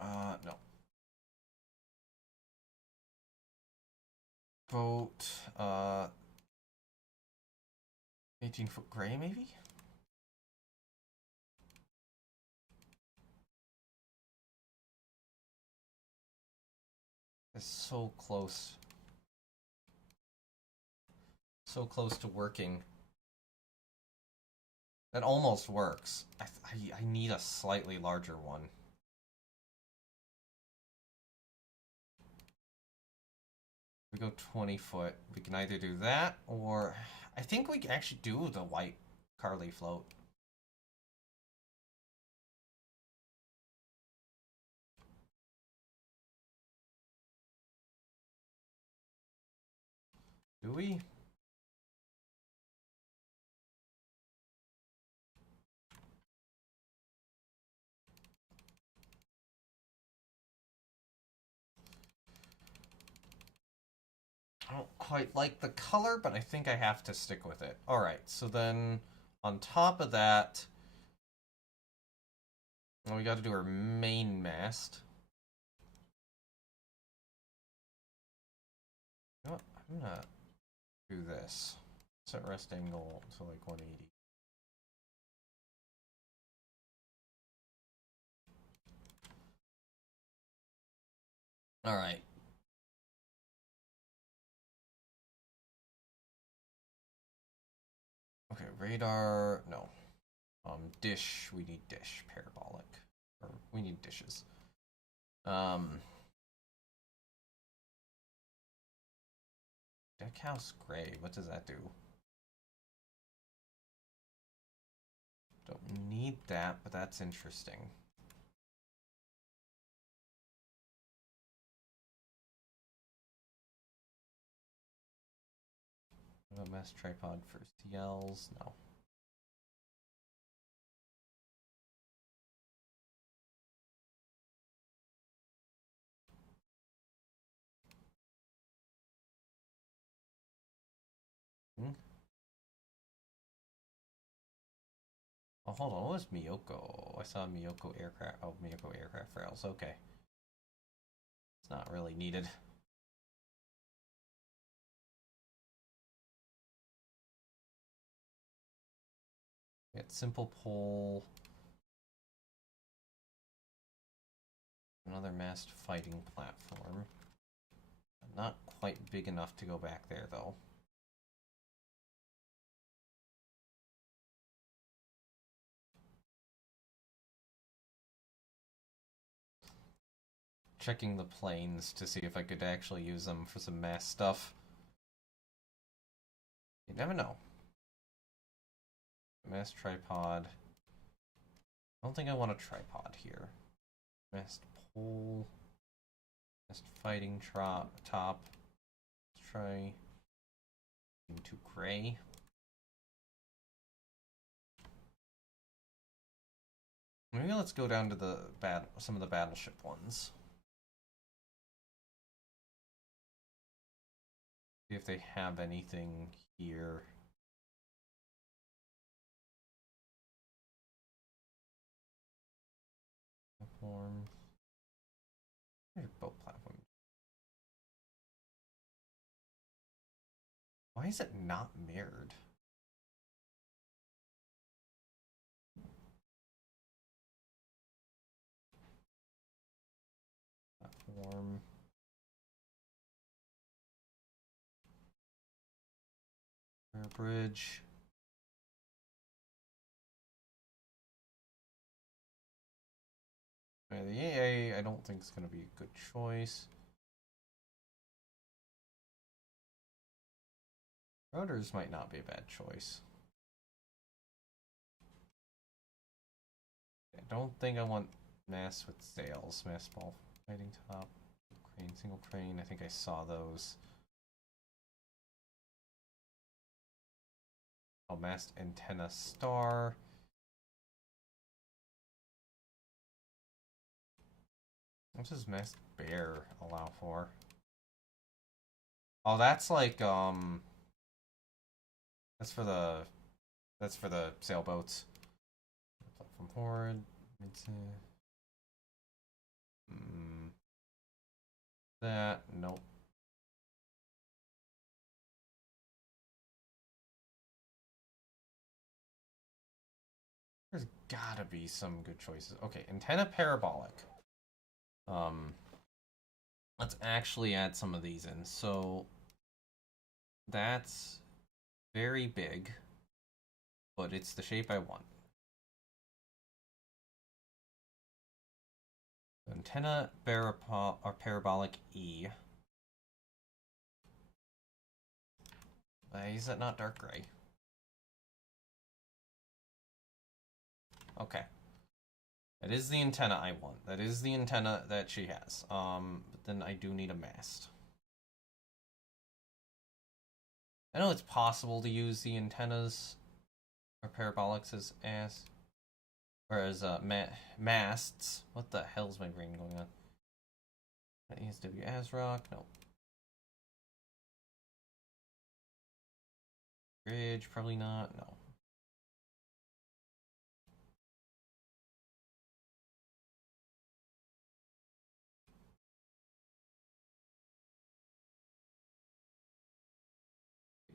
No. Boat, 18-foot gray, maybe? It's so close. So close to working. That almost works. I need a slightly larger one. We go 20 foot. We can either do that or... I think we can actually do the white Carly float. Do we? I don't quite like the color, but I think I have to stick with it. Alright, so then on top of that, well, we got to do our main mast. You know what? I'm gonna do this. Set rest angle to like 180. Alright. Okay, radar, no. Dish, we need dish, parabolic. Or, we need dishes. Deckhouse Gray, what does that do? Don't need that, but that's interesting. A mass tripod for CLs? No. Oh, hold on. What was Miyoko? I saw Miyoko aircraft. Oh, Miyoko aircraft rails. Okay. It's not really needed. We got simple pole. Another massed fighting platform. Not quite big enough to go back there, though. Checking the planes to see if I could actually use them for some mass stuff. You never know. Mass tripod. I don't think I want a tripod here. Massed pole. Massed fighting top. Let's try into gray. Maybe let's go down to the some of the battleship ones. See if they have anything here. Platform. There's a boat platform. Why is it not mirrored? Platform. Bridge. The AA, I don't think it's going to be a good choice. Rotors might not be a bad choice. I don't think I want mass with sails. Mass ball fighting top. Crane, single crane. I think I saw those. Oh, mast antenna star. What does mast bear allow for? Oh, that's like that's for the sailboats. Platform forward. That nope. There's gotta be some good choices. Okay, antenna parabolic. Let's actually add some of these in. So that's very big, but it's the shape I want. Antenna parabolic E. Why is that not dark gray? Okay. That is the antenna I want. That is the antenna that she has. But then I do need a mast. I know it's possible to use the antennas or parabolics as masts. What the hell's my brain going on? ESW ASRock, no. Bridge, probably not, no.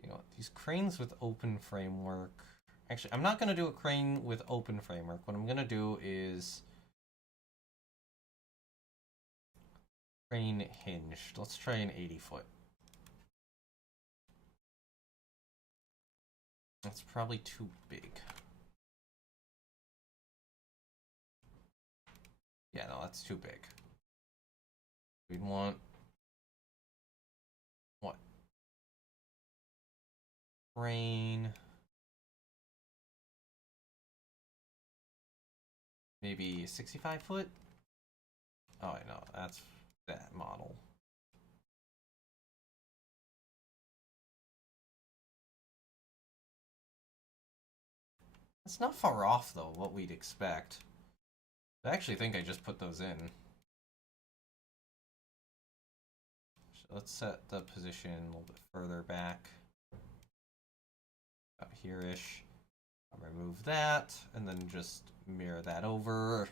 You know, these cranes with open framework. Actually, I'm not going to do a crane with open framework. What I'm going to do is crane hinged. Let's try an 80-foot. That's probably too big. Yeah, no, that's too big. We'd want... what? crane. Maybe 65 foot? Oh, I know. That's that model. It's not far off, though, what we'd expect. I actually think I just put those in. So let's set the position a little bit further back. About here-ish. I'll remove that, and then just mirror that over.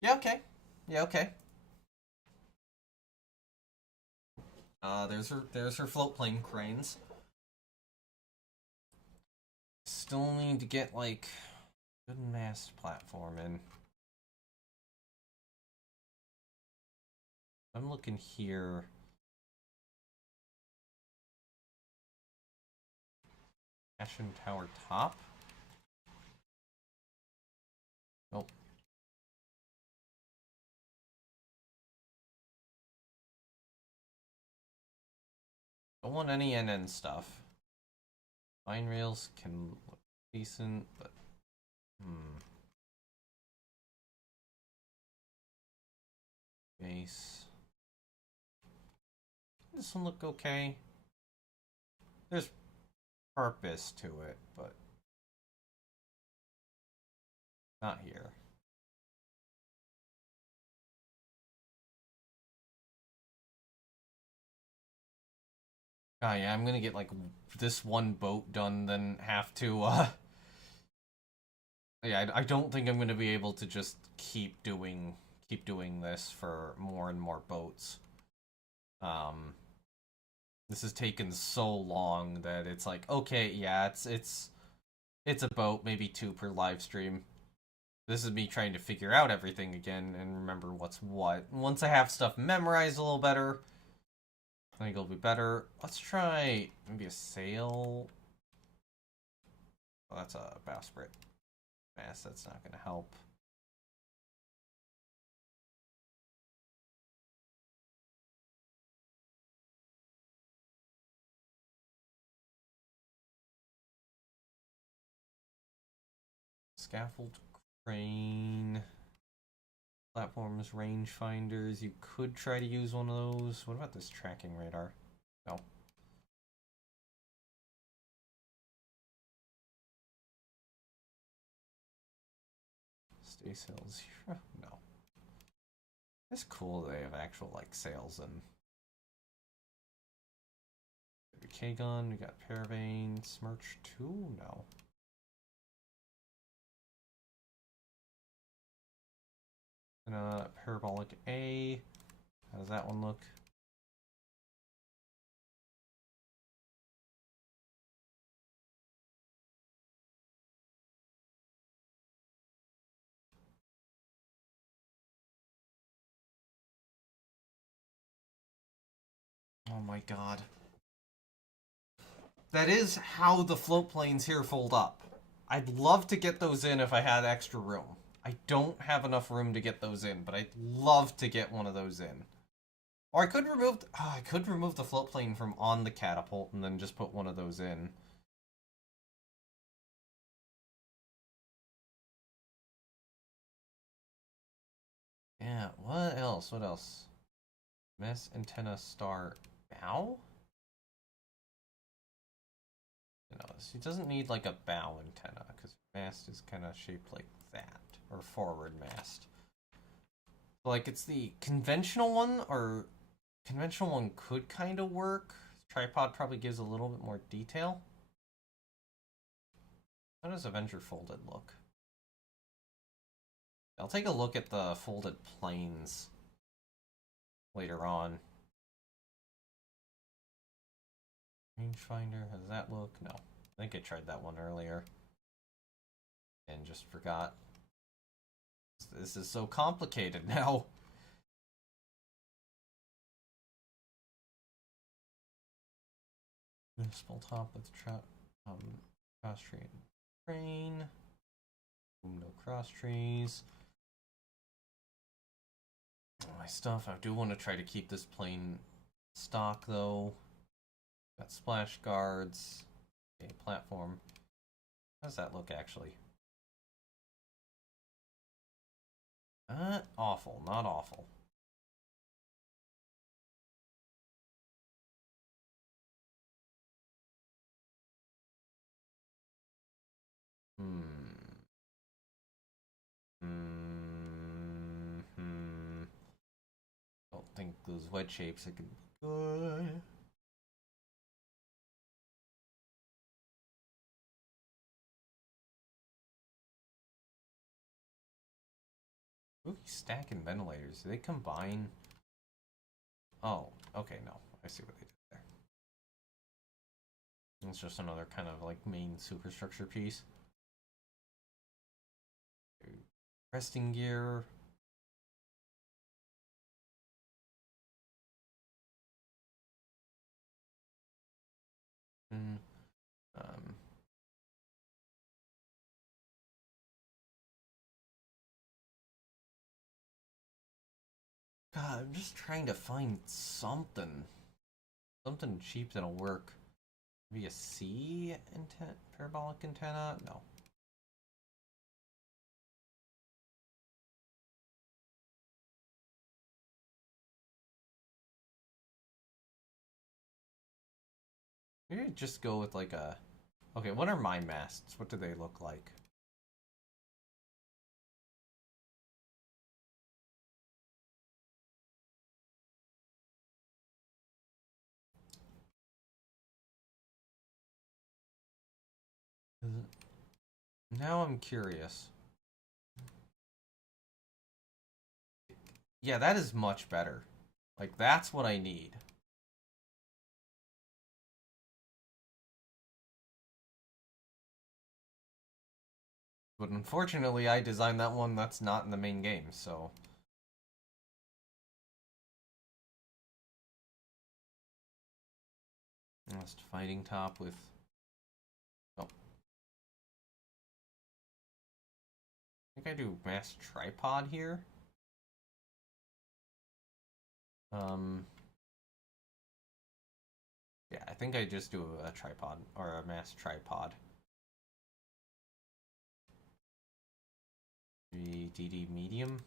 Yeah, okay. Yeah, okay. There's her float plane cranes. Still need to get, like, good mast platform in. I'm looking here. Ashen Tower top? Nope. Don't want any NN stuff. Vine rails can look decent, but base. This one look okay. There's purpose to it, but not here. Oh yeah, I'm gonna get like this one boat done, then have to yeah, I don't think I'm gonna be able to just keep doing this for more and more boats. This has taken so long that it's like, okay, yeah, it's a boat, maybe 2 per live stream. This is me trying to figure out everything again and remember what's what. Once I have stuff memorized a little better, I think it'll be better. Let's try maybe a sail. Oh, that's a bowsprit mast. That's not going to help. Scaffold crane. Platforms, rangefinders. You could try to use one of those. What about this tracking radar? No. Stay sails here? No. It's cool they have actual, like, sails and... K-gun, we got Paravane, Smirch 2? No. And Parabolic A. How does that one look? Oh my god. That is how the float planes here fold up. I'd love to get those in if I had extra room. I don't have enough room to get those in, but I'd love to get one of those in. Or I could remove the float plane from on the catapult and then just put one of those in. Yeah, what else? What else? Mess antenna star bow? You know, he doesn't need like a bow antenna because mast is kind of shaped like that, or forward mast. Like it's the conventional one, or conventional one could kind of work. Tripod probably gives a little bit more detail. How does Avenger folded look? I'll take a look at the folded planes later on. Rangefinder, how does that look? No. I think I tried that one earlier. And just forgot. This is so complicated now. Municipal top with cross tree and crane. No cross trees. My stuff. I do want to try to keep this plane stock though. Got splash guards. Okay, platform. How does that look actually? Not awful, not awful. Don't think those wedge shapes are good. Ooh, stacking ventilators. Do they combine? Oh, okay, no. I see what they did there. It's just another kind of like main superstructure piece. Resting gear. Um, God, I'm just trying to find something. Something cheap that'll work. Maybe a C antenna, parabolic antenna? No. Maybe just go with like a... Okay, what are my masts? What do they look like? Now I'm curious. Yeah, that is much better. Like, that's what I need. But unfortunately, I designed that one that's not in the main game, so... Just fighting top with... Oh. I think I do mass tripod here. Yeah, I think I just do a tripod, or a mass tripod. DD medium.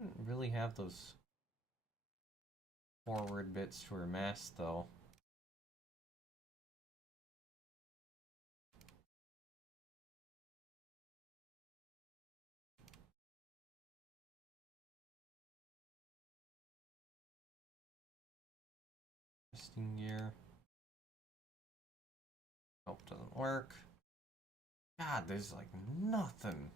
I didn't really have those forward bits for a mast, though. Resting gear. Nope, doesn't work. God, there's like nothing.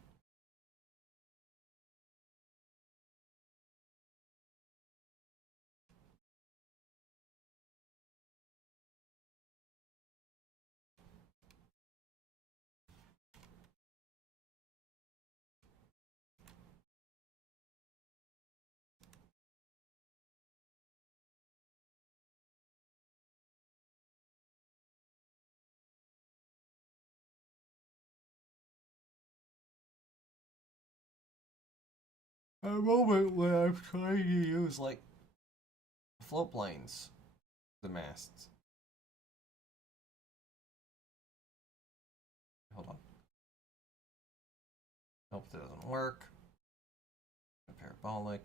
A moment when I'm trying to use like float planes, the masts. Hold on. Nope, that doesn't work. Parabolic.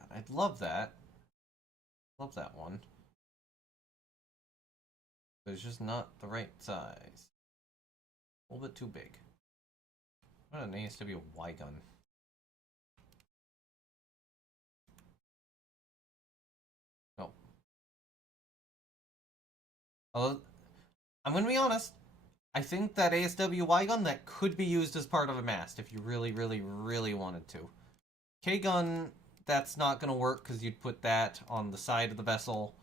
God, I'd love that. Love that one. But it's just not the right size. A little bit too big. What an ASWY gun. No. Although, I'm gonna be honest. I think that ASWY gun that could be used as part of a mast if you really, really, really wanted to. K gun, that's not gonna work because you'd put that on the side of the vessel.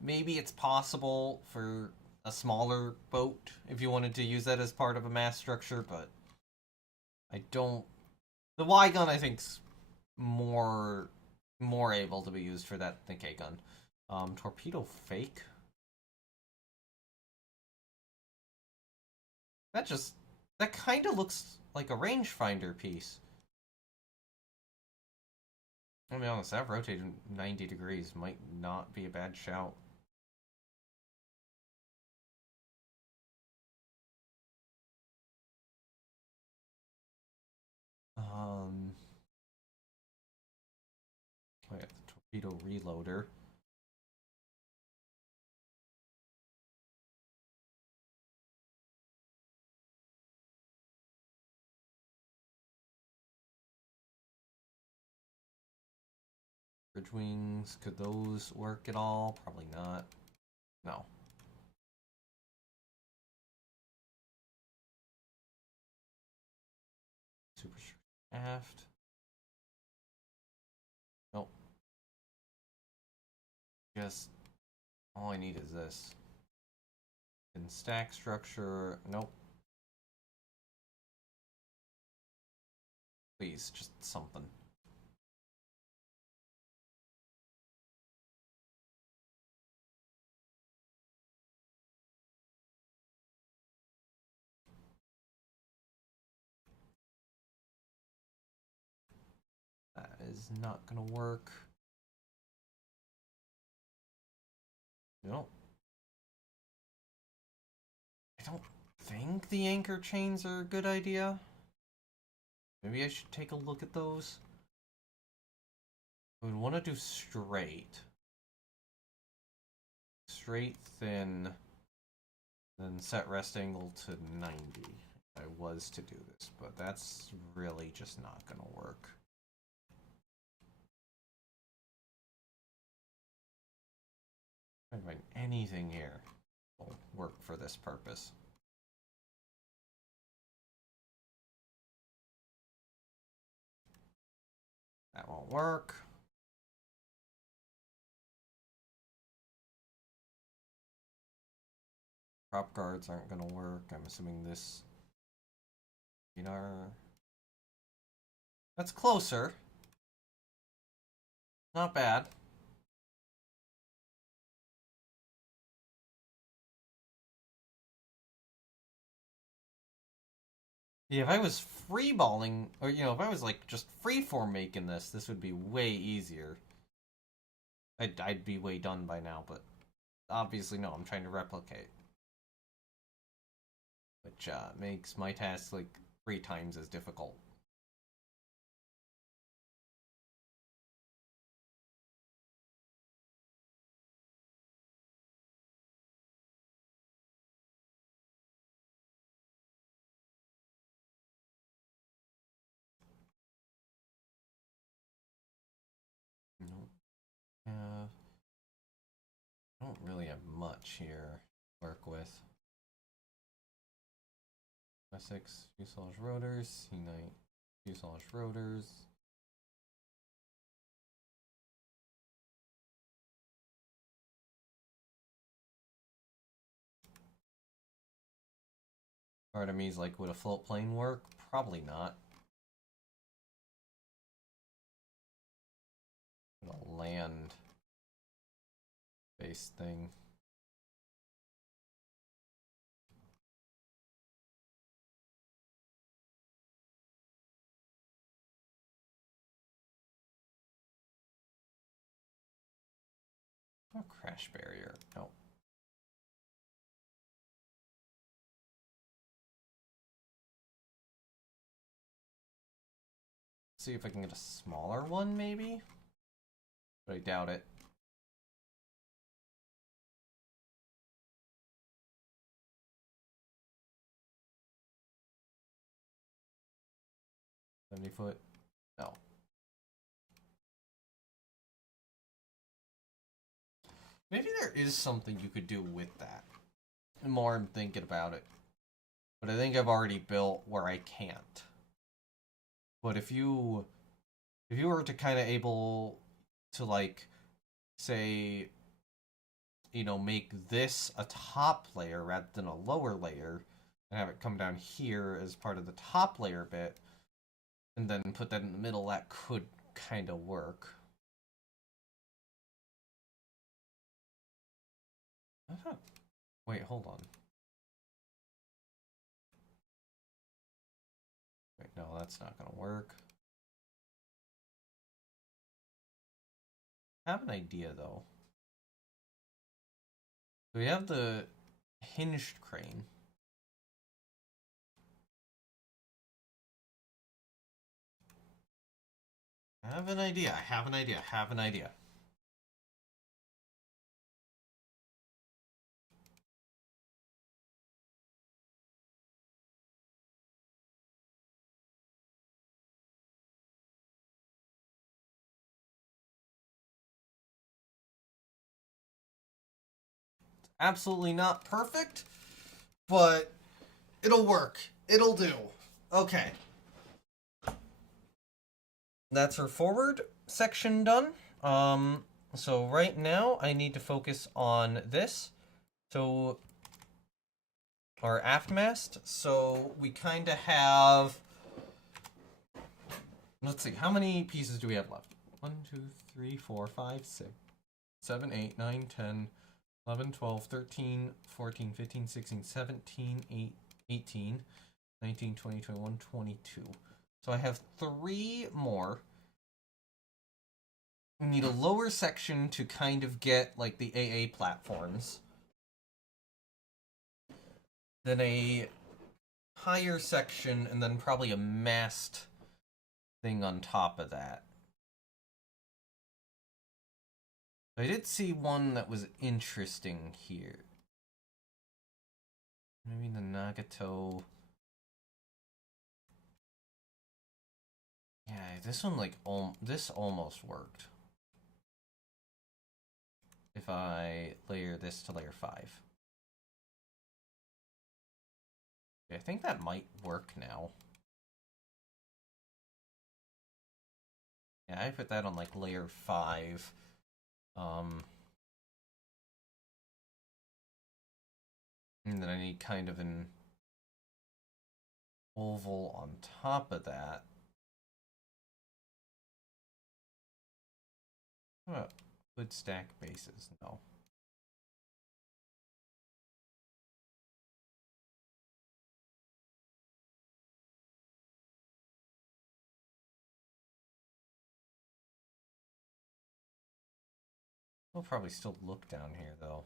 Maybe it's possible for a smaller boat if you wanted to use that as part of a mast structure, but I don't. The Y gun, I think's more able to be used for that Nikkei gun. Torpedo fake. That kind of looks like a rangefinder piece. I'll be honest, that rotated 90 degrees might not be a bad shout. I got the torpedo reloader. Bridge wings, could those work at all? Probably not. No. Super aft. Nope. Just all I need is this. And stack structure. Nope. Please, just something. That is not gonna work. No. I don't think the anchor chains are a good idea. Maybe I should take a look at those. I would want to do straight. Straight, thin, then set rest angle to 90. I was to do this, but that's really just not going to work. I don't find anything here will work for this purpose. That won't work. Prop guards aren't going to work. I'm assuming this... That's closer. Not bad. Yeah, if I was freeballing, or, you know, if I was, like, just freeform making this would be way easier. I'd be way done by now, but obviously no, I'm trying to replicate. Which, makes my task, like, 3 times as difficult. I don't really have much here to work with. S6 fuselage rotors, C9 fuselage rotors. Part of me is like, would a float plane work? Probably not. A land based thing. Oh, crash barrier. No. See if I can get a smaller one, maybe? But I doubt it. $70 No. Maybe there is something you could do with that. The more I'm thinking about it. But I think I've already built where I can't. But if you were to kind of able to, like, say, you know, make this a top layer rather than a lower layer, and have it come down here as part of the top layer bit, and then put that in the middle, that could kind of work. Wait, hold on. Wait, no, that's not gonna work. I have an idea though. We have the hinged crane. I have an idea. I have an idea. I have an idea. Absolutely not perfect, but it'll work. It'll do. Okay. That's her forward section done. So right now I need to focus on this. So our aft mast. So we kind of have, let's see, how many pieces do we have left? 1, 2, 3, 4, 5, 6, 7, 8, 9, 10, 11, 12, 13, 14, 15, 16, 17, 18, 19, 20, 21, 22. So I have 3 more. We need a lower section to kind of get like the AA platforms. Then a higher section, and then probably a mast thing on top of that. I did see one that was interesting here. Maybe the Nagato. Yeah, this one like this almost worked. If I layer this to layer 5. I think that might work now. Yeah, I put that on like layer 5. And then I need kind of an oval on top of that. What about wood stack bases? No. We'll probably still look down here though.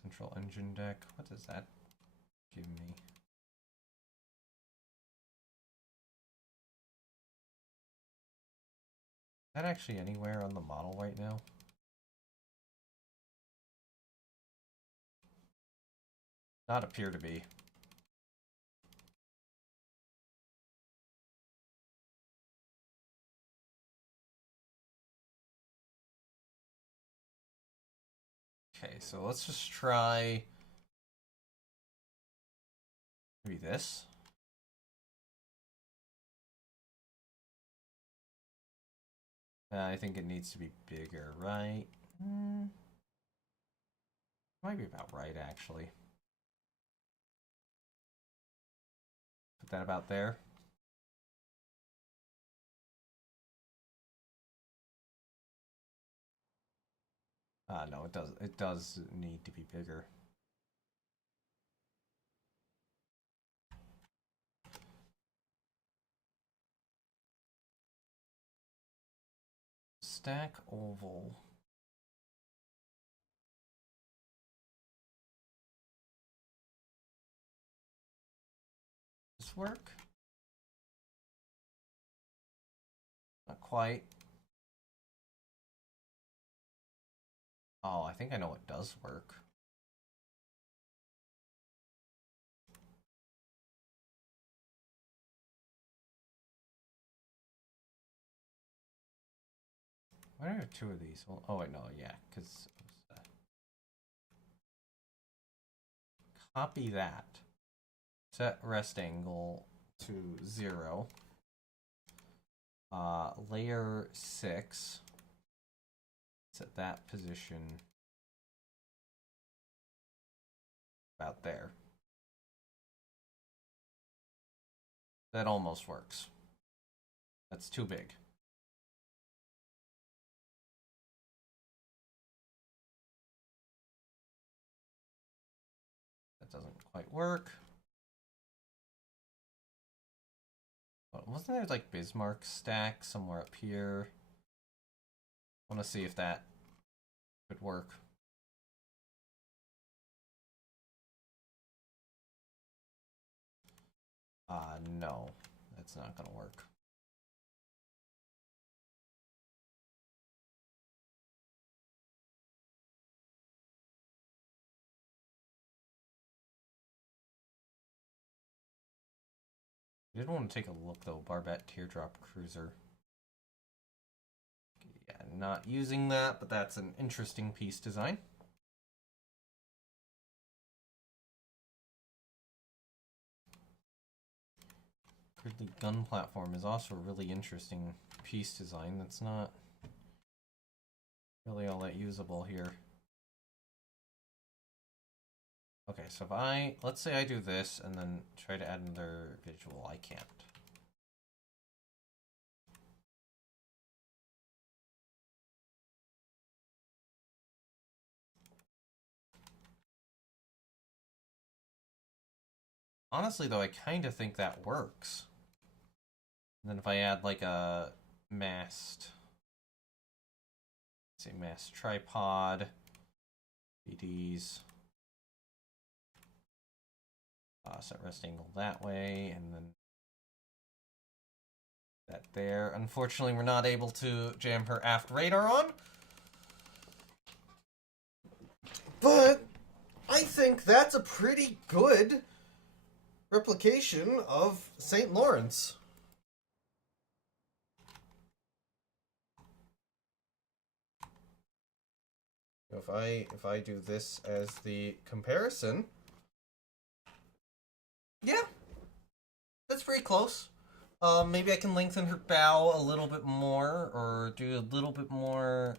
Central engine deck. What does that give me? Is that actually anywhere on the model right now? Not appear to be. Okay, so let's just try maybe this. I think it needs to be bigger, right? Might be about right, actually. Put that about there. No, it does. It does need to be bigger. Stack oval. Does this work? Not quite. Oh, I think I know what does work. Why do I have 2 of these? Well, oh wait, no, yeah, because copy that. Set rest angle to 0. Layer 6. Set that position about there. That almost works. That's too big. That doesn't quite work. Wasn't there like Bismarck stack somewhere up here? I want to see if that could work. No, that's not gonna work. I did want to take a look though. Barbette Teardrop Cruiser. Yeah, not using that, but that's an interesting piece design. Gridley Gun Platform is also a really interesting piece design that's not really all that usable here. Okay, so if let's say I do this and then try to add another visual, I can't. Honestly, though, I kind of think that works. And then if I add like a mast, say mast tripod, BDs, set rest angle that way, and then that there. Unfortunately, we're not able to jam her aft radar on. But I think that's a pretty good replication of St. Lawrence. If I do this as the comparison, yeah, that's pretty close. Maybe I can lengthen her bow a little bit more, or do a little bit more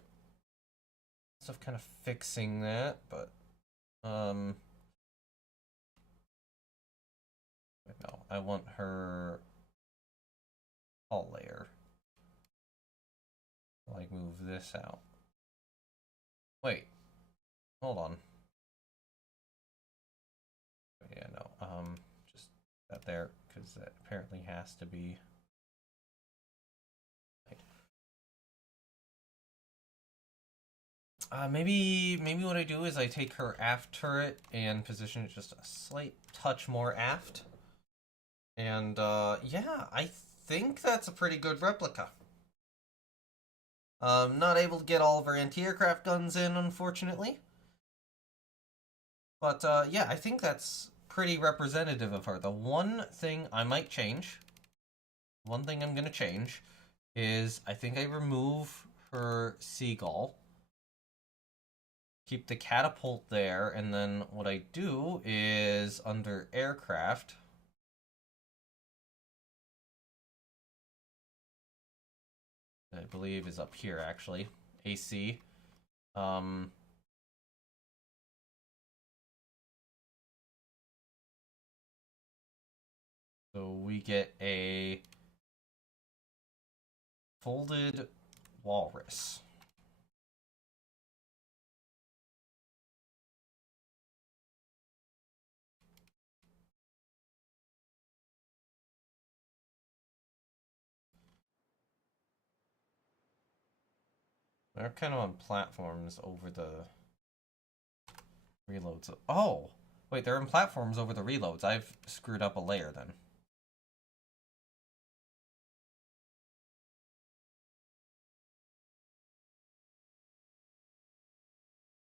stuff kind of fixing that, but no, I want her hull layer. Like move this out. Wait, hold on. Yeah, no, just that there, because that apparently has to be. Maybe what I do is I take her aft turret and position it just a slight touch more aft. And, yeah, I think that's a pretty good replica. Not able to get all of our anti-aircraft guns in, unfortunately. But, yeah, I think that's pretty representative of her. The one thing I might change, one thing I'm gonna change, is I think I remove her seagull. Keep the catapult there, and then what I do is under aircraft, I believe is up here actually, AC. So we get a folded walrus. They're kind of on platforms over the reloads. Oh, wait, they're in platforms over the reloads. I've screwed up a layer then.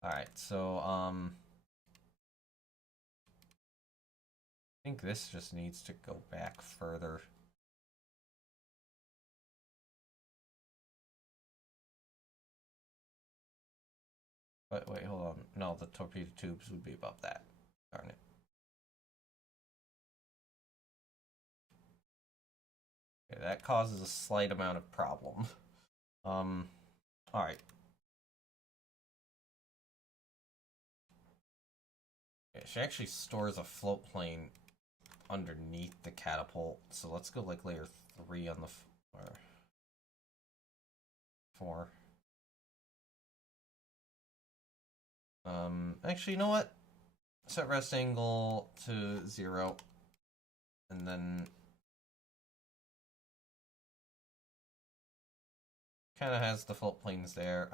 Alright, so, I think this just needs to go back further. But wait, hold on. No, the torpedo tubes would be above that. Darn it. Okay, that causes a slight amount of problem. Alright. Yeah, she actually stores a float plane underneath the catapult. So let's go like layer 3 on the floor. 4. Actually, you know what? Set rest angle to 0. And then kind of has the fault planes there.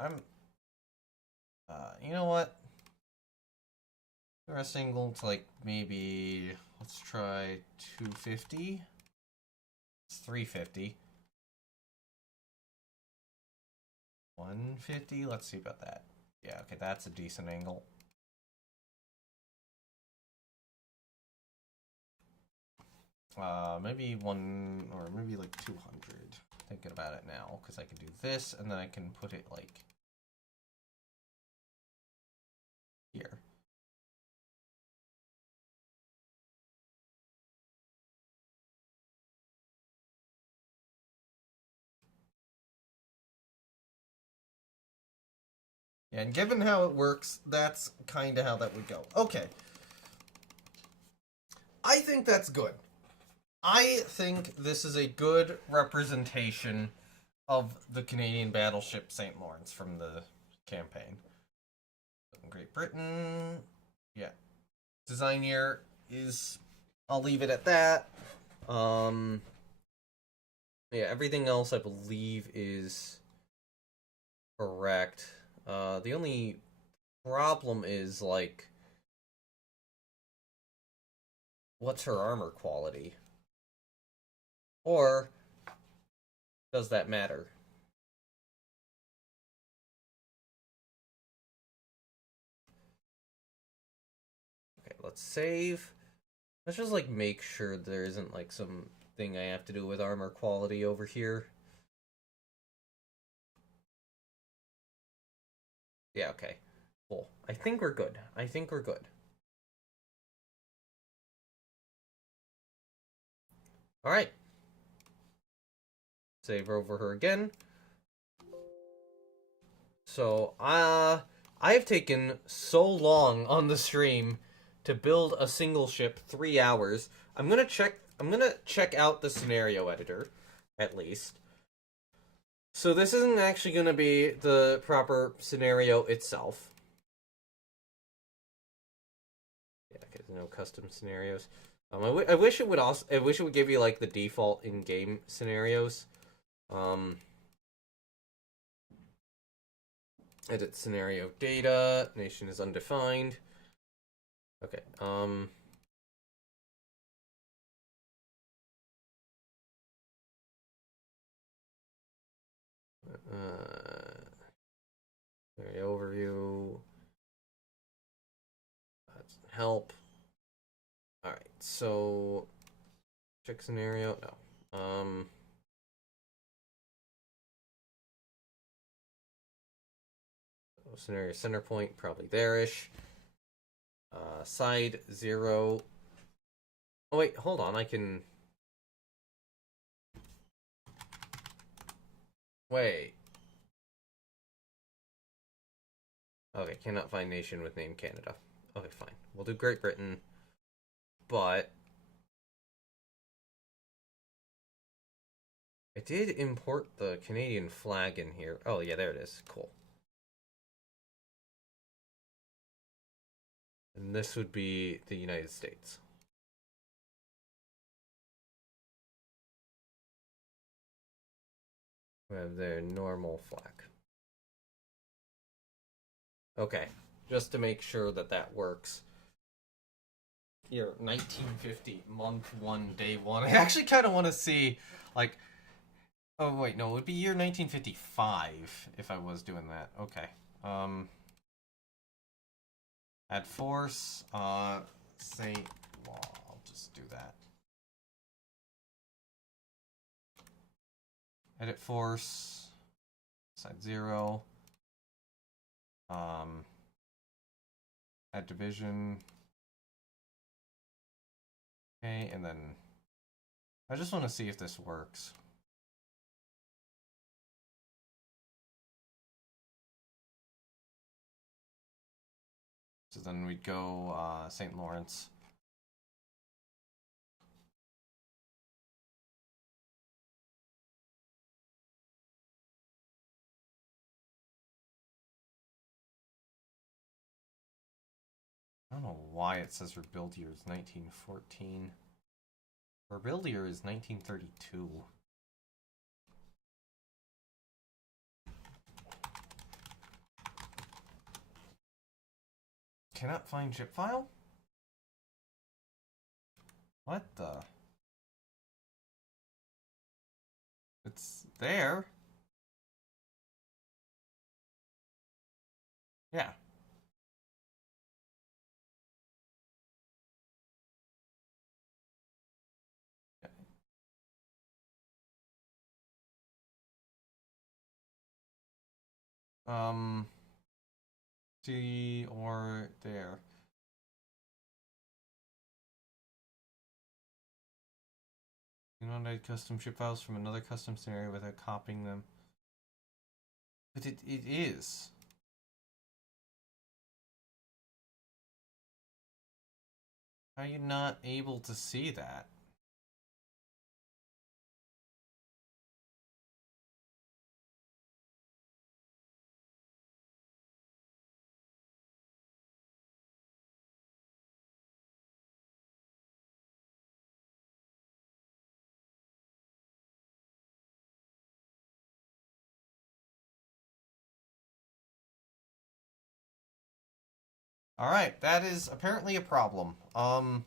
You know what? Rest angle to like maybe, let's try 250. It's 350. 150. Let's see about that. Yeah, okay, that's a decent angle. Maybe one, or maybe like 200. Thinking about it now, because I can do this, and then I can put it like here. Yeah, and given how it works, that's kind of how that would go. Okay. I think that's good. I think this is a good representation of the Canadian battleship St. Lawrence from the campaign. Great Britain, yeah. Design year is, I'll leave it at that. Yeah, everything else I believe is correct. The only problem is, like, what's her armor quality? Or does that matter? Okay, let's save. Let's just, like, make sure there isn't, like, some thing I have to do with armor quality over here. Yeah, okay. Cool. I think we're good. I think we're good. Alright. Save over her again. So, I have taken so long on the stream to build a single ship, 3 hours. I'm gonna check out the scenario editor, at least. So this isn't actually gonna be the proper scenario itself. Yeah, because no custom scenarios. I wish it would also. I wish it would give you like the default in-game scenarios. Edit scenario data. Nation is undefined. Okay. Scenario overview. That's help. All right. So check scenario. No. Scenario center point, probably there-ish. Side 0. Oh, wait, hold on. I can... Wait. Okay, cannot find nation with name Canada. Okay, fine. We'll do Great Britain. But... I did import the Canadian flag in here. Oh, yeah, there it is. Cool. And this would be the United States. We have their normal flag. Okay, just to make sure that that works. Here, 1950, month 1, day 1. I actually kind of want to see, like... Oh, wait, no, it would be year 1955 if I was doing that. Okay. Add force, St. Law. I'll just do that. Edit force, side 0. Add division. Okay, and then I just want to see if this works. So then we'd go St. Lawrence. I don't know why it says her build year is 1914. Her build year is 1932. Cannot find ship file? What the? It's there. Yeah. See or there. You don't add custom ship files from another custom scenario without copying them. But it is. How are you not able to see that? Alright, that is apparently a problem. Hold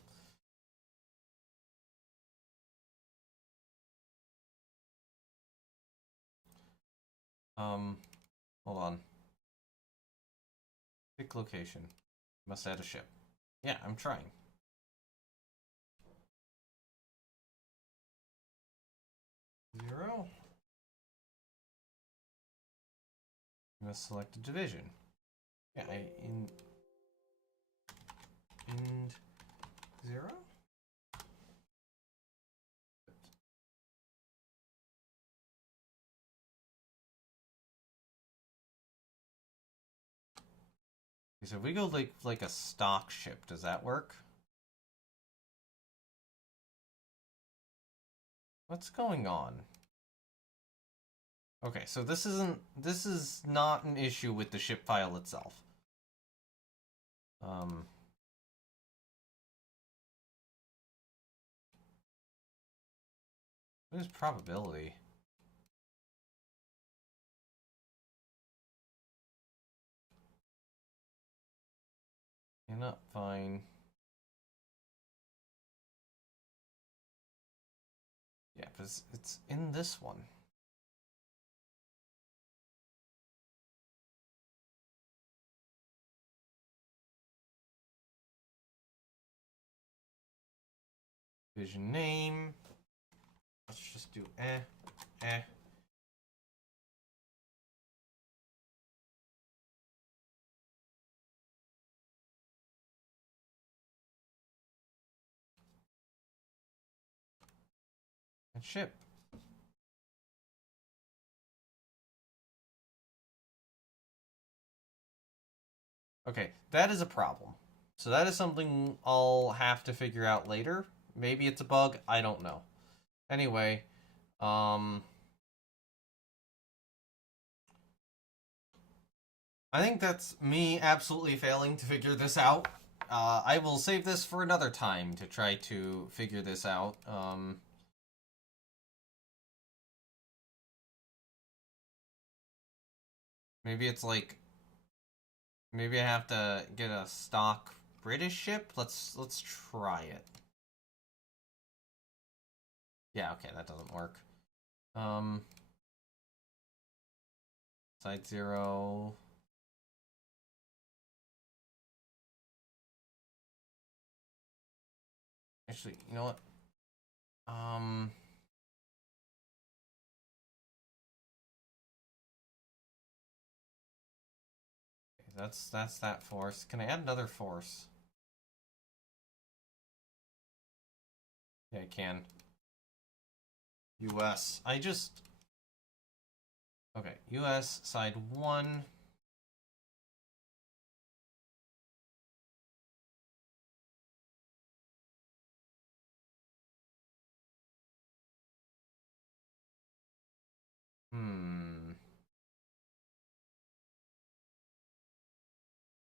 on. Pick location. Must add a ship. Yeah, I'm trying. Zero. You must select a division. Yeah, in zero? So if we go like a stock ship, does that work? What's going on? Okay, so this is not an issue with the ship file itself. What is probability? Cannot find. Yeah, but it's in this one. Division name. Let's just do eh. And ship. Okay, that is a problem. So that is something I'll have to figure out later. Maybe it's a bug, I don't know. Anyway, I think that's me absolutely failing to figure this out. I will save this for another time to try to figure this out. Maybe it's like, maybe I have to get a stock British ship. Let's try it. Yeah, okay, that doesn't work. Side 0. Actually, you know what? That's that force. Can I add another force? Yeah, I can. US. Okay, US side 1.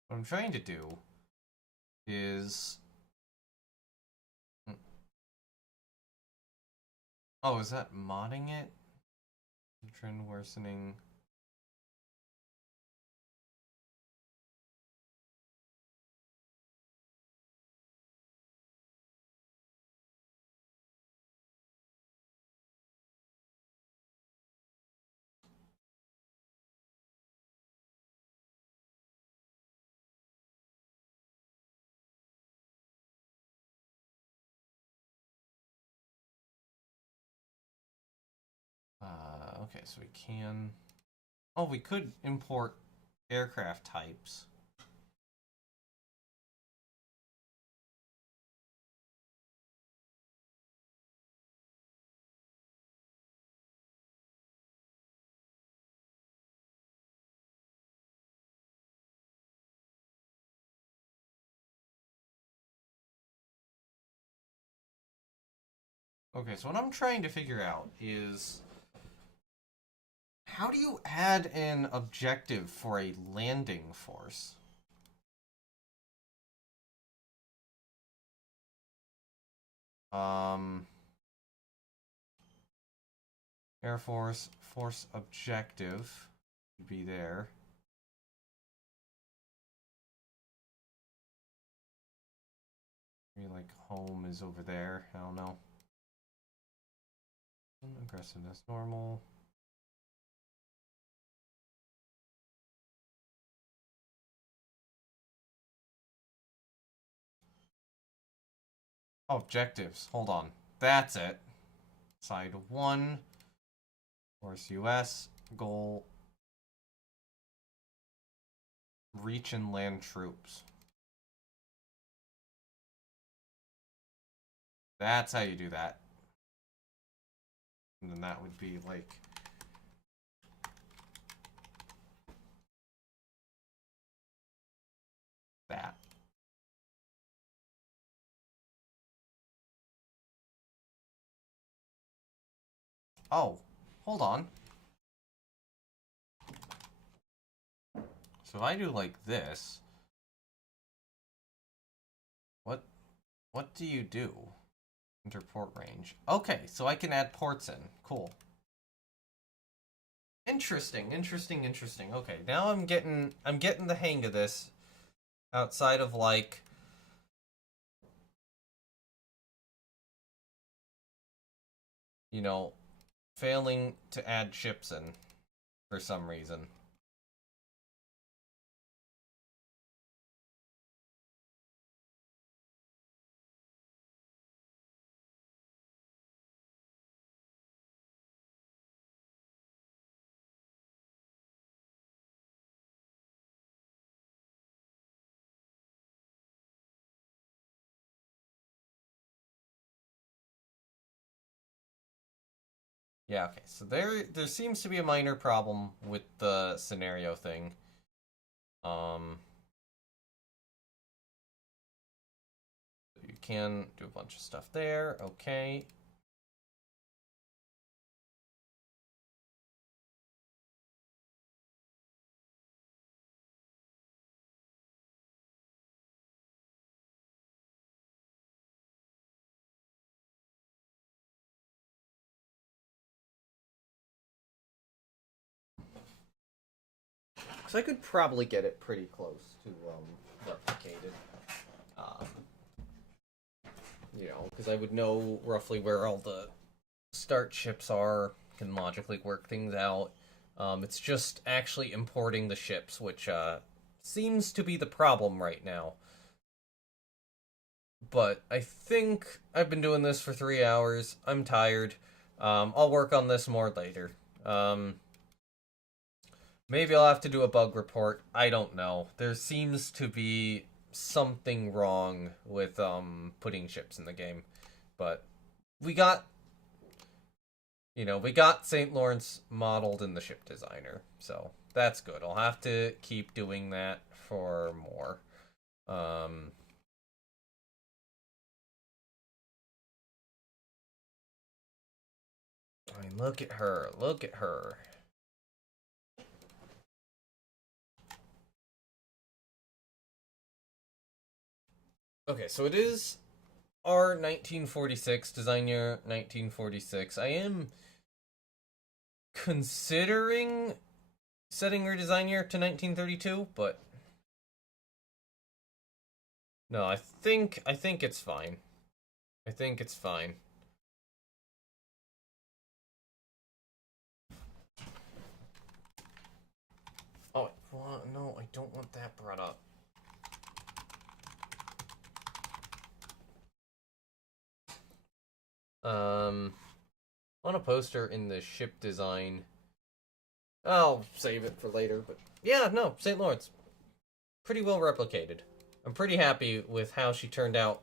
What I'm trying to do is... Oh, is that modding it? Trend worsening. Okay, so we can... Oh, we could import aircraft types. Okay, so what I'm trying to figure out is... How do you add an objective for a landing force? Air Force, force objective would be there. Maybe like home is over there. I don't know. Aggressiveness normal. Oh, objectives. Hold on. That's it. Side 1. Force US. Goal. Reach and land troops. That's how you do that. And then that would be like... that. Oh, hold on. So if I do like this, what do you do? Enter port range. Okay, so I can add ports in. Cool. Interesting. Okay, now I'm getting the hang of this. Outside of like failing to add ships in for some reason. Yeah, okay. So there seems to be a minor problem with the scenario thing. You can do a bunch of stuff there. Okay. So I could probably get it pretty close to replicated. Because I would know roughly where all the start ships are, can logically work things out. It's just actually importing the ships, which seems to be the problem right now. But I think I've been doing this for 3 hours. I'm tired. I'll work on this more later. Maybe I'll have to do a bug report. I don't know. There seems to be something wrong with putting ships in the game. But we got St. Lawrence modeled in the ship designer. So that's good. I'll have to keep doing that for more. I mean, look at her. Look at her. Okay, so it is our 1946, design year 1946. I am considering setting her design year to 1932, but no, I think it's fine. I think it's fine. Oh, well, no, I don't want that brought up. On a poster in the ship design. I'll save it for later, but yeah, no, St. Lawrence, pretty well replicated. I'm pretty happy with how she turned out,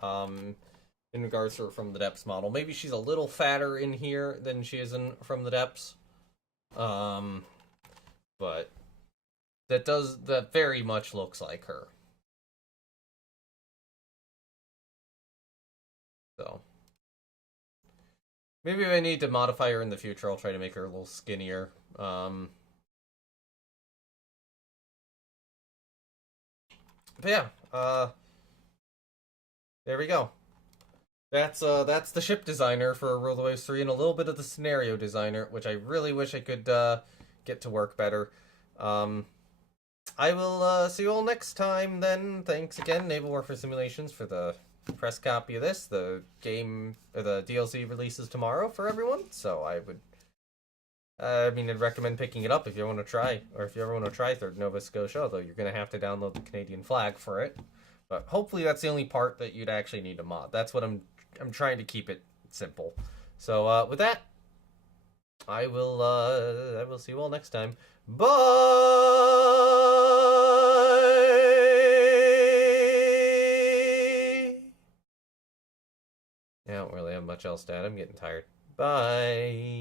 in regards to her From the Depths model. Maybe she's a little fatter in here than she is in From the Depths. Um, but that very much looks like her. So maybe if I need to modify her in the future, I'll try to make her a little skinnier. But yeah, there we go. That's the ship designer for Rule of the Waves 3 and a little bit of the scenario designer, which I really wish I could get to work better. Um, I will see you all next time then. Thanks again, Naval Warfare Simulations, for the press copy of this. The game, or the DLC releases tomorrow for everyone, so I'd recommend picking it up if you want to try, or if you ever want to try Third Nova Scotia, although you're going to have to download the Canadian flag for it. But hopefully that's the only part that you'd actually need to mod. That's what I'm trying to keep it simple. So with that, I will see you all next time. Bye. I don't really have much else to add. I'm getting tired. Bye.